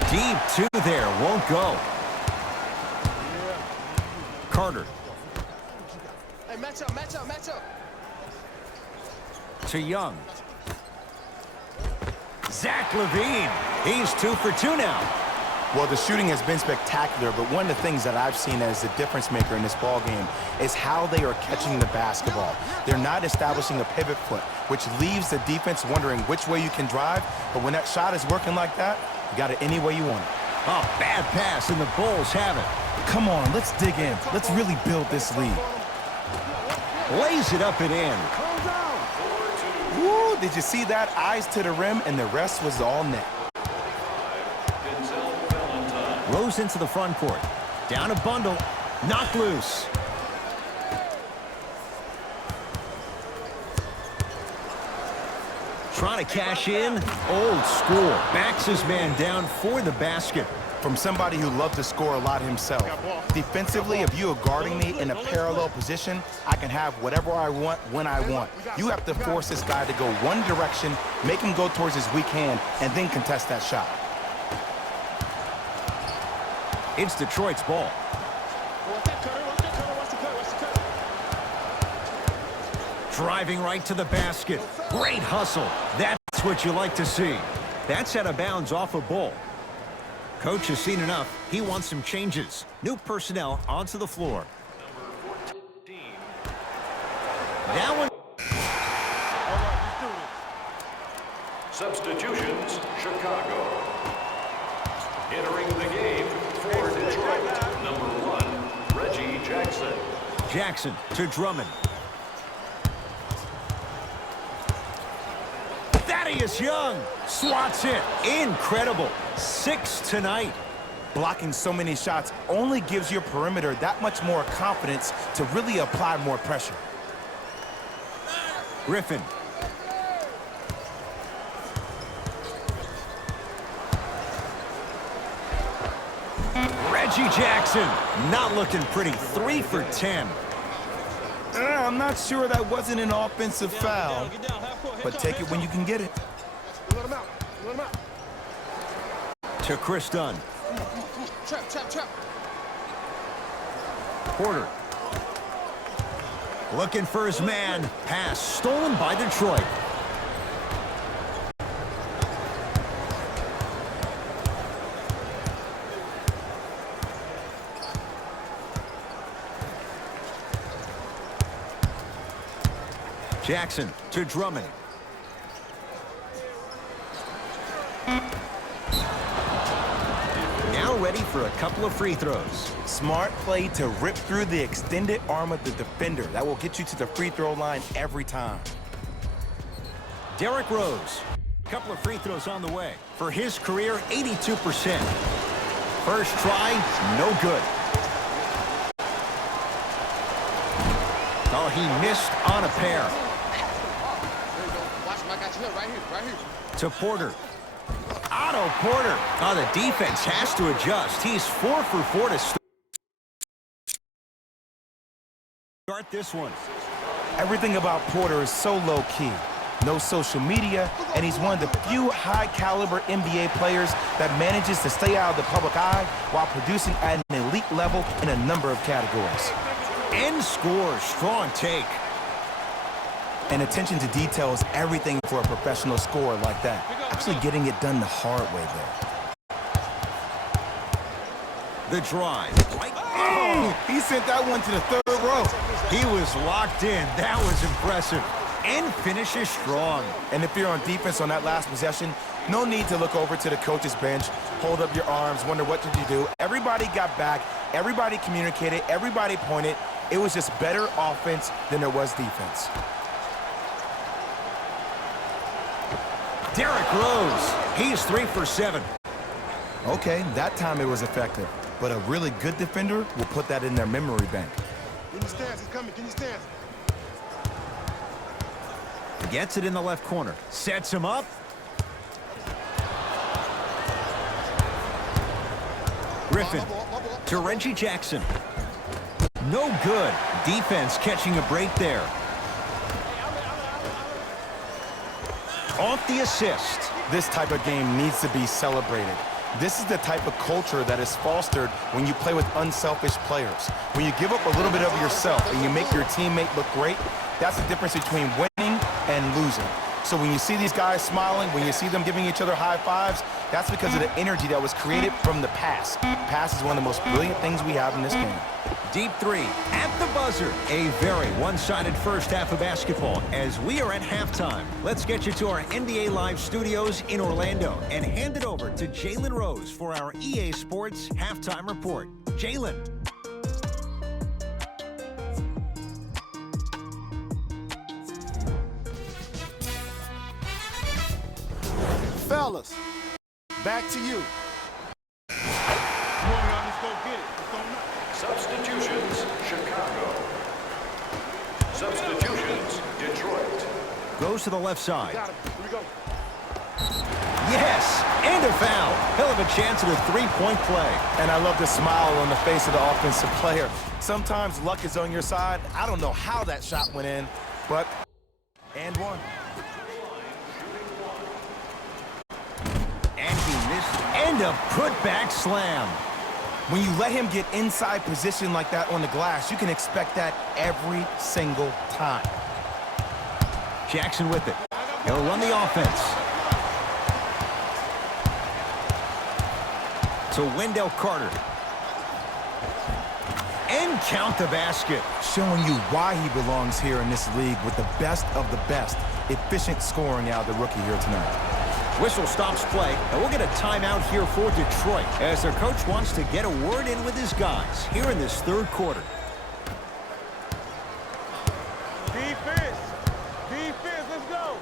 Deep two there. Won't go. Carter. Hey, match up. To Young. Zach Levine. He's 2 for 2 now. Well, the shooting has been spectacular, but one of the things that I've seen as the difference maker in this ball game is how they are catching the basketball. They're not establishing a pivot foot, which leaves the defense wondering which way you can drive, but when that shot is working like that, you got it any way you want it. A bad pass, and the Bulls have it. Come on, let's dig in. Let's really build this lead. Lays it up and in. Woo, did you see that? Eyes to the rim, and the rest was all net. Rose into the front court. Down a bundle. Knocked loose. Trying to cash in. Old school. Backs his man down for the basket. From somebody who loved to score a lot himself. Defensively, if you are guarding me in a parallel position, I can have whatever I want when I want. You have to force this guy to go one direction, make him go towards his weak hand, and then contest that shot. It's Detroit's ball. Driving right to the basket. Great hustle. That's what you like to see. That's out of bounds off a ball. Coach has seen enough. He wants some changes. New personnel onto the floor. That one. Substitution Chicago. Entering the game for Detroit, number 1, Reggie Jackson. Jackson to Drummond. Thaddeus Young swats it. Incredible. 6 tonight. Blocking so many shots only gives your perimeter that much more confidence to really apply more pressure. Griffin. Reggie Jackson, not looking pretty. 3 for 10. I'm not sure that wasn't an offensive foul, but take it when you can get it. Let him out. Let him out. To Chris Dunn. Trap, trap, trap. Porter. Looking for his man. Pass stolen by Detroit. Jackson to Drummond. Now ready for a couple of free throws. Smart play to rip through the extended arm of the defender. That will get you to the free throw line every time. Derrick Rose. A couple of free throws on the way. For his career, 82%. First try, no good. Oh, he missed on a pair. Watch him. I got you right here, right here. To Porter. Otto Porter. Oh, the defense has to adjust. He's 4 for 4 to start this one. Everything about Porter is so low-key. No social media, and he's one of the few high-caliber NBA players that manages to stay out of the public eye while producing at an elite level in a number of categories. And scores. Strong take. And attention to detail is everything for a professional scorer like that. Actually getting it done the hard way there. The drive. Oh, he sent that one to the third row. He was locked in. That was impressive. And finishes strong. And if you're on defense on that last possession, no need to look over to the coach's bench, hold up your arms, wonder what did you do. Everybody got back, everybody communicated, everybody pointed. It was just better offense than there was defense. Derrick Rose. He's 3 for 7. Okay, that time it was effective. But a really good defender will put that in their memory bank. Can you stand? He's coming. Can you stand? Gets it in the left corner. Sets him up. Griffin to Reggie Jackson. No good. Defense catching a break there. Off the assist. This type of game needs to be celebrated. This is the type of culture that is fostered when you play with unselfish players. When you give up a little bit of yourself and you make your teammate look great, that's the difference between winning and losing. So when you see these guys smiling, when you see them giving each other high fives, that's because of the energy that was created from the pass. Pass is one of the most brilliant things we have in this game. Deep three at the buzzer. A very one-sided first half of basketball as we are at halftime. Let's get you to our NBA Live studios in Orlando and hand it over to Jalen Rose for our EA Sports Halftime Report. Jalen. Fellas, back to you. Substitutions, Chicago. Substitutions, Detroit. Goes to the left side. Got him. Here we go. Yes, and a foul. Hell of a chance at a three-point play. And I love the smile on the face of the offensive player. Sometimes luck is on your side. I don't know how that shot went in, but and one. And he missed. And a putback slam. When you let him get inside position like that on the glass, you can expect that every single time. Jackson with it. He'll run the offense. To Wendell Carter. And count the basket. Showing you why he belongs here in this league with the best of the best. Efficient scoring out of the rookie here tonight. Whistle stops play, and we'll get a timeout here for Detroit as their coach wants to get a word in with his guys here in this third quarter. Defense. Defense, let's go.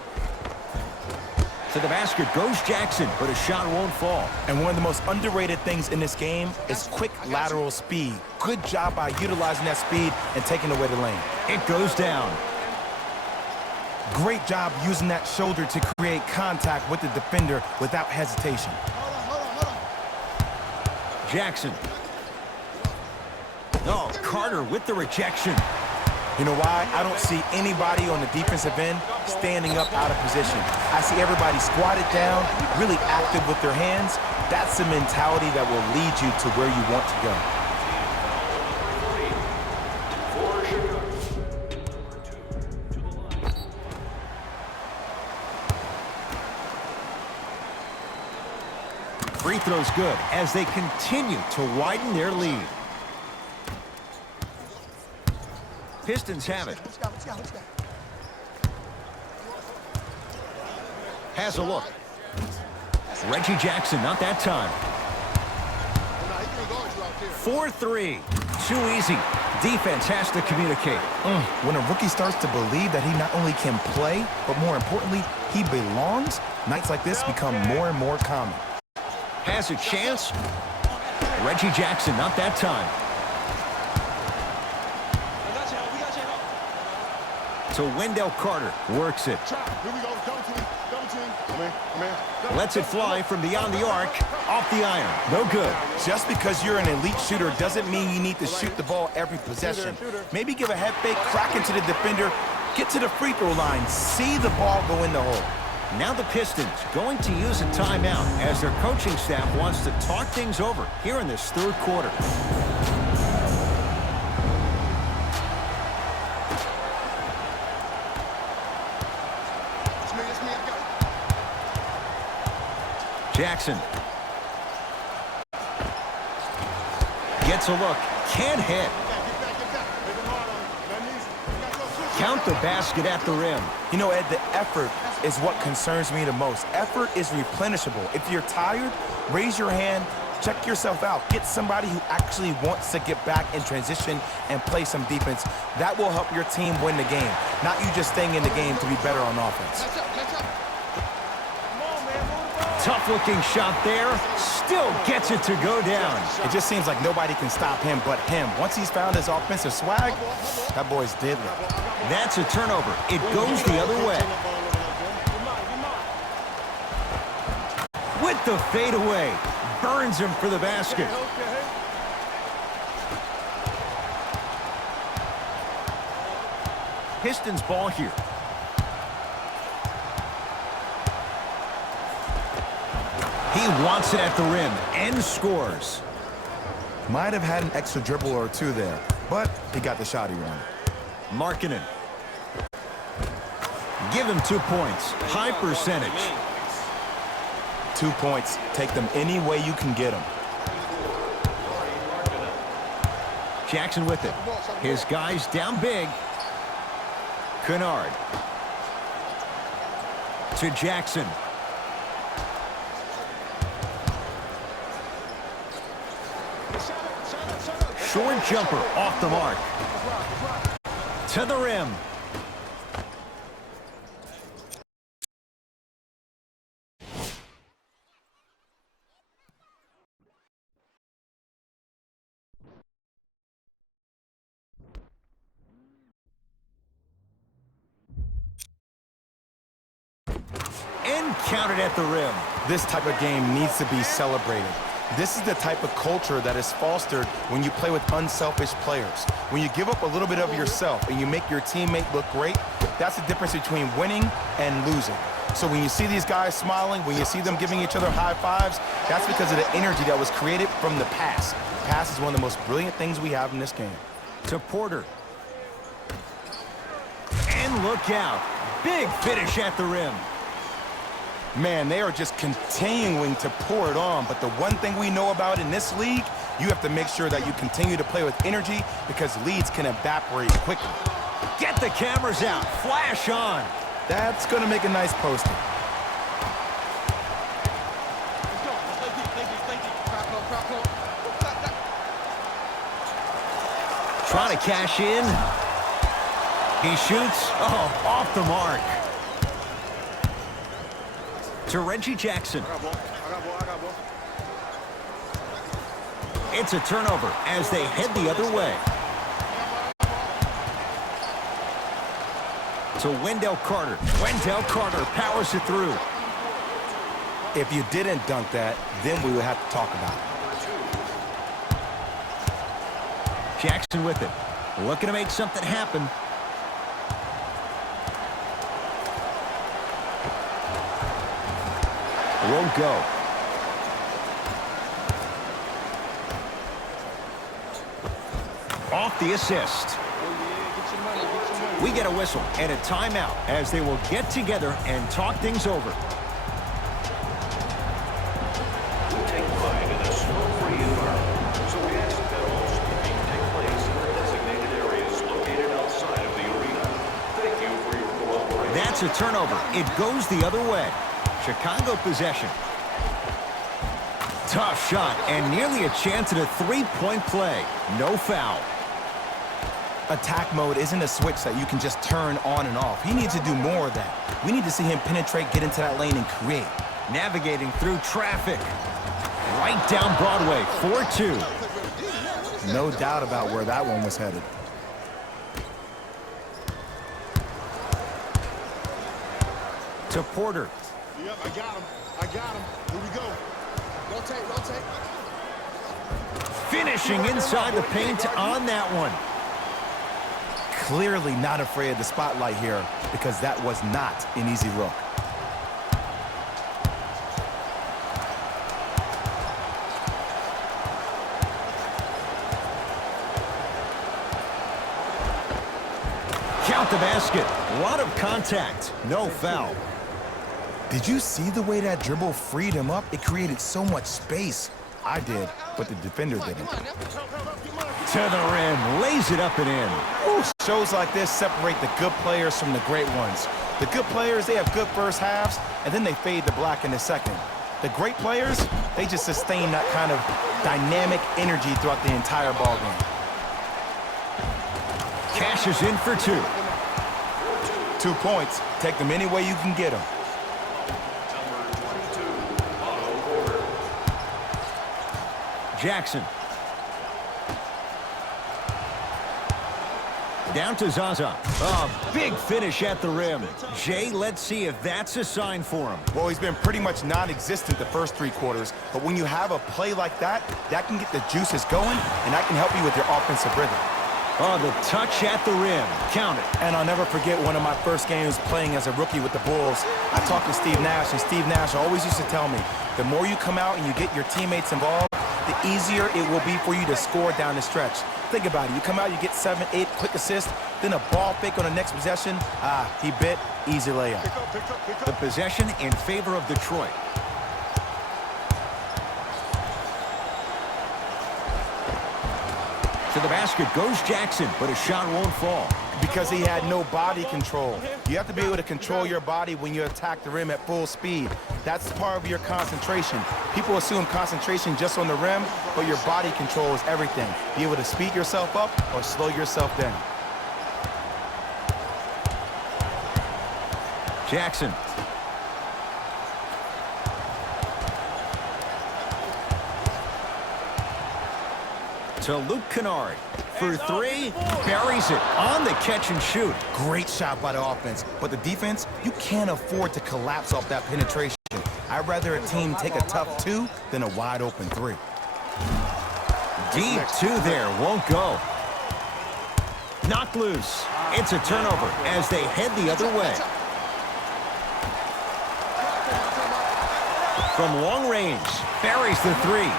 To the basket goes Jackson, but a shot won't fall. And one of the most underrated things in this game is quick lateral speed. Good job by utilizing that speed and taking away the lane. It goes down. Great job using that shoulder to create contact with the defender without hesitation. Jackson. Oh, Carter with the rejection. You know why? I don't see anybody on the defensive end standing up out of position. I see everybody squatted down, really active with their hands. That's the mentality that will lead you to where you want to go. Free throw's good as they continue to widen their lead. Pistons have it. Has a look. Reggie Jackson, not that time. 4-3. Too easy. Defense has to communicate. When a rookie starts to believe that he not only can play, but more importantly, he belongs, nights like this become more and more common. Has a chance. Reggie Jackson, not that time. To Wendell Carter, works it. Lets it fly from beyond the arc, off the iron. No good. Just because you're an elite shooter doesn't mean you need to shoot the ball every possession. Maybe give a head fake, crack into the defender, get to the free throw line, see the ball go in the hole. Now the Pistons going to use a timeout as their coaching staff wants to talk things over here in this third quarter. Jackson. Gets a look. Can't hit. Count the basket at the rim. You know, Ed, the effort is what concerns me the most. Effort is replenishable. If you're tired, raise your hand, check yourself out. Get somebody who actually wants to get back in transition and play some defense. That will help your team win the game, not you just staying in the game to be better on offense. Tough-looking shot there. Still gets it to go down. It just seems like nobody can stop him but him. Once he's found his offensive swag, that boy's deadly. That's a turnover. It goes the other way. With the fadeaway. Burns him for the basket. Pistons ball here. He wants it at the rim and scores. Might have had an extra dribble or two there, but he got the shot he wanted. Markkanen. Give him 2 points. High percentage. 2 points. Take them any way you can get them. Jackson with it. His guys down big. Kennard. To Jackson. Short jumper off the mark. To the rim. And counted at the rim. This type of game needs to be celebrated. This is the type of culture that is fostered when you play with unselfish players. When you give up a little bit of yourself and you make your teammate look great, that's the difference between winning and losing. So when you see these guys smiling, when you see them giving each other high fives, that's because of the energy that was created from the pass. Pass is one of the most brilliant things we have in this game. To Porter. And look out. Big finish at the rim. Man, they are just continuing to pour it on. But the one thing we know about in this league, you have to make sure that you continue to play with energy because leads can evaporate quickly. Get the cameras out. Flash on. That's going to make a nice poster. trying to cash in. He shoots. Oh, off the mark. To Reggie Jackson. It's a turnover as they head the other way. To Wendell Carter. Wendell Carter powers it through. If you didn't dunk that, then we would have to talk about it. Jackson with it. Looking to make something happen. Won't go. Off the assist. We get a whistle and a timeout as they will get together and talk things over. We take pride in a smoke-free environment, so we ask that all speaking take place in the designated areas located outside of the arena. Thank you for your cooperation. That's a turnover. It goes the other way. Chicago possession. Tough shot and nearly a chance at a three-point play. No foul. Attack mode isn't a switch that you can just turn on and off. He needs to do more of that. We need to see him penetrate, get into that lane, and create. Navigating through traffic. Right down Broadway, 4-2. No doubt about where that one was headed. To Porter. Yep, I got him. I got him. Here we go. Rotate, rotate. Finishing inside the paint on that one. Clearly not afraid of the spotlight here because that was not an easy look. Count the basket. A lot of contact. No foul. Did you see the way that dribble freed him up? It created so much space. I did, but the defender didn't. To the rim, lays it up and in. Ooh, shows like this separate the good players from the great ones. The good players, they have good first halves, and then they fade to black in the second. The great players, they just sustain that kind of dynamic energy throughout the entire ballgame. Cash is in for 2. 2 points. Take them any way you can get them. Jackson. Down to Zaza. A big finish at the rim. Jay, let's see if that's a sign for him. Well, he's been pretty much non-existent the first 3 quarters, but when you have a play like that, that can get the juices going, and that can help you with your offensive rhythm. Oh, the touch at the rim. Count it. And I'll never forget one of my first games playing as a rookie with the Bulls. I talked to Steve Nash, and Steve Nash always used to tell me, the more you come out and you get your teammates involved, the easier it will be for you to score down the stretch. Think about it. You come out, you get 7, 8 quick assists, then a ball fake on the next possession. He bit. Easy layup. The possession in favor of Detroit. To the basket goes Jackson, but a shot won't fall. Because he had no body control. You have to be able to control your body when you attack the rim at full speed. That's part of your concentration. People assume concentration just on the rim, but your body control is everything. Be able to speed yourself up or slow yourself down. Jackson. To Luke Kennard. For 3, buries it on the catch and shoot. Great shot by the offense, but the defense, you can't afford to collapse off that penetration. I'd rather a team take a tough 2 than a wide open 3. Deep 2 there, won't go. Knocked loose. It's a turnover as they head the other way. From long range, buries the 3.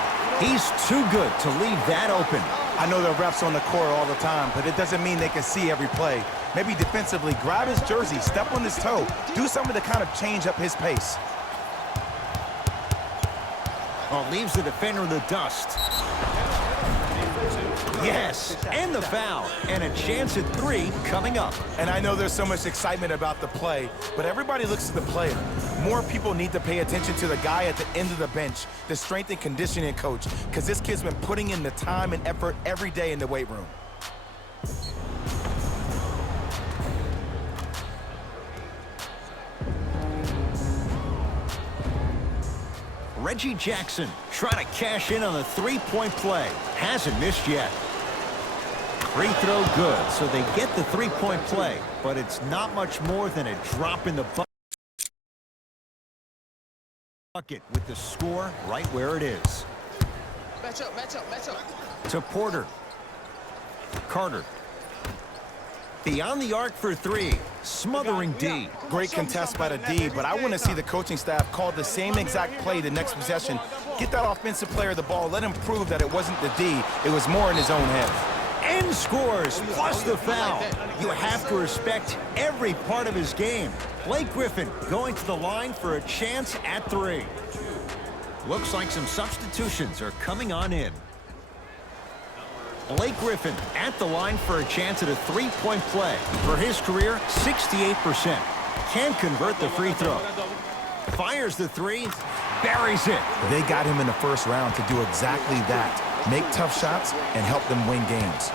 He's too good to leave that open. I know the refs on the court all the time, but it doesn't mean they can see every play. Maybe defensively, grab his jersey, step on his toe, do something to kind of change up his pace. Oh, leaves the defender in the dust. Yes, and the foul, and a chance at 3 coming up. And I know there's so much excitement about the play, but everybody looks at the player. More people need to pay attention to the guy at the end of the bench, the strength and conditioning coach, because this kid's been putting in the time and effort every day in the weight room. Reggie Jackson trying to cash in on the three-point play. Hasn't missed yet. Free throw good, so they get the three-point play, but it's not much more than a drop in the bucket with the score right where it is. Match up, match up, match up. To Porter. Carter. Beyond the arc for three. Smothering D. Great contest by the D, but I want to see the coaching staff call the same exact play the next possession. Get that offensive player the ball. Let him prove that it wasn't the D. It was more in his own head. And scores, plus the foul. You have to respect every part of his game. Blake Griffin going to the line for a chance at three. Looks like some substitutions are coming on in. Blake Griffin at the line for a chance at a three-point play. For his career, 68%. Can't convert the free throw. Fires the three, buries it. They got him in the first round to do exactly that. Make tough shots and help them win games.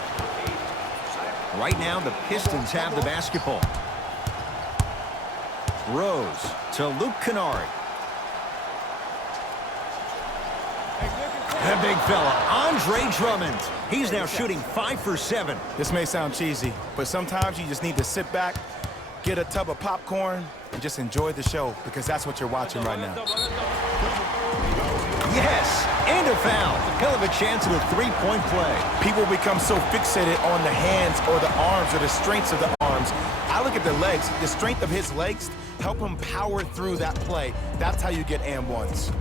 Right now, the Pistons have the basketball. Rose to Luke Kennard. The big fella, Andre Drummond. He's now shooting 5 for 7. This may sound cheesy, but sometimes you just need to sit back, get a tub of popcorn, and just enjoy the show, because that's what you're watching right now. Yes, and a foul. Hell of a chance at a three-point play. People become so fixated on the hands or the arms or the strengths of the arms. I look at the legs. The strength of his legs help him power through that play. That's how you get and ones.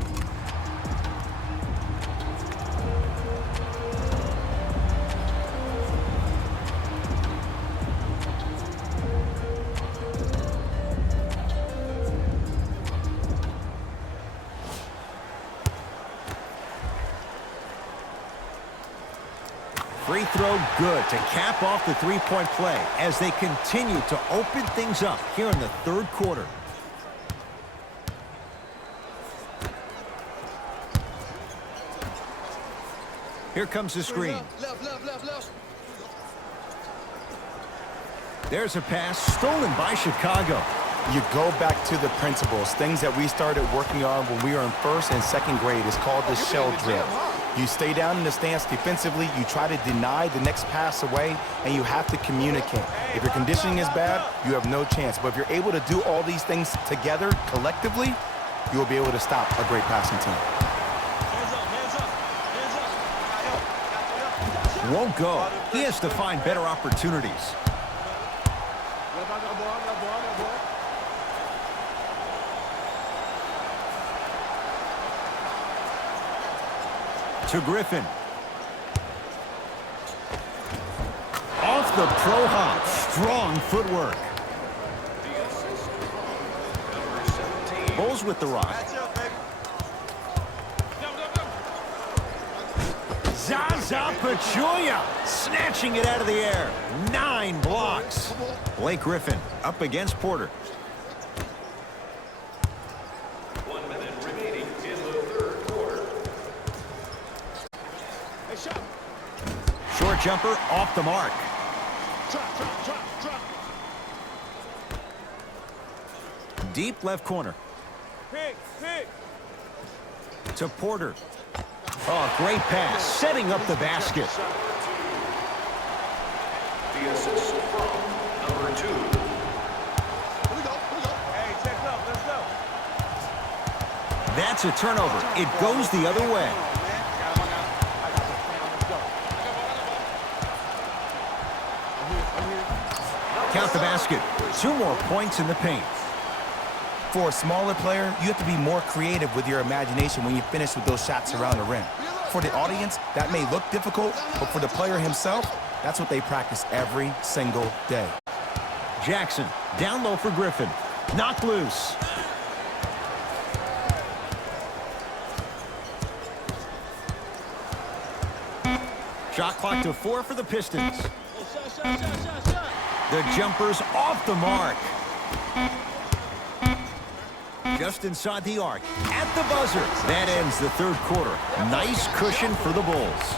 Free throw good to cap off the three-point play as they continue to open things up here in the third quarter. Here comes the screen. Left. There's a pass stolen by Chicago. You go back to the principles, things that we started working on when we were in first and second grade. It's called the shell drill. You stay down in the stance defensively, you try to deny the next pass away, and you have to communicate. If your conditioning is bad, you have no chance. But if you're able to do all these things together, collectively, you will be able to stop a great passing team. Won't go. He has to find better opportunities. To Griffin. Off the pro hop. Strong footwork. Bulls with the rock. Zaza Pachulia snatching it out of the air. 9 blocks. Blake Griffin up against Porter. 1 minute remaining in the third quarter. Short jumper off the mark. Deep left corner. Pick. To Porter. Oh, great pass, setting up the basket. The assist from number 2. Hey, check up. Let's go. That's a turnover. It goes the other way. Count the basket. 2 more points in the paint. For a smaller player, you have to be more creative with your imagination when you finish with those shots around the rim. For the audience, that may look difficult, but for the player himself, that's what they practice every single day. Jackson, down low for Griffin. Knocked loose. Shot clock to 4 for the Pistons. The jumper's off the mark. Just inside the arc. At the buzzer. That ends the third quarter. Nice cushion for the Bulls.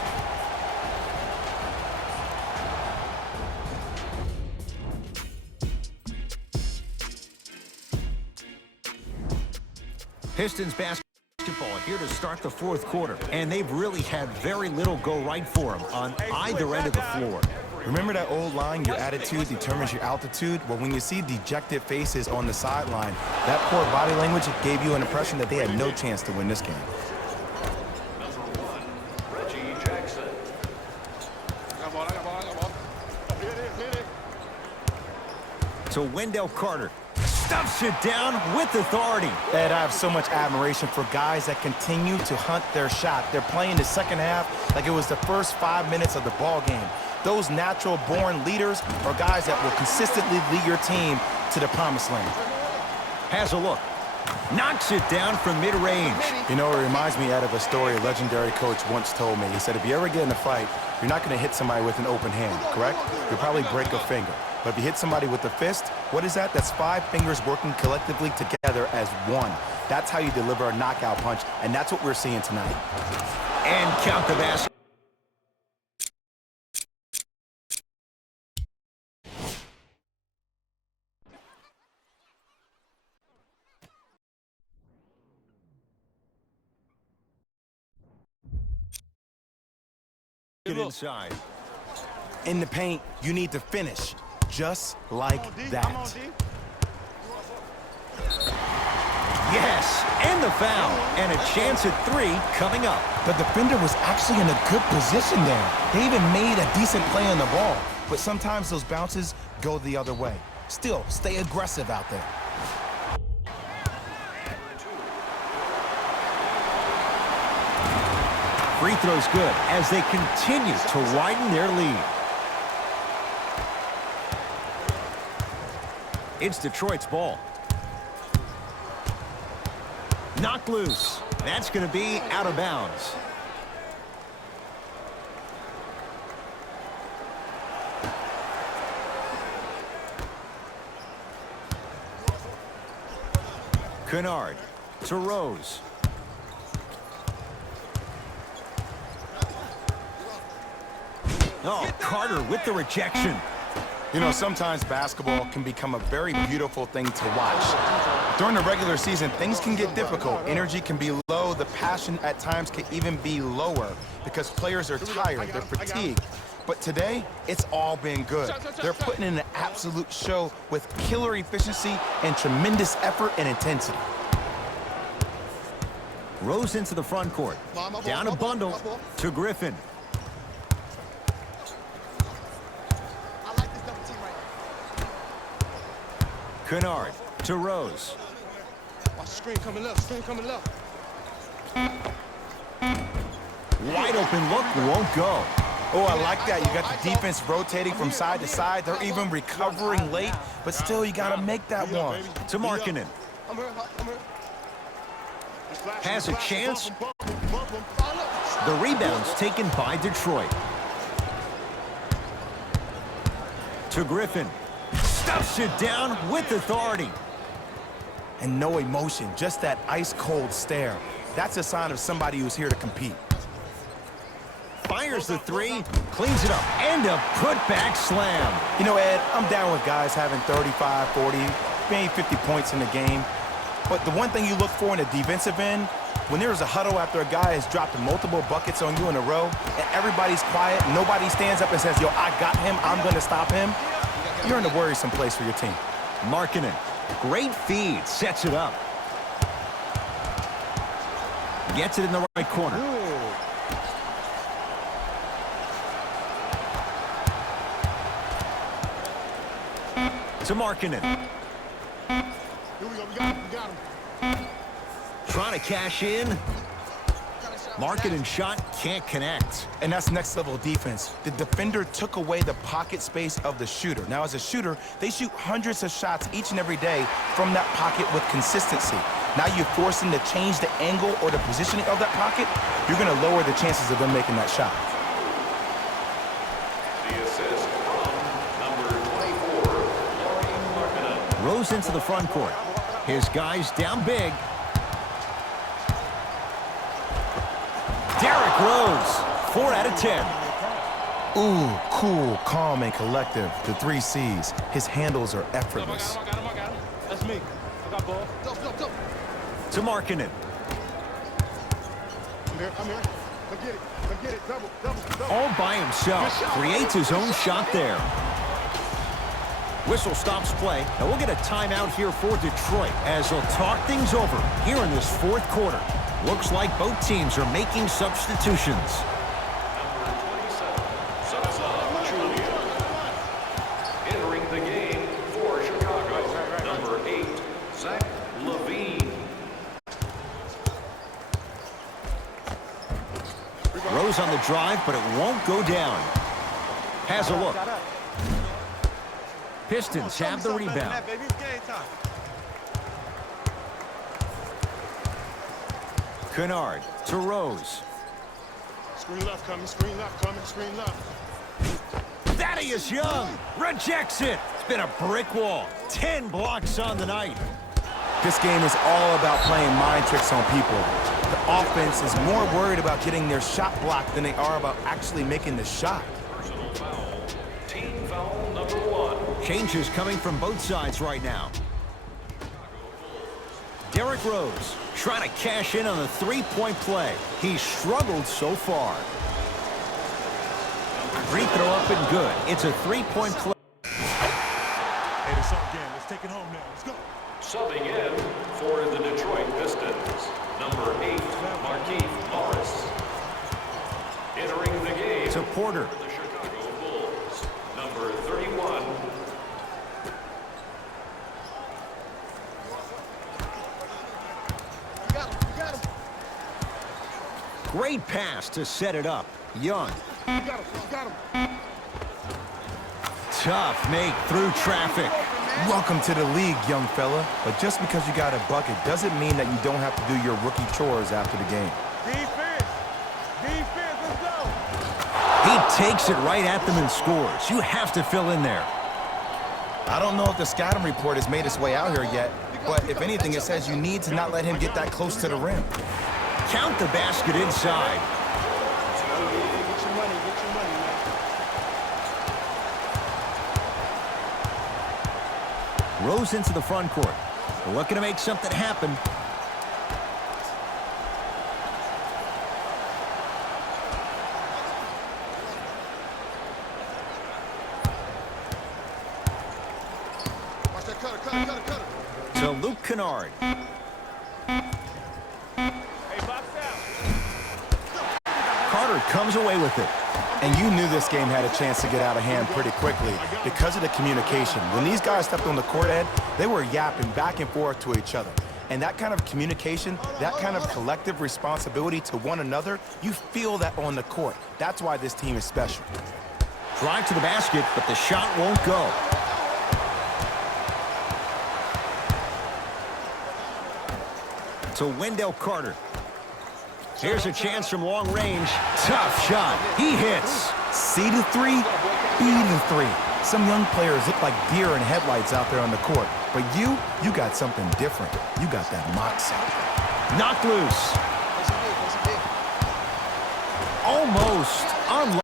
Pistons basketball here to start the fourth quarter, and they've really had very little go right for them on either end of the floor. Remember that old line, your attitude determines your altitude? Well, when you see dejected faces on the sideline, that poor body language gave you an impression that they had no chance to win this game. Reggie Jackson. So Wendell Carter stuffs it down with authority. Ed, I have so much admiration for guys that continue to hunt their shot. They're playing the second half like it was the first 5 minutes of the ball game. Those natural-born leaders are guys that will consistently lead your team to the promised land. Has a look. Knocks it down from mid-range. You know, it reminds me, Ed, of a story a legendary coach once told me. He said, if you ever get in a fight, you're not going to hit somebody with an open hand, correct? You'll probably break a finger. But if you hit somebody with a fist, what is that? That's 5 fingers working collectively together as one. That's how you deliver a knockout punch, and that's what we're seeing tonight. And count the basket. Get inside. In the paint, you need to finish just like that. Yes, and the foul, and a chance at 3 coming up. The defender was actually in a good position there. They even made a decent play on the ball, but sometimes those bounces go the other way. Still, stay aggressive out there. Free throw's good as they continue to widen their lead. It's Detroit's ball. Knocked loose. That's going to be out of bounds. Kennard to Rose. Oh, Carter with the rejection. You know, sometimes basketball can become a very beautiful thing to watch. During the regular season, things can get difficult. Energy can be low. The passion at times can even be lower because players are tired, they're fatigued. But today, it's all been good. They're putting in an absolute show with killer efficiency and tremendous effort and intensity. Rose into the front court. Down a bundle to Griffin. Kennard to Rose. Screen coming left, screen coming left. Wide open look, won't go. Oh, I like that. You got the defense rotating from side to side. They're even recovering late, but still you got to make that one. To Markkanen. Has a chance. The rebound's taken by Detroit. To Griffin. Stuffs it down with authority. And no emotion, just that ice-cold stare. That's a sign of somebody who's here to compete. Fires the 3, cleans it up, and a putback slam. You know, Ed, I'm down with guys having 35, 40, maybe 50 points in the game. But the one thing you look for in a defensive end, when there's a huddle after a guy has dropped multiple buckets on you in a row, and everybody's quiet, nobody stands up and says, yo, I got him, I'm going to stop him, you're in a worrisome place for your team. Markkanen, great feed, sets it up. Gets it in the right corner. To Markkanen. Here we go, we got him. Trying to cash in. Markkanen shot can't connect. And that's next level defense. The defender took away the pocket space of the shooter. Now, as a shooter, they shoot hundreds of shots each and every day from that pocket with consistency. Now you force them to change the angle or the positioning of that pocket, you're going to lower the chances of them making that shot. The assist from number 24, Lauri Markkanen. Rose into the front court. His guys down big. Derrick Rose, 4 out of 10. Ooh, cool, calm, and collective. The 3 C's. His handles are effortless. I got him. That's me. I got ball. Go. To Markkanen. here. Come get it. Come get it. Double. All by himself, creates his own shot there. Whistle stops play, and we'll get a timeout here for Detroit as they'll talk things over here in this fourth quarter. Looks like both teams are making substitutions. Entering the game for Chicago, number 8, Zach LaVine. Rose on the drive, but it won't go down. Has a look. Pistons have the rebound. Kennard to Rose. Screen left coming, screen left coming, screen left. Thaddeus Young rejects it. It's been a brick wall. 10 blocks on the night. This game is all about playing mind tricks on people. The offense is more worried about getting their shot blocked than they are about actually making the shot. Personal foul. Team foul number 1. Changes coming from both sides right now. Derrick Rose trying to cash in on the three-point play. He's struggled so far. Free throw up and good. It's a three-point play. Hey, it's our game. Let's take it home now. Let's go. Subbing in for the Detroit Pistons, number 8, Markieff Morris. Entering the game To Porter. for the Chicago Bulls, number 31. Great pass to set it up. Young. Got him. Tough make through traffic. Welcome to the league, young fella. But just because you got a bucket doesn't mean that you don't have to do your rookie chores after the game. Defense, let's go. He takes it right at them and scores. You have to fill in there. I don't know if the scouting report has made its way out here yet, but if anything, it says you need to not let him get that close to the rim. Count the basket inside. Get your money, man. Rose into the front court. Looking to make something happen. Watch that cutter. To Luke Kennard. Carter comes away with it. And you knew this game had a chance to get out of hand pretty quickly because of the communication. When these guys stepped on the court, Ed, they were yapping back and forth to each other. And that kind of communication, that kind of collective responsibility to one another, you feel that on the court. That's why this team is special. Drive to the basket, but the shot won't go. To Wendell Carter. Here's a chance from long range. Tough shot. He hits. See the three, be the three. Some young players look like deer in headlights out there on the court. But you got something different. You got that moxie. Knocked loose. Almost unlocked.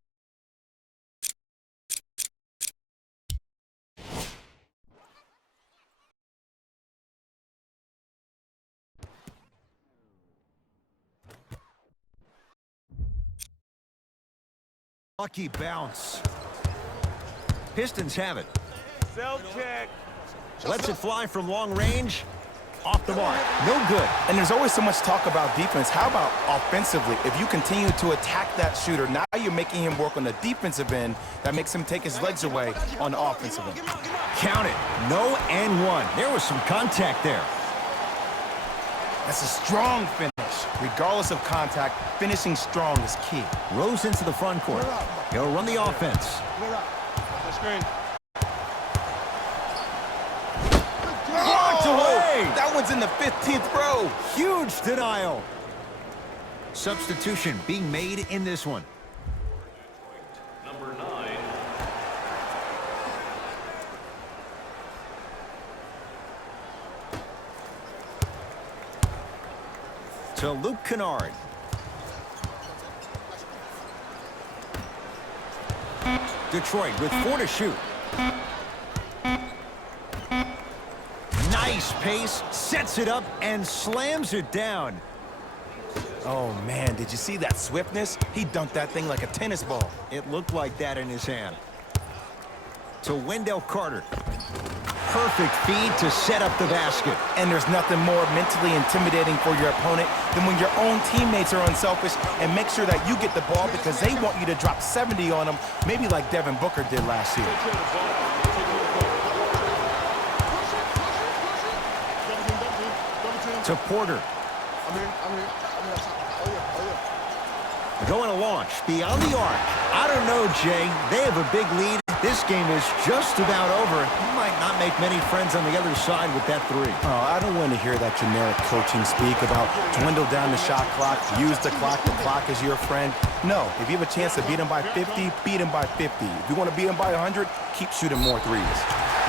Lucky bounce. Pistons have it. Self-check. Lets it fly from long range. Off the mark. No good. And there's always so much talk about defense. How about offensively? If you continue to attack that shooter, now you're making him work on the defensive end. That makes him take his legs away on the offensive end. Count it. No and one. There was some contact there. That's a strong finish. Regardless of contact, finishing strong is key. Rose into the front court. He'll run the offense. The screen. Blocked away! That one's in the 15th row. Huge denial. Substitution being made in this one. Number 9. To Luke Kennard. Detroit with 4 to shoot. Nice pace, sets it up, and slams it down. Oh, man, did you see that swiftness? He dunked that thing like a tennis ball. It looked like that in his hand. To Wendell Carter. Perfect feed to set up the basket. And there's nothing more mentally intimidating for your opponent than when your own teammates are unselfish and make sure that you get the ball because they want you to drop 70 on them, maybe like Devin Booker did last year. To Porter. Going to launch beyond the arc. I don't know, Jay. They have a big lead. This game is just about over. You might not make many friends on the other side with that three. Oh, I don't want to hear that generic coaching speak about dwindle down the shot clock, use the clock as your friend. No, if you have a chance to beat him by 50, beat him by 50. If you want to beat him by 100, keep shooting more threes.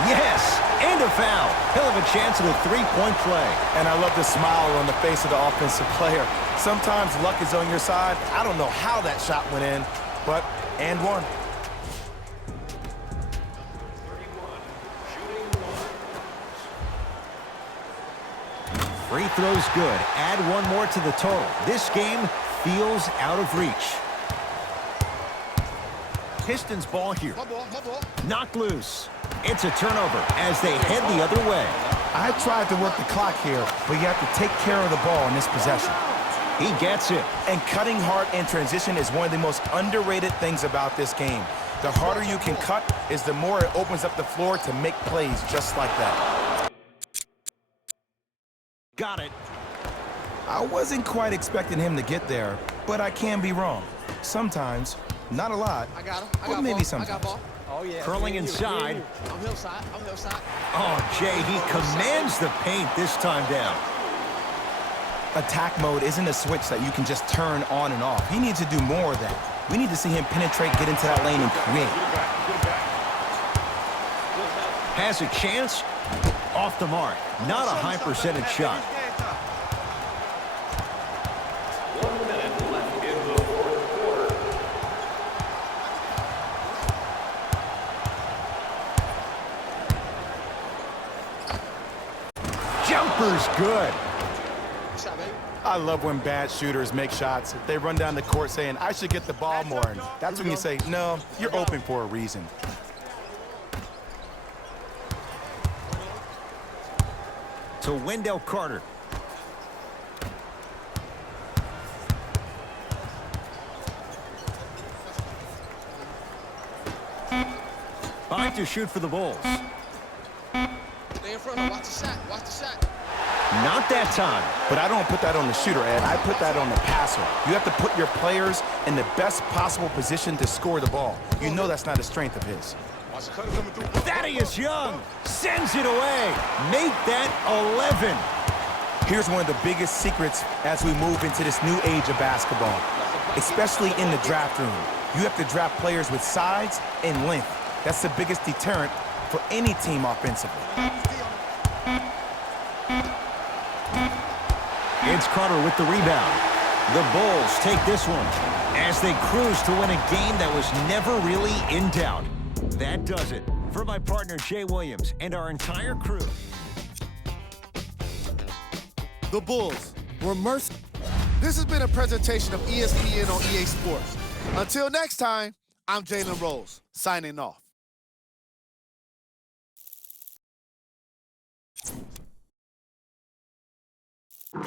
Yes, and a foul. He'll have a chance at a three-point play. And I love the smile on the face of the offensive player. Sometimes luck is on your side. I don't know how that shot went in, but and one. Free throw's good. Add one more to the total. This game feels out of reach. Pistons ball here. Knocked loose. It's a turnover as they head the other way. I tried to work the clock here, but you have to take care of the ball in this possession. He gets it. And cutting hard in transition is one of the most underrated things about this game. The harder you can cut is the more it opens up the floor to make plays just like that. Got it. I wasn't quite expecting him to get there, but I can be wrong. Sometimes, not a lot, but maybe sometimes. Oh, yeah. Curling inside. I'm hillside. Oh, Jay, he commands the paint this time down. Attack mode isn't a switch that you can just turn on and off. He needs to do more of that. We need to see him penetrate, get into that lane, and create. Has a chance. Off the mark. Not a high percentage shot. 1 minute left in the fourth quarter. Jumper's good. I love when bad shooters make shots. They run down the court saying, I should get the ball more. And that's when you say, no, you're open for a reason. To Wendell Carter. Fine to shoot for the Bulls. Stay in front of him. Watch the shot. Watch the shot. Not that time. But I don't put that on the shooter, Ed. I put that on the passer. You have to put your players in the best possible position to score the ball. You know that's not a strength of his. Thaddeus Young sends it away. Make that 11. Here's one of the biggest secrets as we move into this new age of basketball, especially in the draft room. You have to draft players with size and length. That's the biggest deterrent for any team offensively. It's Carter with the rebound. The Bulls take this one as they cruise to win a game that was never really in doubt. That does it. For my partner, Jay Williams, and our entire crew. The Bulls were merciful. This has been a presentation of ESPN on EA Sports. Until next time, I'm Jalen Rose, signing off. You